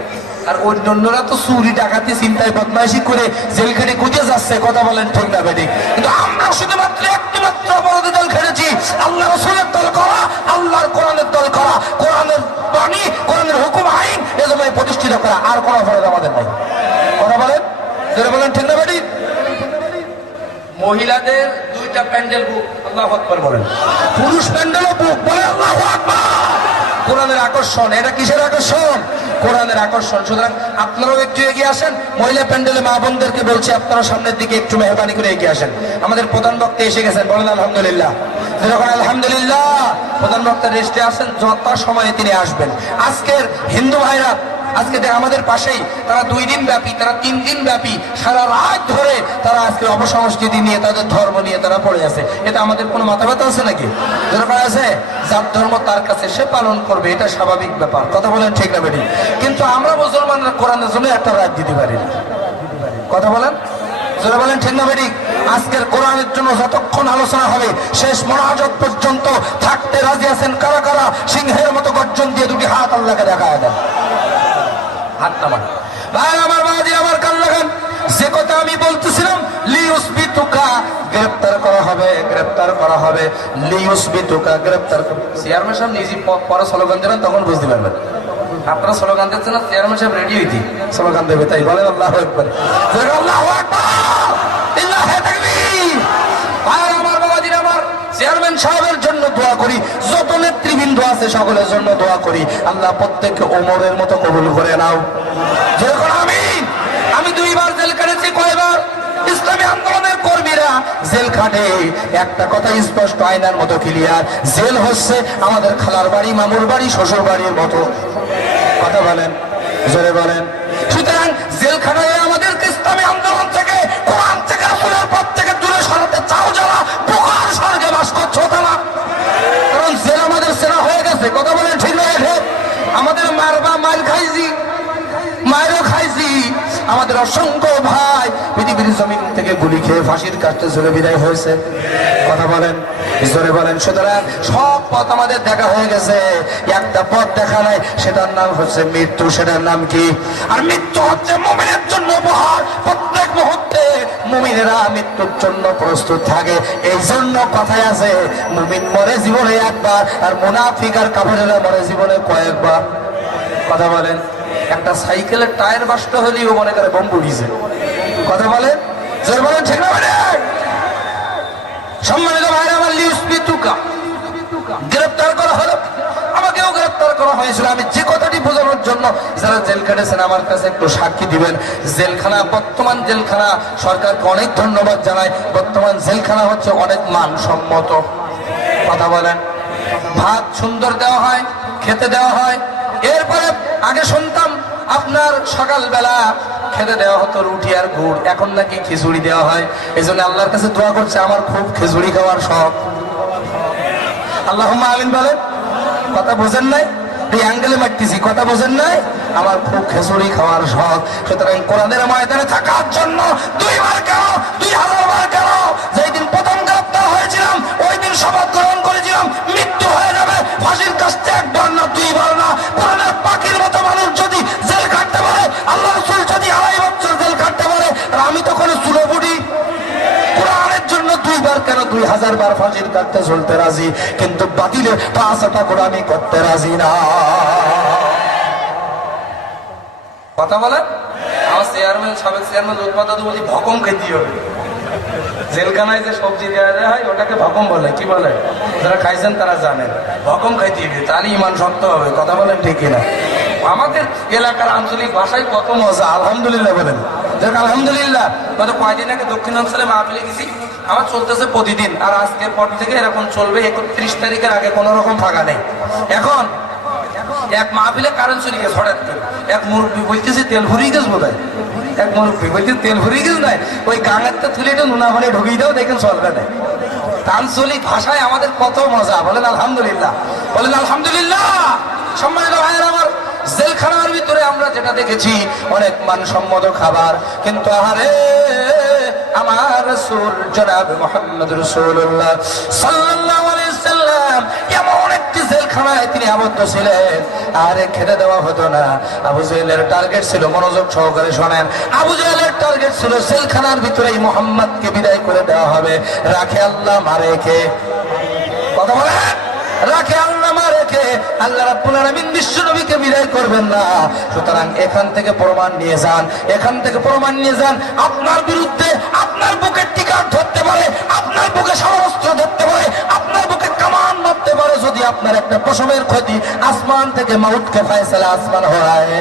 আর অন্যরা তো চুরি ডাকাতি চিন্তায় বদমাইশি করে জেল খেটে গুজে যাচ্ছে। কথা বলেন ঠিক না বেঠিক? কিন্তু আমরা শুধুমাত্র একটিমাত্র অপরাধী দল খেটেছি, আল্লাহ রাসূলের দল করা, আল্লাহর কোরআনের দল করা, কোরআনের বাণী, কোরআনের হুকুম আইন এ জন্য প্রতিষ্ঠিত করা। আর কোনো অপরাধ আমাদের নাই। কথা বলেন, যেটা বলেন ঠিক না বেঠিক? মহিলাদের 2টা প্যান্ডেল বুক, আল্লাহু আকবার বলেন। পুরুষ প্যান্ডেলও বুক, বলে আল্লাহু আকবার। কোরআনের আকর্ষণ। এটা কিসের আকর্ষণ? কোরআনের আকর্ষণ। সুতরাং আপনারাও একটু এগিয়ে আসেন। মহিলা প্যান্ডেলে মা বোনদেরকে বলছি, আপনারা সামনের দিকে একটু মেহরবানি করে এগিয়ে আসেন। আমাদের প্রধান বক্তা এসে গেছেন, বলেন আলহামদুলিল্লাহ। যখন আলহামদুলিল্লাহ, প্রধান বক্তা রেস্টে আসেন, যত সময়ে তিনি আসবেন। আজকের হিন্দু ভাইরা আজকে আমাদের পাশেই, তারা 2 দিন ব্যাপী, তারা 3 দিন ব্যাপী সারা রাত ধরে তারা আজকে অপসংস্কৃতি নিয়ে, তাদের ধর্ম নিয়ে তারা পড়ে আছে। এটা আমাদের কোনো মাথা ব্যথা আছে নাকি? দরকার আছে? যার ধর্ম তার কাছে সে পালন করবে, এটা স্বাভাবিক ব্যাপার। কথা বলেন ঠিক না বেটি? কিন্তু আমরা মুসলমানরা কোরআনের জন্য একটা রাত দিতে পারি না। কথা বলেন, জোরে বলেন ঠিক না বেঠিক? আজকের কোরআনের জন্য যতক্ষণ আলোচনা হবে শেষ মোনাজাত পর্যন্ত থাকতে রাজি আছেন কারা কারা? সিংহের মতো গর্জন দিয়ে দুটি হাত আল্লাহকে দেখায় দেন। হাত নামান ভাই আমার, বাবাজি আমার, কান লাগান। যে কথা আমি বলতেছিলাম, লিউসবিতুকা, গ্রেফতার করা হবে, গ্রেফতার করা হবে, লিউসবিতুকা, গ্রেফতার। চেয়ারম্যান সাহেব নিজে পরে স্লোগান দেবেন, তখন বুঝতে পারবেন। আপনারা স্লোগান দিচ্ছেন না, চেয়ারম্যান সাহেব রেডি হইতি স্লোগান দেবে, তাই বলেন আল্লাহু আকবার, আল্লাহু আকবার, ইল্লাহি তাকবীর। আর আমার বাবাজি আমার, চেয়ারম্যান সাহেবের জন্য দোয়া করি, যত নেতৃবৃন্দ আছে সকলের জন্য দোয়া করি, আল্লাহ প্রত্যেককে ওমরের মতো কবুল করে নাও। যেরকম আমি 2 বার জেল কেটেছি, কয়বার? ইসলামী আন্দোলনের কর্মীরা জেল খাটে, একটা কথা স্পষ্ট আয়নার মতো ক্লিয়ার, জেল হচ্ছে আমাদের খালার বাড়ি, মামুর বাড়ি, শ্বশুর বাড়ির মতো। কথা বলেন, জোরে বলেন। সুতরাং জেল খাটায় আমাদেরকে ইসলামী আন্দোলন থেকে, কোরআন থেকে, রাসূলের পথ থেকে দূরে সরাতে চাও যারা, পোকার স্বর্গে বাস করছো তারা। কারণ জেল আমাদের সেরা হয়ে গেছে। কথা বলেন ঠিক না? আমাদের মার খাইছি, মায়েরও খাইছি, আমাদের অসংখ্য ভাই পৃথিবীর জমিন থেকে গুলি খেয়ে ফাঁসির কাছে ঝুলে বিদায় হয়েছে। কথা বলেন, জোরে বলেন। সুতরাং সব পথ আমাদের দেখা হয়ে গেছে, একটা পথ দেখা নাই, সেটার নাম হচ্ছে মৃত্যু। সেটার নাম কি? আর মৃত্যু হচ্ছে মুমিনের জন্য উপহার। প্রত্যেক মুহূর্তে মুমিনেরা মৃত্যুর জন্য প্রস্তুত থাকে। এই জন্য কথায় আছে, মুমিন মরে জীবনে একবার, আর মুনাফিক আর কাফেরেরা মরে জীবনে কয়েকবার। কথা বলেন। একটা সাইকেলের টায়ার বাস্ট হলেও মনে করে বোম উঠিছে। কথা বলেন, জোরে বলেন ঠিক না? সম্মানিত ভাইরা আমার, লিউসবিতুকা, গ্রেফতার করা হলো, আমাকেও গ্রেফতার করা হয়েছিল। আমি যে কথাটি বোঝানোর জন্য, যারা জেল কেটেছেন আমার কাছে একটু সাক্ষী দিবেন। জেলখানা, বর্তমান জেলখানা, সরকারকে অনেক ধন্যবাদ জানাই। বর্তমান জেলখানা হচ্ছে অনেক মানসম্মত। কথা বলেন। ভাত সুন্দর দেওয়া হয়, খেতে দেওয়া হয়। এরপরে আগে শুনতাম আপনার সকালবেলা খেতে দেওয়া হতো রুটি আর গুড়, এখন নাকি খিচুড়ি দেওয়া হয়। এই জন্য আল্লাহর কাছে দোয়া করছে, আমার খুব খিচুড়ি খাওয়ার শখ। আল্লাহুম্মা আমিন বলেন। কথা বোঝেন নাই? এই অ্যাঙ্গেলে মারতেছি, কথা বোঝেন নাই? আমার খুব খিচুড়ি খাওয়ার শখ। সুতরাং কোরআনের ময়দানে থাকার জন্য 2 বার কেন, 2000 বার কেন? যেই দিন প্রথম গ্রেফতার হয়েছিলাম, ওই দিন শপথ গ্রহণ করেছিলাম, মৃত্যু হয়ে যাবে, ফাঁসির কাছে 1 বার না 2 বার না। কোরআনের পাখির মতো মানুষ যদি জেল কাটতে পারে, আল্লাহ রাসূল যদি 2.5 বছর জেল কাটতে পারে, আর আমি তখন চুলো বুড়ি, কোরআনের জন্য 2 বার কেন 2000 বার ফাঁসির কাটতে চলতে রাজি, কিন্তু বাতিলে 5টা গোলামি করতে রাজি না। কথা বলেন। আমার চেয়ারম্যান, সাবেক চেয়ারম্যান উৎপাদক বলি, ভকম খেতে হবে। জেলখানায় যে সবজি দেওয়া হয় ওটাকে ভকম বলে। কি বলে? যারা খাইছেন তারা জানেন। ভকম খাইতে হবে, তাহলে ইমান শক্ত হবে। কথা বলেন ঠিক কিনা? আমাদের এলাকার আঞ্চলিক ভাষায় কত মজা। আলহামদুলিল্লাহ বলেন। দেখ আলহামদুলিল্লাহ। গত কয়েকদিন আগে দক্ষিণাঞ্চলে মাহফিলে গেছি, আমার চলতেছে প্রতিদিন। আর আজকের পর থেকে এরকম চলবে। 31 তারিখের আগে কোনো রকম ফাঁকা নেই। এখন এক মাহফিলে কারেন্ট চলে গেছে হঠাৎ করে। এক মুরব্বী বলতেছে তেল ভরিয়ে গেছে বোধ হয়। এক মুরব্বী বলতে তেল ভরিয়ে গেছে নাই, ওই গাঙেরটা তুলে একটু নুনা হলে ঢুকিয়ে দাও, দেখেন চলবে না। আঞ্চলিক ভাষায় আমাদের কত মজা। বলেন আলহামদুলিল্লাহ, বলেন আলহামদুলিল্লাহ। সম্মানিত ভাইয়ের আমার, জেলখানার ভিতরে আমরা যেটা দেখেছি, অনেক মানসম্মত খাবার, কিন্তু আহারে আমার রাসূল জনাব মুহাম্মদ রাসূলুল্লাহ সাল্লাল্লাহু আলাইহি সাল্লাম এমন একটি জেলখানায় তিনি আবদ্ধ ছিলেন, আরে খেতে দেওয়া হতো না। আবু জেহেলের টার্গেট ছিল, মনোযোগ সহকারে শোনেন, আবু জেহেলের টার্গেট ছিল জেলখানার ভিতরে মুহাম্মদকে বিদায় করে দেওয়া হবে। রাখে আল্লাহ মারে কে? কথা বলেন। রাখে আল্লাহ মারে কে? আল্লাহ রাব্বুল আলামিন বিশ্ব নবীকে বিদায় করবেন না। সুতরাং এখান থেকে প্রমাণ নিয়ে যান, এখান থেকে প্রমাণ নিয়ে যান। আপনার বিরুদ্ধে আপনার বুকে টিকা ধরতে পারে, আপনার বুকে সমস্ত্র ধরতে পারে, আপনার বুকে কামান মারতে পারে। যদি আপনার একটা পশমের ক্ষতি, আসমান থেকে মউতকে ফয়সালা আসমান হয়,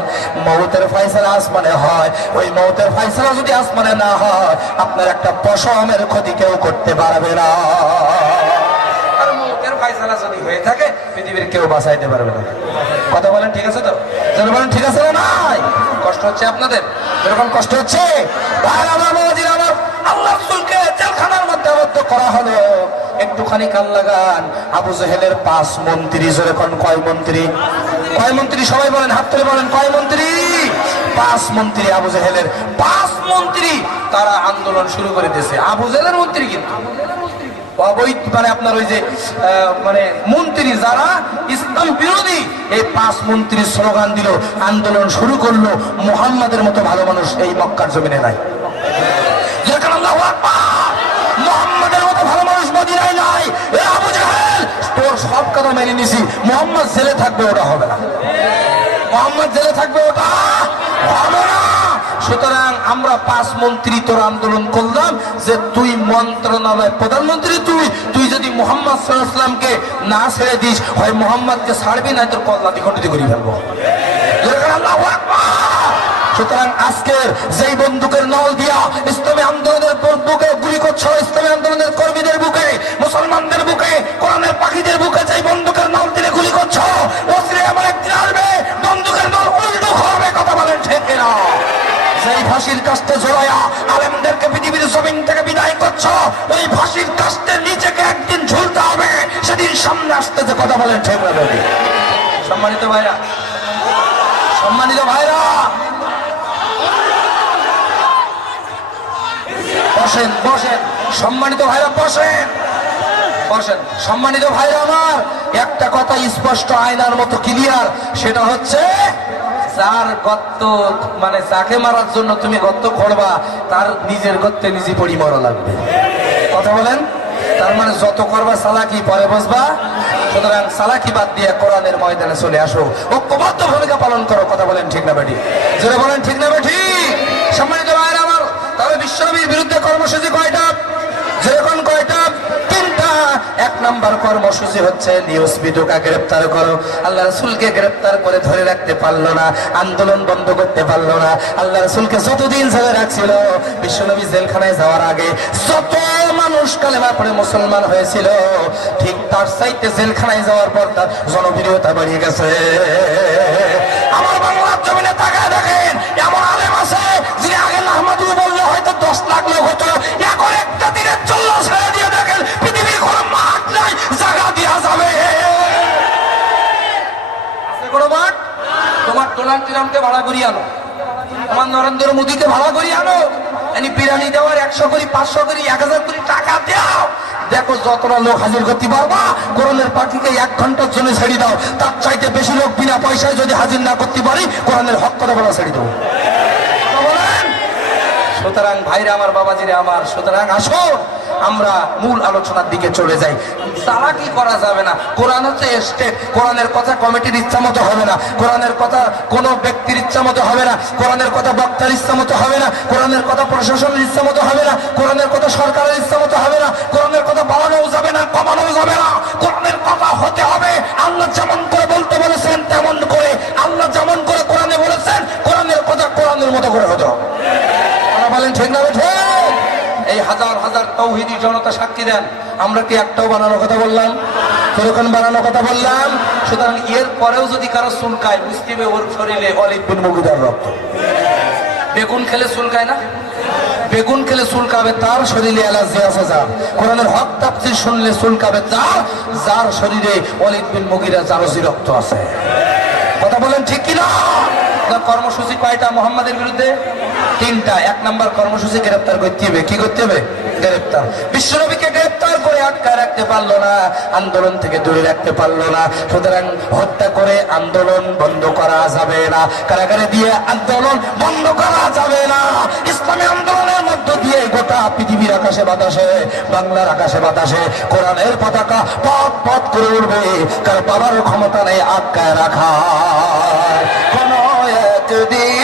মউতের ফয়সালা আসমানে হয়। ওই মউতের ফয়সালা যদি আসমানে না হয়, আপনার একটা পশমের ক্ষতি কেউ করতে পারবে না। ফয়সালা যদি হয়ে থাকে, পৃথিবীর কেউ বাঁচাইতে পারবে না। কথা বলেন ঠিক আছে তো? যারা বলেন ঠিক আছে না? নাই কষ্ট হচ্ছে আপনাদের? এরকম কষ্ট হচ্ছে? আল্লাহ রাসূলকে জেলখানার মধ্যে আবদ্ধ করা হলো। একটুখানি কান লাগান। আবু জেহেলের 5 মন্ত্রী, জোরে কোন কয় মন্ত্রী? কয় মন্ত্রী? সবাই বলেন, হাত তুলে বলেন, কয় মন্ত্রী? 5 মন্ত্রী আবু জেহেলের 5 মন্ত্রী তারা আন্দোলন শুরু করে দিয়েছে। আবু জেহেলের মন্ত্রী কিন্তু অবৈধ, মানে আপনার ওই যে মানে মন্ত্রী যারা ইসলাম বিরোধী, এই 5 মন্ত্রী স্লোগান দিল, আন্দোলন শুরু করলো। মুহাম্মাদের মতো ভালো মানুষ এই মক্কার জমিনে নাই। আল্লাহু আকবার, মুহাম্মাদের মতো ভালো মানুষ মদিনায় নাই। এ আবু জেহেল, তোর সব কথা মেনে নিছি, মুহাম্মদ জেলে থাকবে ওটা হবে না, মুহাম্মদ জেলে থাকবে ওটা হবে না। সুতরাং আমরা 5 মন্ত্রী তোর আন্দোলন করলাম যে তুই মন্ত্রণালয় প্রধানমন্ত্রী, তুই যদি মুহাম্মদ সাল্লাল্লাহু আলাইহি ওয়াসাল্লামকে না ছেড়ে দিস, হয় মুহাম্মদকে ছাড়বি না তোর কল্লা দ্বিখণ্ডিত করে ফেলবো। আল্লাহু আকবার। সুতরাং আজকের যেই বন্দুকের নল দিয়া ইসলামী আন্দোলনের বুকে গুলি করছো, ইসলামী আন্দোলনের কর্মীদের বুকে, মুসলমানদের বুকে, কোরআনের পাখিদের বুকে যেই বন্দুকের নল দিলে গুলি করছো, ওসরে এমন একদিন আসবে বন্দুকের নল উল্টো হবে। কথা বলেন ঠিক কিনা? যেই ফাঁসির কাস্তে ঝোলায়া আলেমদেরকে পৃথিবীর জমিন থেকে বিদায় করছো, ওই ফাঁসির কাস্তের নিচেকে একদিন ঝুলতে হবে, সেদিন সামনে আসতে যে কথা বলেন ঠিক না? সম্মানিত ভাইরা, সম্মানিত ভাইরা, বসেন বসেন, সম্মানিত ভাইরা বসেন বসেন। সম্মানিত ভাইরা আমার, একটা কথা স্পষ্ট আয়নার মতো ক্লিয়ার, সেটা হচ্ছে যার গর্ত, মানে যাকে মারার জন্য তুমি গর্ত খোঁড়বা, তার নিজের গর্তে নিজে পড়ি মরা লাগবে। কথা বলেন? তার মানে যত করবা চালাকি পরে বসবা। সুতরাং চালাকি বাদ দিয়ে কোরআনের ময়দানে চলে আসো, ঐক্যবদ্ধ ভূমিকা পালন করো। কথা বলেন ঠিক না বেটি? জোরে বলেন ঠিক না বেটি? সম্মানিত ভাইরা আমার, তবে বিশ্বনবীর বিরুদ্ধে কর্মসূচি কয়টা? যেরকম কয়টা? 3টা। 1 নম্বর কর্মসূচি হচ্ছে নিউজবিদুকা গ্রেফতার করো। আল্লাহ রাসূলকে গ্রেফতার করে ধরে রাখতে পারলো না, আন্দোলন বন্ধ করতে পারলো না। আল্লাহ রাসূলকে যতদিন জেলে রাখছিল, বিশ্বনবী জেলখানায় যাওয়ার আগে যত মানুষ কালেমা পড়ে মুসলমান হয়েছিল, ঠিক তার চাইতে জেলখানায় যাওয়ার পর তার জনপ্রিয়তা বেড়ে গেছে। আমার বাংলার জমিনে তাকায় দেখেন, এমন আলেম আছে যিনি আগে আহমদু বললে হয়তো 10 লাখ লোক হতো, এখন একটা দিনের চল্ল ছেড়ে দিয়ে দেখেন পৃথিবীর কোনো মাঠ নাই, জায়গা দেওয়া যাবে। আছে কোনো মাঠ? তোমার ডোনাল্ড ট্রাম্পকে ভাড়া করিয়ে আনো, তোমার নরেন্দ্র মোদীকে ভাড়া করিয়ে আনো, এনি বিরিয়ানি দেওয়ার 100 কোটি 500 কোটি 1000 কোটি টাকা দাও, দেখো যতটা লোক হাজির করতে পারবা। কোরআনের পাখিকে 1 ঘন্টার জন্য ছেড়ে দাও, তার চাইতে বেশি লোক বিনা পয়সায় যদি হাজির না করতে পারি, কোরআনের হক কথা বলা ছেড়ে দেবো। সুতরাং ভাইরা আমার, বাবাজিরে আমার, সুতরাং আসো আমরা মূল আলোচনার দিকে চলে যাই। চালাকি করা যাবে না। কোরআন হচ্ছে স্টেট, কোরআনের কথা কমিটির ইচ্ছা মতো হবে না, কোরআনের কথা কোনো ব্যক্তির ইচ্ছা মতো হবে না, কোরআনের কথা বক্তার ইচ্ছা মতো হবে না, কোরআনের কথা প্রশাসনের ইচ্ছা মতো হবে না, কোরআনের কথা সরকারের ইচ্ছা মতো হবে না, কোরআনের কথা বাড়ানোও যাবে না, কমানোও যাবে না। কোরআনের কথা হতে হবে আল্লাহ যেমন করে বলতে বলেছেন তেমন করে, আল্লাহ যেমন করে কোরআনে বলেছেন, কোরআনের কথা কোরআনের মতো করে হতে হবে। বলেন ঠিক না? ঠিক। এই হাজার হাজার তাওহীদি জনতা সাক্ষী দেন, আমরা কি একটাও বানানোর কথা বললাম? কিরকম বানানোর কথা বললাম? সুতরাং এর পরেও যদি কারো চুলকায়, বুঝতে হবে ওর শরীরে ওয়ালিদ বিন মুগীরার রক্ত। বেগুন খেলে চুলকায় না? বেগুন খেলে চুলকাবে তার শরীরে অ্যালার্জি আছে যার। কোরআনের হক তাফসীর শুনলে চুলকাবে তার, যার শরীরে ওয়ালিদ বিন মুগীরার জারজি রক্ত আছে। কথা বলেন ঠিক কিনা? কর্মসূচি কয়টা মুহাম্মাদের বিরুদ্ধে? 3টা। 1 নম্বর কর্মসূচি গ্রেফতার করতে হবে। কি করতে হবে? গ্রেফতার। বিশ্বনবীকে গ্রেফতার করে আটকায় রাখতে পারলো না, আন্দোলন থেকে দূরে রাখতে পারলো না। সুতরাং হত্যা করে আন্দোলন বন্ধ করা যাবে না, কারাগারে দিয়ে আন্দোলন বন্ধ করা যাবে না। ইসলামী আন্দোলনের মধ্য দিয়ে গোটা পৃথিবীর আকাশে বাতাসে, বাংলার আকাশে বাতাসে কোরআনের পতাকা পথ পথ করে উঠবে। কার বাবার ক্ষমতা নেই আটকায় রাখা। কোন একদিন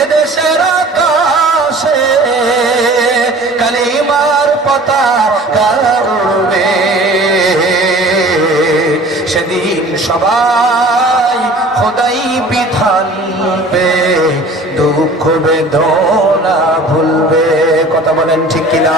এদেশের আকাশে কালিমার পতাকা উড়বে, সেদিন সবাই খোদাই বিধান পে দুঃখ বেদনা ভুলবে। কথা বলেন ঠিক কিনা?